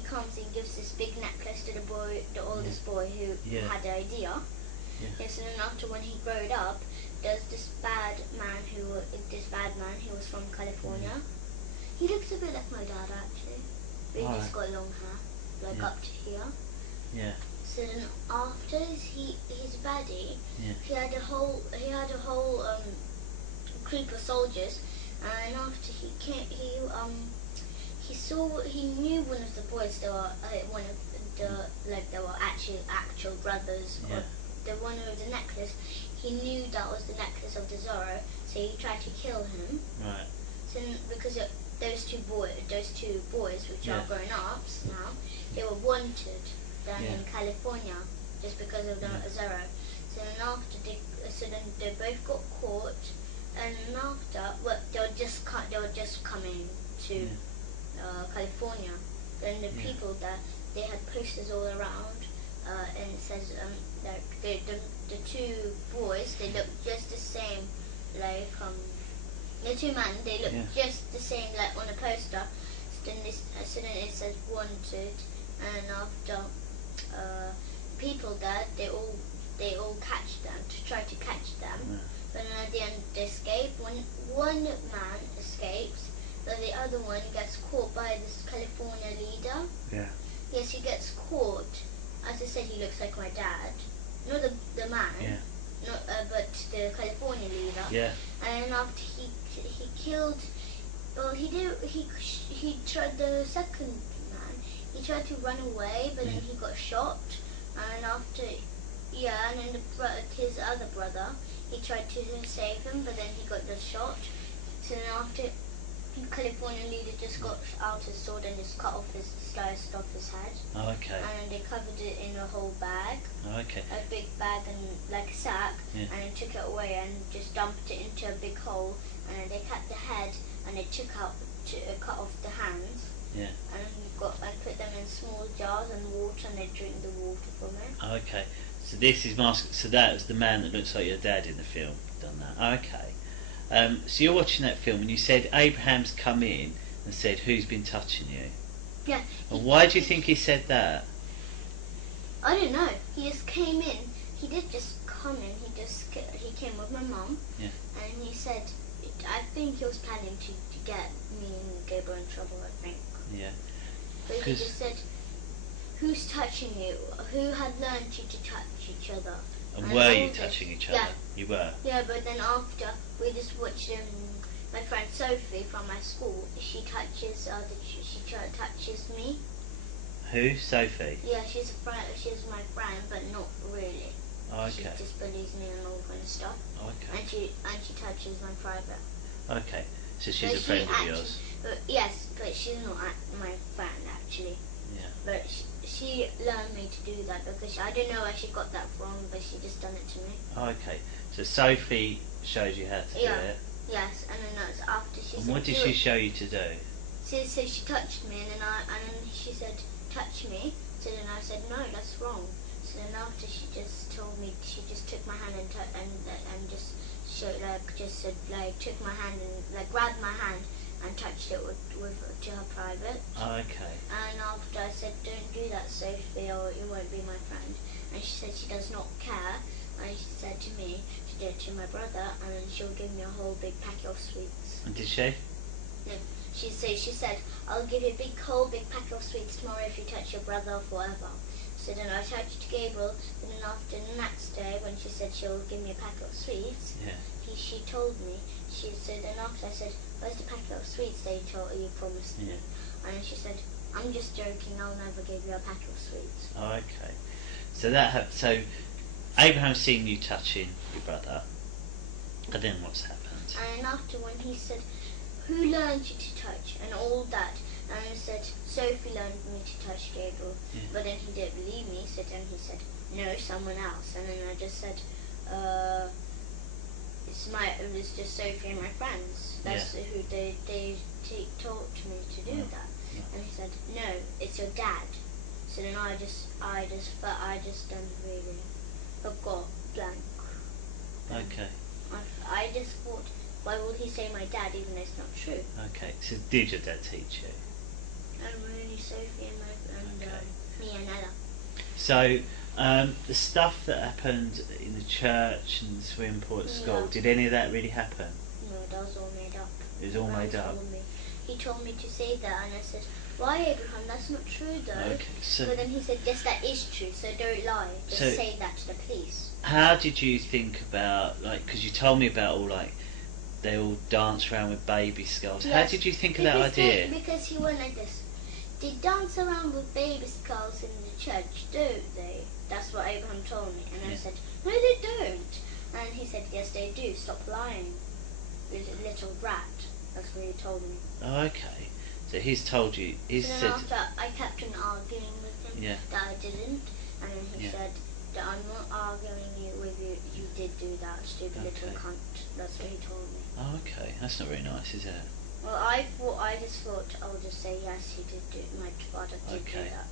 comes and gives this big necklace to the oldest boy who had the idea. Yeah. So then after when he growed up, there's this bad man who was from California. He looks a bit like my dad actually. But he's got long hair, up to here. Yeah. So then after his baddie, he had a whole group of soldiers, and after he came, he knew one of the boys. They were they were actual brothers. Yeah. Or the one with the necklace. He knew that was the necklace of the Zorro, so he tried to kill him. Right. So because those two boys, which are grown ups now, they were wanted down in California just because of the Zorro. So then they both got caught, and they were just coming to California. Then the people there, they had posters all around, and it says the two boys, they look just the same, the two men, they look just the same like on a poster. So then it says wanted, and after people there, they all catch them to try to catch them. But then at the end they escape. One man escapes, but the other one gets caught by this California leader. Yeah. Yes, he gets caught. As I said, he looks like my dad. not the man. Yeah. Not, but the California leader. Yeah. And then after he killed, well, he tried the second man. He tried to run away, but then he got shot. And after, and then his other brother, he tried to save him, but then he got just shot. So then after, the California leader just got out his sword and just sliced off his head. Oh, okay. And they covered it in a whole bag. Oh, okay. A big bag and like a sack, Yeah. and they took it away and just dumped it into a big hole. And then they cut the head and they cut off the hands. Yeah. And put them in small jars and water, and they drink the water from it. Oh, okay. So this is So that was the man that looks like your dad in the film. Done that. Oh, okay. So you're watching that film, and you said Abraham's come in and said, "Who's been touching you?" Yeah. And why do you think he said that? I don't know. He just came in. He did just come in. He came with my mum. Yeah. And he said, I think he was planning to get me and Gabriel in trouble, I think. Yeah. But he just said, who's touching you? Who had learned you to touch each other? And were you touching each other? Yeah. You were? Yeah, but then after, we just watched my friend Sophie from my school. She touches me. Who? Sophie? Yeah, she's my friend, but not really. Oh, okay. She just bullies me and all kind of stuff. Oh, okay. And she touches my private. Okay. So she's a friend of yours? Yes, but she's not my friend actually. Yeah. But she learned me to do that because I don't know where she got that from, but she just done it to me. Oh, okay. So Sophie showed you how to do it? Yes, and then that's after she and said, what did she show you to do? So she touched me, and then she said, touch me. So then I said, no, that's wrong. So then after she just told me, she just took my hand and just showed took my hand and grabbed my hand and touched it to her private. Oh, okay. And after I said, don't do that, Sophie, or you won't be my friend. And she said she does not care. And she said to me to do it to my brother, and then she'll give me a whole big packet of sweets. And did she? No. She said, I'll give you a whole big packet of sweets tomorrow if you touch your brother forever. So then I touched Gabriel, and then after the next day, when she said she'll give me a packet of sweets, she told me. So then after I said, where's the packet of sweets that you promised me? And then she said, I'm just joking, I'll never give you a packet of sweets. Oh, okay. So so Abraham's seen you touching your brother, and then what's happened? And after when he said, who learned you to touch, and all that, and I said, Sophie learned me to touch Gabriel, but then he didn't believe me, so then he said, no, someone else, and then I just said, it was just Sophie and my friends. That's who they taught me to do that. And he said, no, it's your dad. So then I just done really forgot blank. Okay. I just thought, why would he say my dad even though it's not true? Okay. So did your dad teach you? And really Sophie and me and Ella. So the stuff that happened in the church and the swimming pool at school, did any of that really happen? No, that was all made up. It was all made up? He told me to say that, and I said, why, Abraham? That's not true, though. Okay, so but then he said, yes, that is true, so don't lie. Just say that to the police. How did you think about, because you told me about they all dance around with baby skulls. Yes, how did you think of that idea? Because he went like this. They dance around with baby skulls in the church, don't they? That's what Abraham told me. And I said, no, they don't. And he said, yes, they do. Stop lying. You're a little brat. That's what he told me. Oh, okay. So he's told you. Then after I kept on arguing with him that I didn't. And then he said that I'm not arguing with you. You did do that, stupid little cunt. That's what he told me. Oh, okay. That's not very nice, is it? Well, I just thought I'll just say yes, he did do. My father did do that.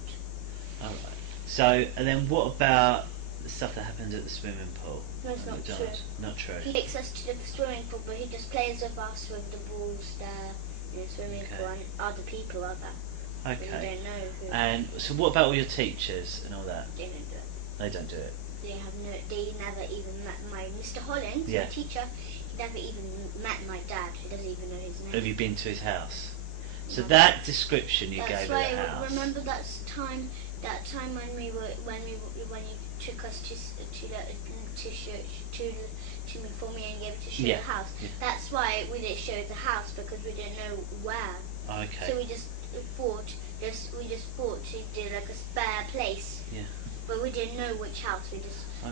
All right. So, and then what about the stuff that happened at the swimming pool? That's not true. Not true. He takes us to the swimming pool, but he just plays with us with the balls there in the swimming pool, and other people are there. Okay. But we don't know who. And so, what about all your teachers and all that? They don't do it. They don't do it. They never even met my Mr. Hollins, my teacher. He never even met my dad. He doesn't even know his name. Have you been to his house? So that description you gave of the house. Remember that time That time when you took us for me and gave it to show the house. Yeah. That's why we didn't show the house, because we didn't know where. Okay. So we just thought to do like a spare place. Yeah. But we didn't know which house. We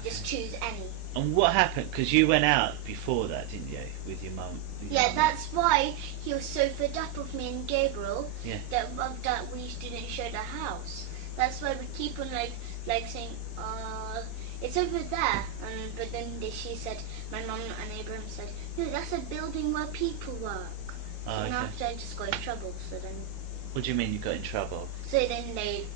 just choose any. And what happened? Because you went out before that, didn't you, with your mum? Yeah, that's why he was so fed up with me and Gabriel. Yeah. That we didn't show the house. That's why we keep on like saying, it's over there. But then she said, my mum and Abraham said, no, that's a building where people work. And after I just got in trouble. So then. What do you mean you got in trouble? So then they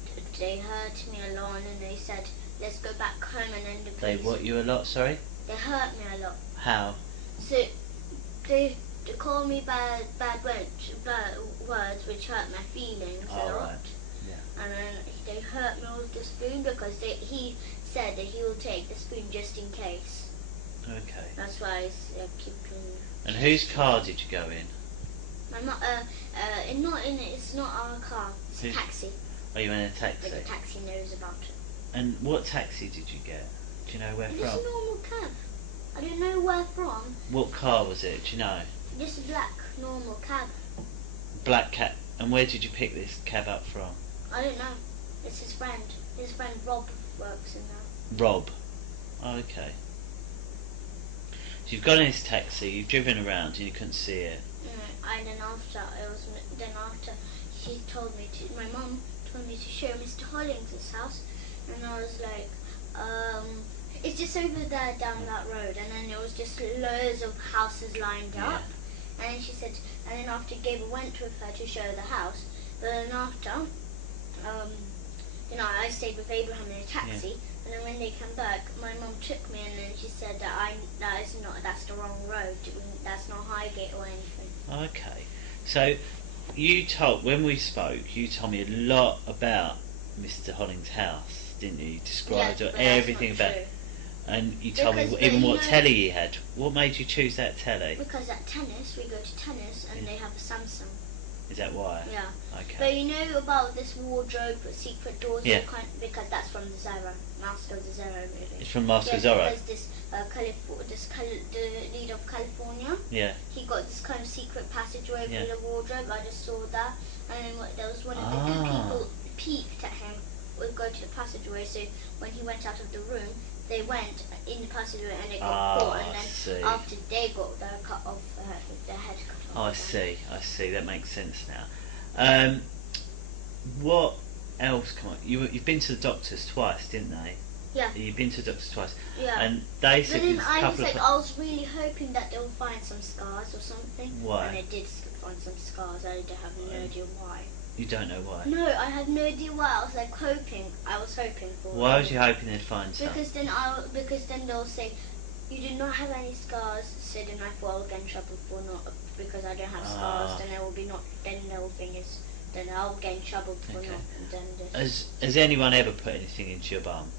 hurt me a lot, and they said, let's go back home, and then the police. They what you a lot? Sorry. They hurt me a lot. How? So they called me bad words, which hurt my feelings a lot. Right. Yeah. And then they hurt me with the spoon because he said that he will take the spoon just in case. Okay. That's why I keep. And whose car did you go in? My mum. It's not our car. It's a taxi. Oh, you went in a taxi. But the taxi knows about it. And what taxi did you get? Do you know where from? Just a normal cab. I don't know where from. What car was it? Do you know? Just a black normal cab. Black cab. And where did you pick this cab up from? I don't know. It's his friend. His friend Rob works in there. Rob. Oh, okay. So you've got in this taxi, you've driven around and you couldn't see it. And then after she told me to, my mum told me to show Mr. Hollings' house, and I was like, it's just over there down that road, and then there was just loads of houses lined up, and then she said, and then after Gabriel went with her to show the house, but then after, I stayed with Abraham in a taxi, and then when they come back, my mum took me, and then she said that that's the wrong road, that's not Highgate or anything. Okay, so when we spoke, you told me a lot about Mr. Hollings' house, didn't you? You described everything about it. And you told me even what telly he had. What made you choose that telly? Because at tennis, we go to tennis, and they have a Samsung. Is that why? Yeah. Okay. But you know about this wardrobe with secret doors? Yeah. Because that's from the Mask of the Zorro movie. It's from Mask of Zorro? Because the leader of California, he got this kind of secret passageway over the wardrobe. I just saw that. And then there was one of the good people peeked at him, would go to the passageway. So when he went out of the room, they went in the passageway and they got caught. And then after they got their head cut off. I see. That makes sense now. What else? Come on, you've been to the doctors twice, didn't they? Yeah. You've been to the doctors twice. Yeah. And they said but then I was really hoping that they'll find some scars or something. Why? And they did find some scars. I have no idea why. You don't know why? No, I have no idea why. I was hoping for. Why was you hoping they'd find some? Because then they'll say, you do not have any scars, so then I thought I'll get in trouble for not, because I don't have scars, then I'll get in trouble for not. Has anyone ever put anything into your bum?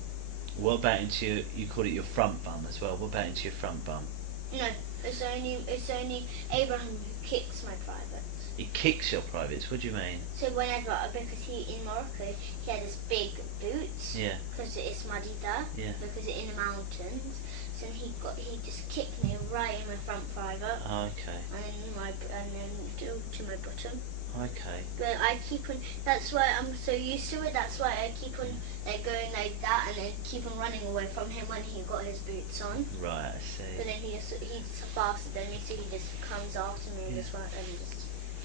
What about into you call it your front bum as well? What about into your front bum? No, it's only Abraham who kicks my privates. He kicks your privates? What do you mean? So because in Morocco, he had this big boots. Yeah. Because it's muddy there. Yeah. Because it's in the mountains. So he just kicked me right in my front private. Oh, okay. And then to my bottom. Okay. But I keep on. That's why I'm so used to it. That's why I keep on going like that, and then keep on running away from him when he got his boots on. Right, I see. But then he's faster than me, so he just comes after me and just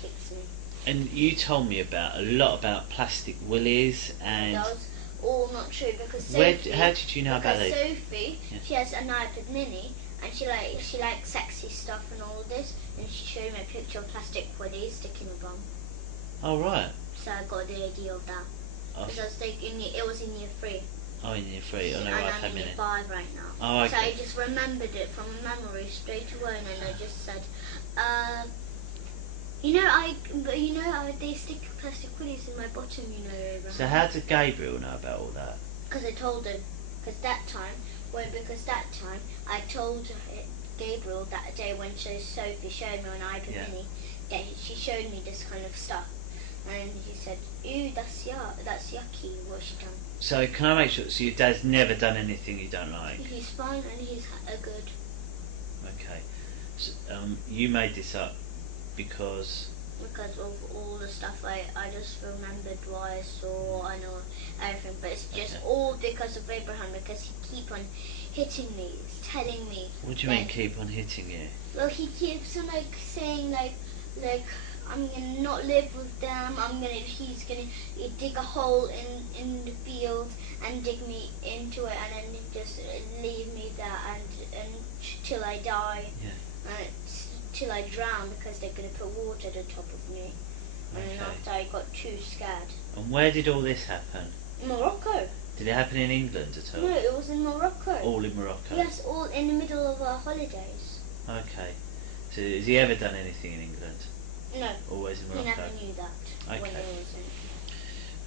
kicks me. And you told me a lot about plastic willies and. That was all not true because Sophie. How did you know about that? Sophie, she has an iPad Mini. And she likes sexy stuff and all this, and she showed me a picture of plastic willies sticking a bum. Oh right. So I got the idea of that. Because I was thinking it was in year 3. Oh, in year 3. And I'm in year 5 right now. Oh, okay. So I just remembered it from memory straight away, and then I just said, they stick plastic willies in my bottom, Abraham. So how did Gabriel know about all that? Because I told him. Because that time I told Gabriel that day when Sophie showed me on iPad Mini that she showed me this kind of stuff. And he said, "Ew, that's yucky. What she done?" So can I make sure? So your dad's never done anything you don't like? He's fine and he's good. Okay. So, you made this up because of all the stuff I just remembered what I saw. I know everything, but it's just all because of Abraham, because he keep on hitting me, telling me. What do you mean keep on hitting you? Well, he keeps on saying like I'm gonna not live with them. He's gonna dig a hole in the field and dig me into it, and then just leave me there and till I die. Yeah. Till I drown, because they're going to put water at the top of me. And then after I got too scared. And where did all this happen? Morocco. Did it happen in England at all? No, it was in Morocco. All in Morocco? Yes, all in the middle of our holidays. Okay. So has he ever done anything in England? No. Always in Morocco? He never knew that when he was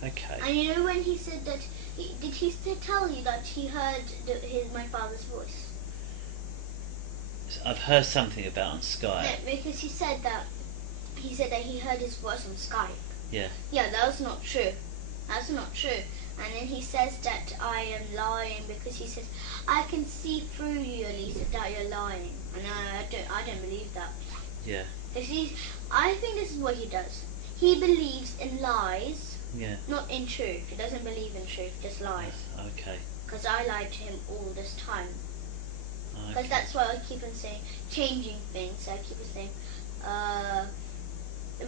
in. Okay. And you know when he said that, did he tell you that he heard my father's voice? I've heard something about on Skype. No, because he said that he heard his voice on Skype. Yeah. Yeah, that was not true. That's not true. And then he says that I am lying, because he says I can see through you, A.L.I.S.A, that you're lying. And I don't believe that. Yeah. I think this is what he does. He believes in lies. Yeah. Not in truth. He doesn't believe in truth, just lies. Okay. Because I lied to him all this time. Because Okay. that's why I keep on saying, changing things. I keep on saying,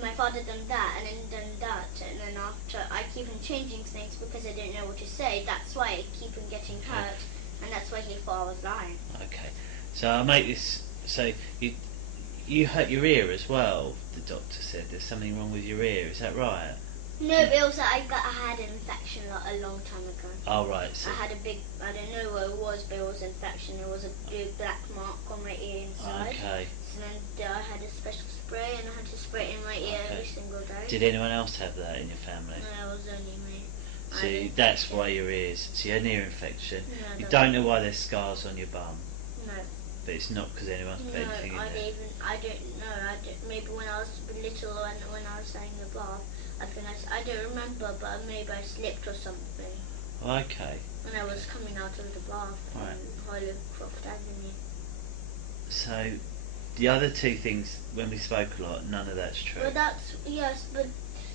my father done that and then done that, and then after I keep on changing things because I don't know what to say. That's why I keep on getting hurt, and that's why he thought I was lying. Okay. So I'll make this. So you hurt your ear as well. The doctor said there's something wrong with your ear. Is that right? No, but also I had an infection a long time ago. Oh right. So I had a big, I don't know what it was, but it was an infection. There was a big black mark on my ear inside. Okay. So then I had a special spray, and I had to spray it in my ear every single day. Did anyone else have that in your family? No, it was only me. So that's why your ears. So you had an ear infection. No, You don't know why there's scars on your bum. No. But it's not because anyone's put anything in there. I don't know. Maybe when I was little and when I was having the bath, I don't remember, but maybe I slipped or something. Okay. When I was coming out of the bath on Holycroft Avenue. So the other two things, when we spoke a lot, none of that's true. Well, yes, but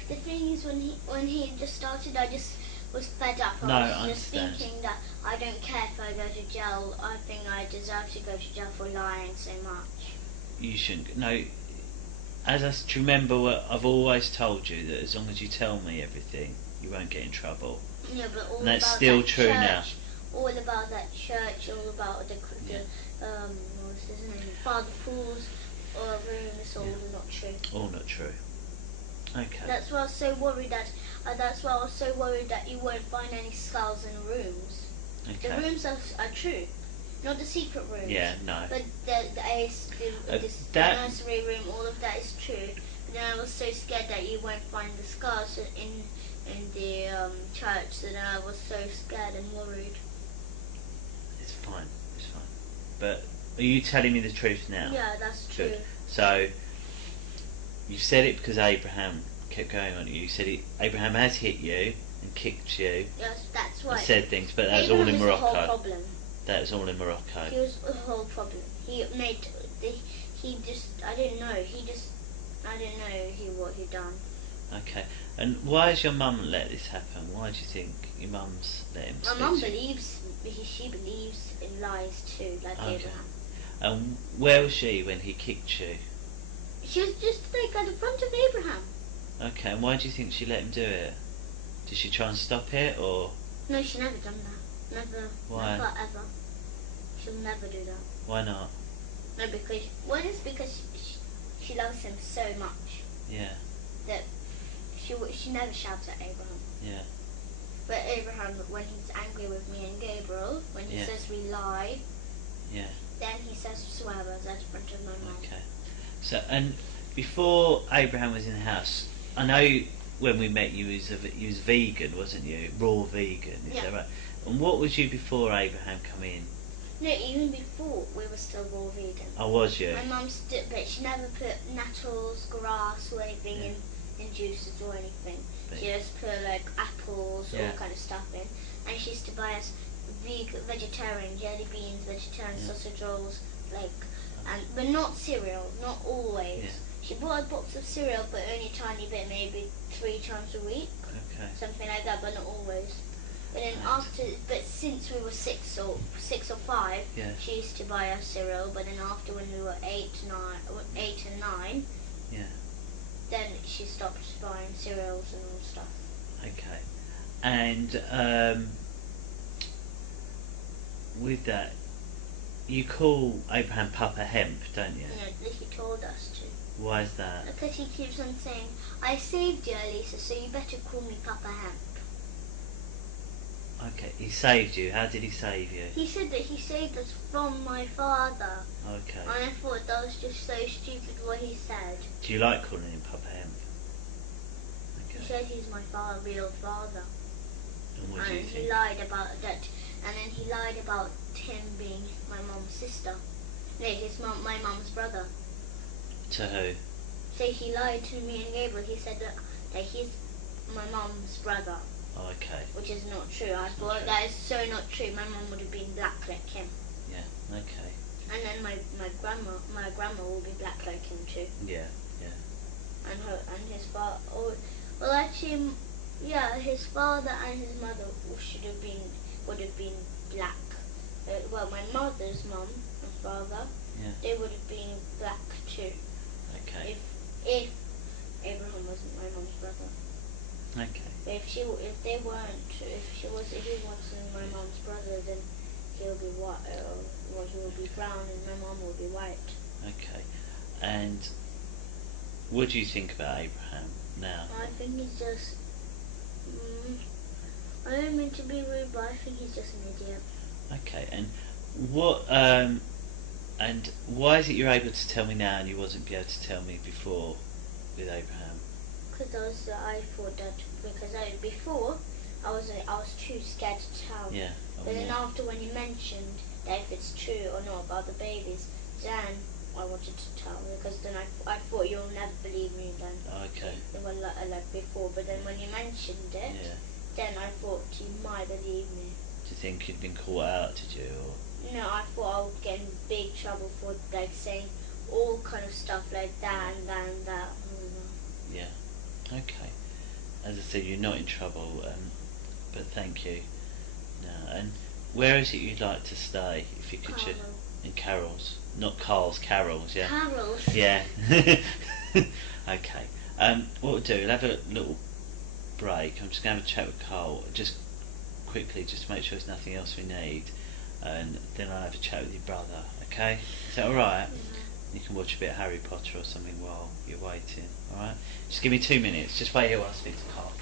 the thing is, when he just started, I just was fed up. I was just thinking that I don't care if I go to jail. I think I deserve to go to jail for lying so much. You shouldn't. No. Do you remember what I've always told you, that as long as you tell me everything, you won't get in trouble. Yeah, but all and that's about still that true church, now. All about that church, all about the what's his name, Father Paul's room is all not true. All not true. Okay. That's why I was so worried that you won't find any skulls in rooms. Okay. The rooms are true. Not the secret rooms. Yeah, no. But the nursery room, all of that is true. But then I was so scared that you won't find the scars in the church, so then I was so scared and worried. It's fine. It's fine. But are you telling me the truth now? Yeah, that's true. Good. So you said it because Abraham kept going on you. You said Abraham has hit you and kicked you. Yes, that's right. And said things, but that was Abraham all in Morocco. Was the whole problem. That was all in Morocco. He was the whole problem. I don't know what he done. Okay. And why has your mum let this happen? Why do you think your mum's let him? My mum believes in lies too, like Abraham. And where was she when he kicked you? She was just like at the front of Abraham. Okay. And why do you think she let him do it? Did she try and stop it, or? No, she never done that. Never. Why? Never ever. She'll never do that. Why not? No, because she loves him so much. Yeah. That she never shouts at Abraham. Yeah. But Abraham, when he's angry with me and Gabriel, when he says we lie, then he says swear words at the front of my mouth. Okay. So, and before Abraham was in the house, I know when we met you was vegan, wasn't you? Raw vegan, is that right? And what was you before Abraham come in? No, even before we were still raw vegan. Oh, was you? My mum but she never put nettles, grass or anything in juices or anything. But She just put like apples, Yeah. all kind of stuff in. And she used to buy us vegetarian jelly beans, vegetarian Yeah. sausage rolls, like, but not cereal, not always. Yeah. She bought a box of cereal, but only a tiny bit, maybe 3 times a week, okay. something like that, but not always. But then Right. but since we were 6 or 5, Yeah. she used to buy us cereal. But then after, when we were 8 and 9, Yeah. then she stopped buying cereals and all stuff. Okay. And with that, you call Abraham Papa Hemp, don't you? He told us to. Why is that? Because he keeps on saying, "I saved you, A.L.I.S.A, so you better call me Papa Hemp." Okay, he saved you. How did he save you? He said that he saved us from my father. Okay. And I thought that was just so stupid what he said. Do you like calling him Papa Hemp? He Okay. said he's my real father. And what do you And he think? lied about that. And then he lied about him being my mum's sister. No, my mum's brother. To who? So he lied to me and Gabriel. He said that he's my mum's brother. Oh, okay. Which is not true. I thought true. that is so not true. My mum would have been black like him. Yeah. Okay. And then my grandma will be black like him too. Yeah. Yeah. And his father. Oh, well, actually, yeah, his father and his mother would have been black. Well, my mother's mum and father, Yeah. they would have been black too. Okay. If Abraham wasn't my mum's brother. Okay. But if he wasn't my mum's brother, then he'll be white. Well, he will be brown, and my mum will be white. Okay. And what do you think about Abraham now? I think he's just. I don't mean to be rude, but I think he's just an idiot. Okay. And what? And why is it you're able to tell me now and you wasn't able to tell me before with Abraham? Because I thought that before I was too scared to tell. Yeah. But then after, when you mentioned that if it's true or not about the babies, then I wanted to tell, because then I thought you'll never believe me then. Okay. Well, like before, but then when you mentioned it, Yeah. then I thought you might believe me. Do you think you'd been caught out, did you? Or? No, I thought I would get in big trouble for like saying all kind of stuff like that and that and that. I don't know. Yeah. Okay. As I said, you're not in trouble, but thank you. No. And where is it you'd like to stay, if you could choose? Carol. In Carol's, not Carl's. Carol's, yeah. Carol's. Yeah. Okay. What we'll do, we'll have a little break. I'm just going to have a chat with Carl, just quickly, just to make sure there's nothing else we need, and then I'll have a chat with your brother. Okay? Is that all right? You can watch a bit of Harry Potter or something while you're waiting. All right? Just give me 2 minutes. Just wait here while I speak to Carl.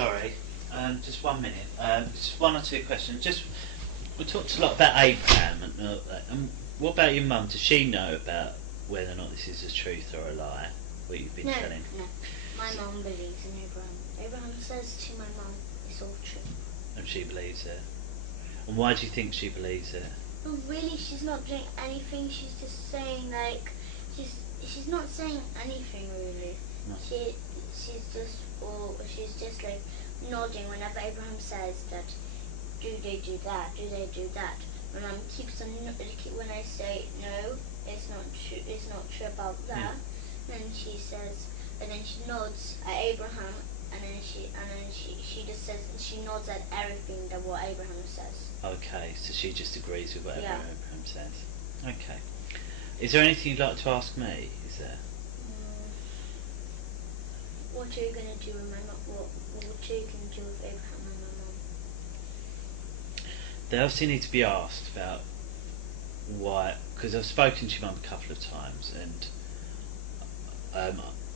sorry. Just 1 minute. Just one or two questions. We talked a lot about Abraham and what about your mum? Does she know about whether or not this is a truth or a lie? What you've been telling? No. My mum believes in Abraham. Abraham says to my mum, it's all true. And she believes it. And why do you think she believes it? Well, really, she's not doing anything. She's just saying she's not saying anything really. No. She's just like nodding whenever Abraham says that. Do they do that? Do they do that? My mum keeps on when I say no, it's not true. It's not true about that. Then she says, and then she nods at Abraham, and then she just says she nods at everything that what Abraham says. Okay, so she just agrees with whatever Abraham says. Okay. Is there anything you'd like to ask me? Is there? What are you going to do with my mum? What are you going to do with Abraham and my mum? They obviously need to be asked about why, because I've spoken to your mum a couple of times, and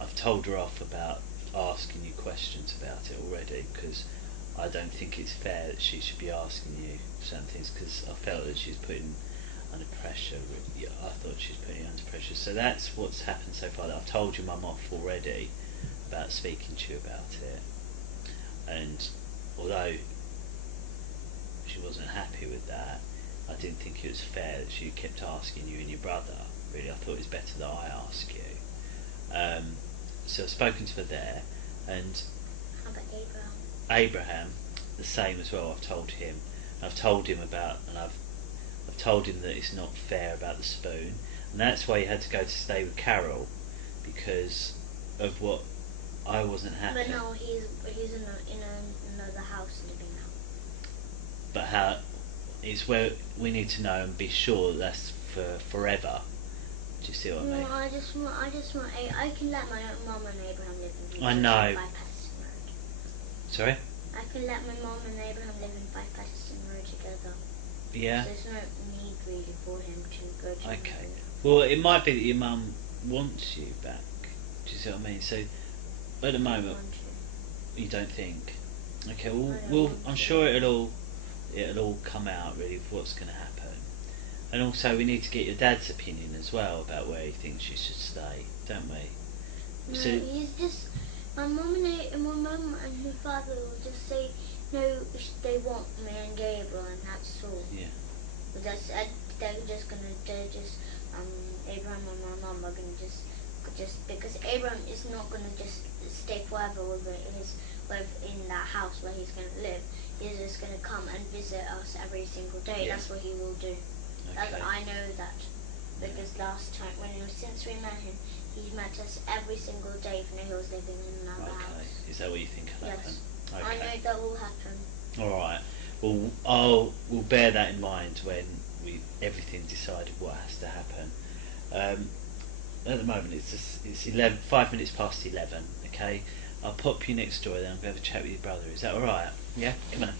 I've told her off about asking you questions about it already, because I don't think it's fair that she should be asking you certain things, because I felt that she's putting under pressure. I thought she was putting you under pressure. So that's what's happened so far. That I've told your mum off already about speaking to you about it, and although she wasn't happy with that, I didn't think it was fair that she kept asking you and your brother. Really, I thought it was better that I ask you. So I've spoken to her there, and how about Abraham? Abraham, the same as well. I've told him. I've told him about, and I've told him that it's not fair about the spoon, and that's why he had to go to stay with Carol, because of what I wasn't happy. But no, he's in another house living now. But how? It's where we need to know and be sure that's for forever. Do you see what I mean? No, I just want. I can let my mum and Abraham live in. I know. 5 Patterson Road. Sorry? I can let my mum and Abraham live in 5 Patterson Road together. Yeah. There's no need really for him to go to. Okay. Well, it might be that your mum wants you back. Do you see what I mean? So, at the moment, you don't think. Okay. Well, I'm sure it'll all come out really of what's going to happen. And also, we need to get your dad's opinion as well about where he thinks you should stay, don't we? No, So, he's just my mum and my father will just say no. They want me and Gabriel, and that's all. Yeah. But they're just Abraham and my mum are gonna just because Abraham is not gonna just stay forever with in that house where he's gonna live. He's just gonna come and visit us every single day. Yeah. That's what he will do. Okay. I know that because last time since we met him, he met us every single day even though he was living in another house. Is that what you think will happen? Yes. Okay. I know that will happen. All right. Well, we'll bear that in mind when everything decided what has to happen. At the moment, it's 5 minutes past 11. Okay. I'll pop you next door, then I'm going to have a chat with your brother. Is that all right? Yeah. Come on.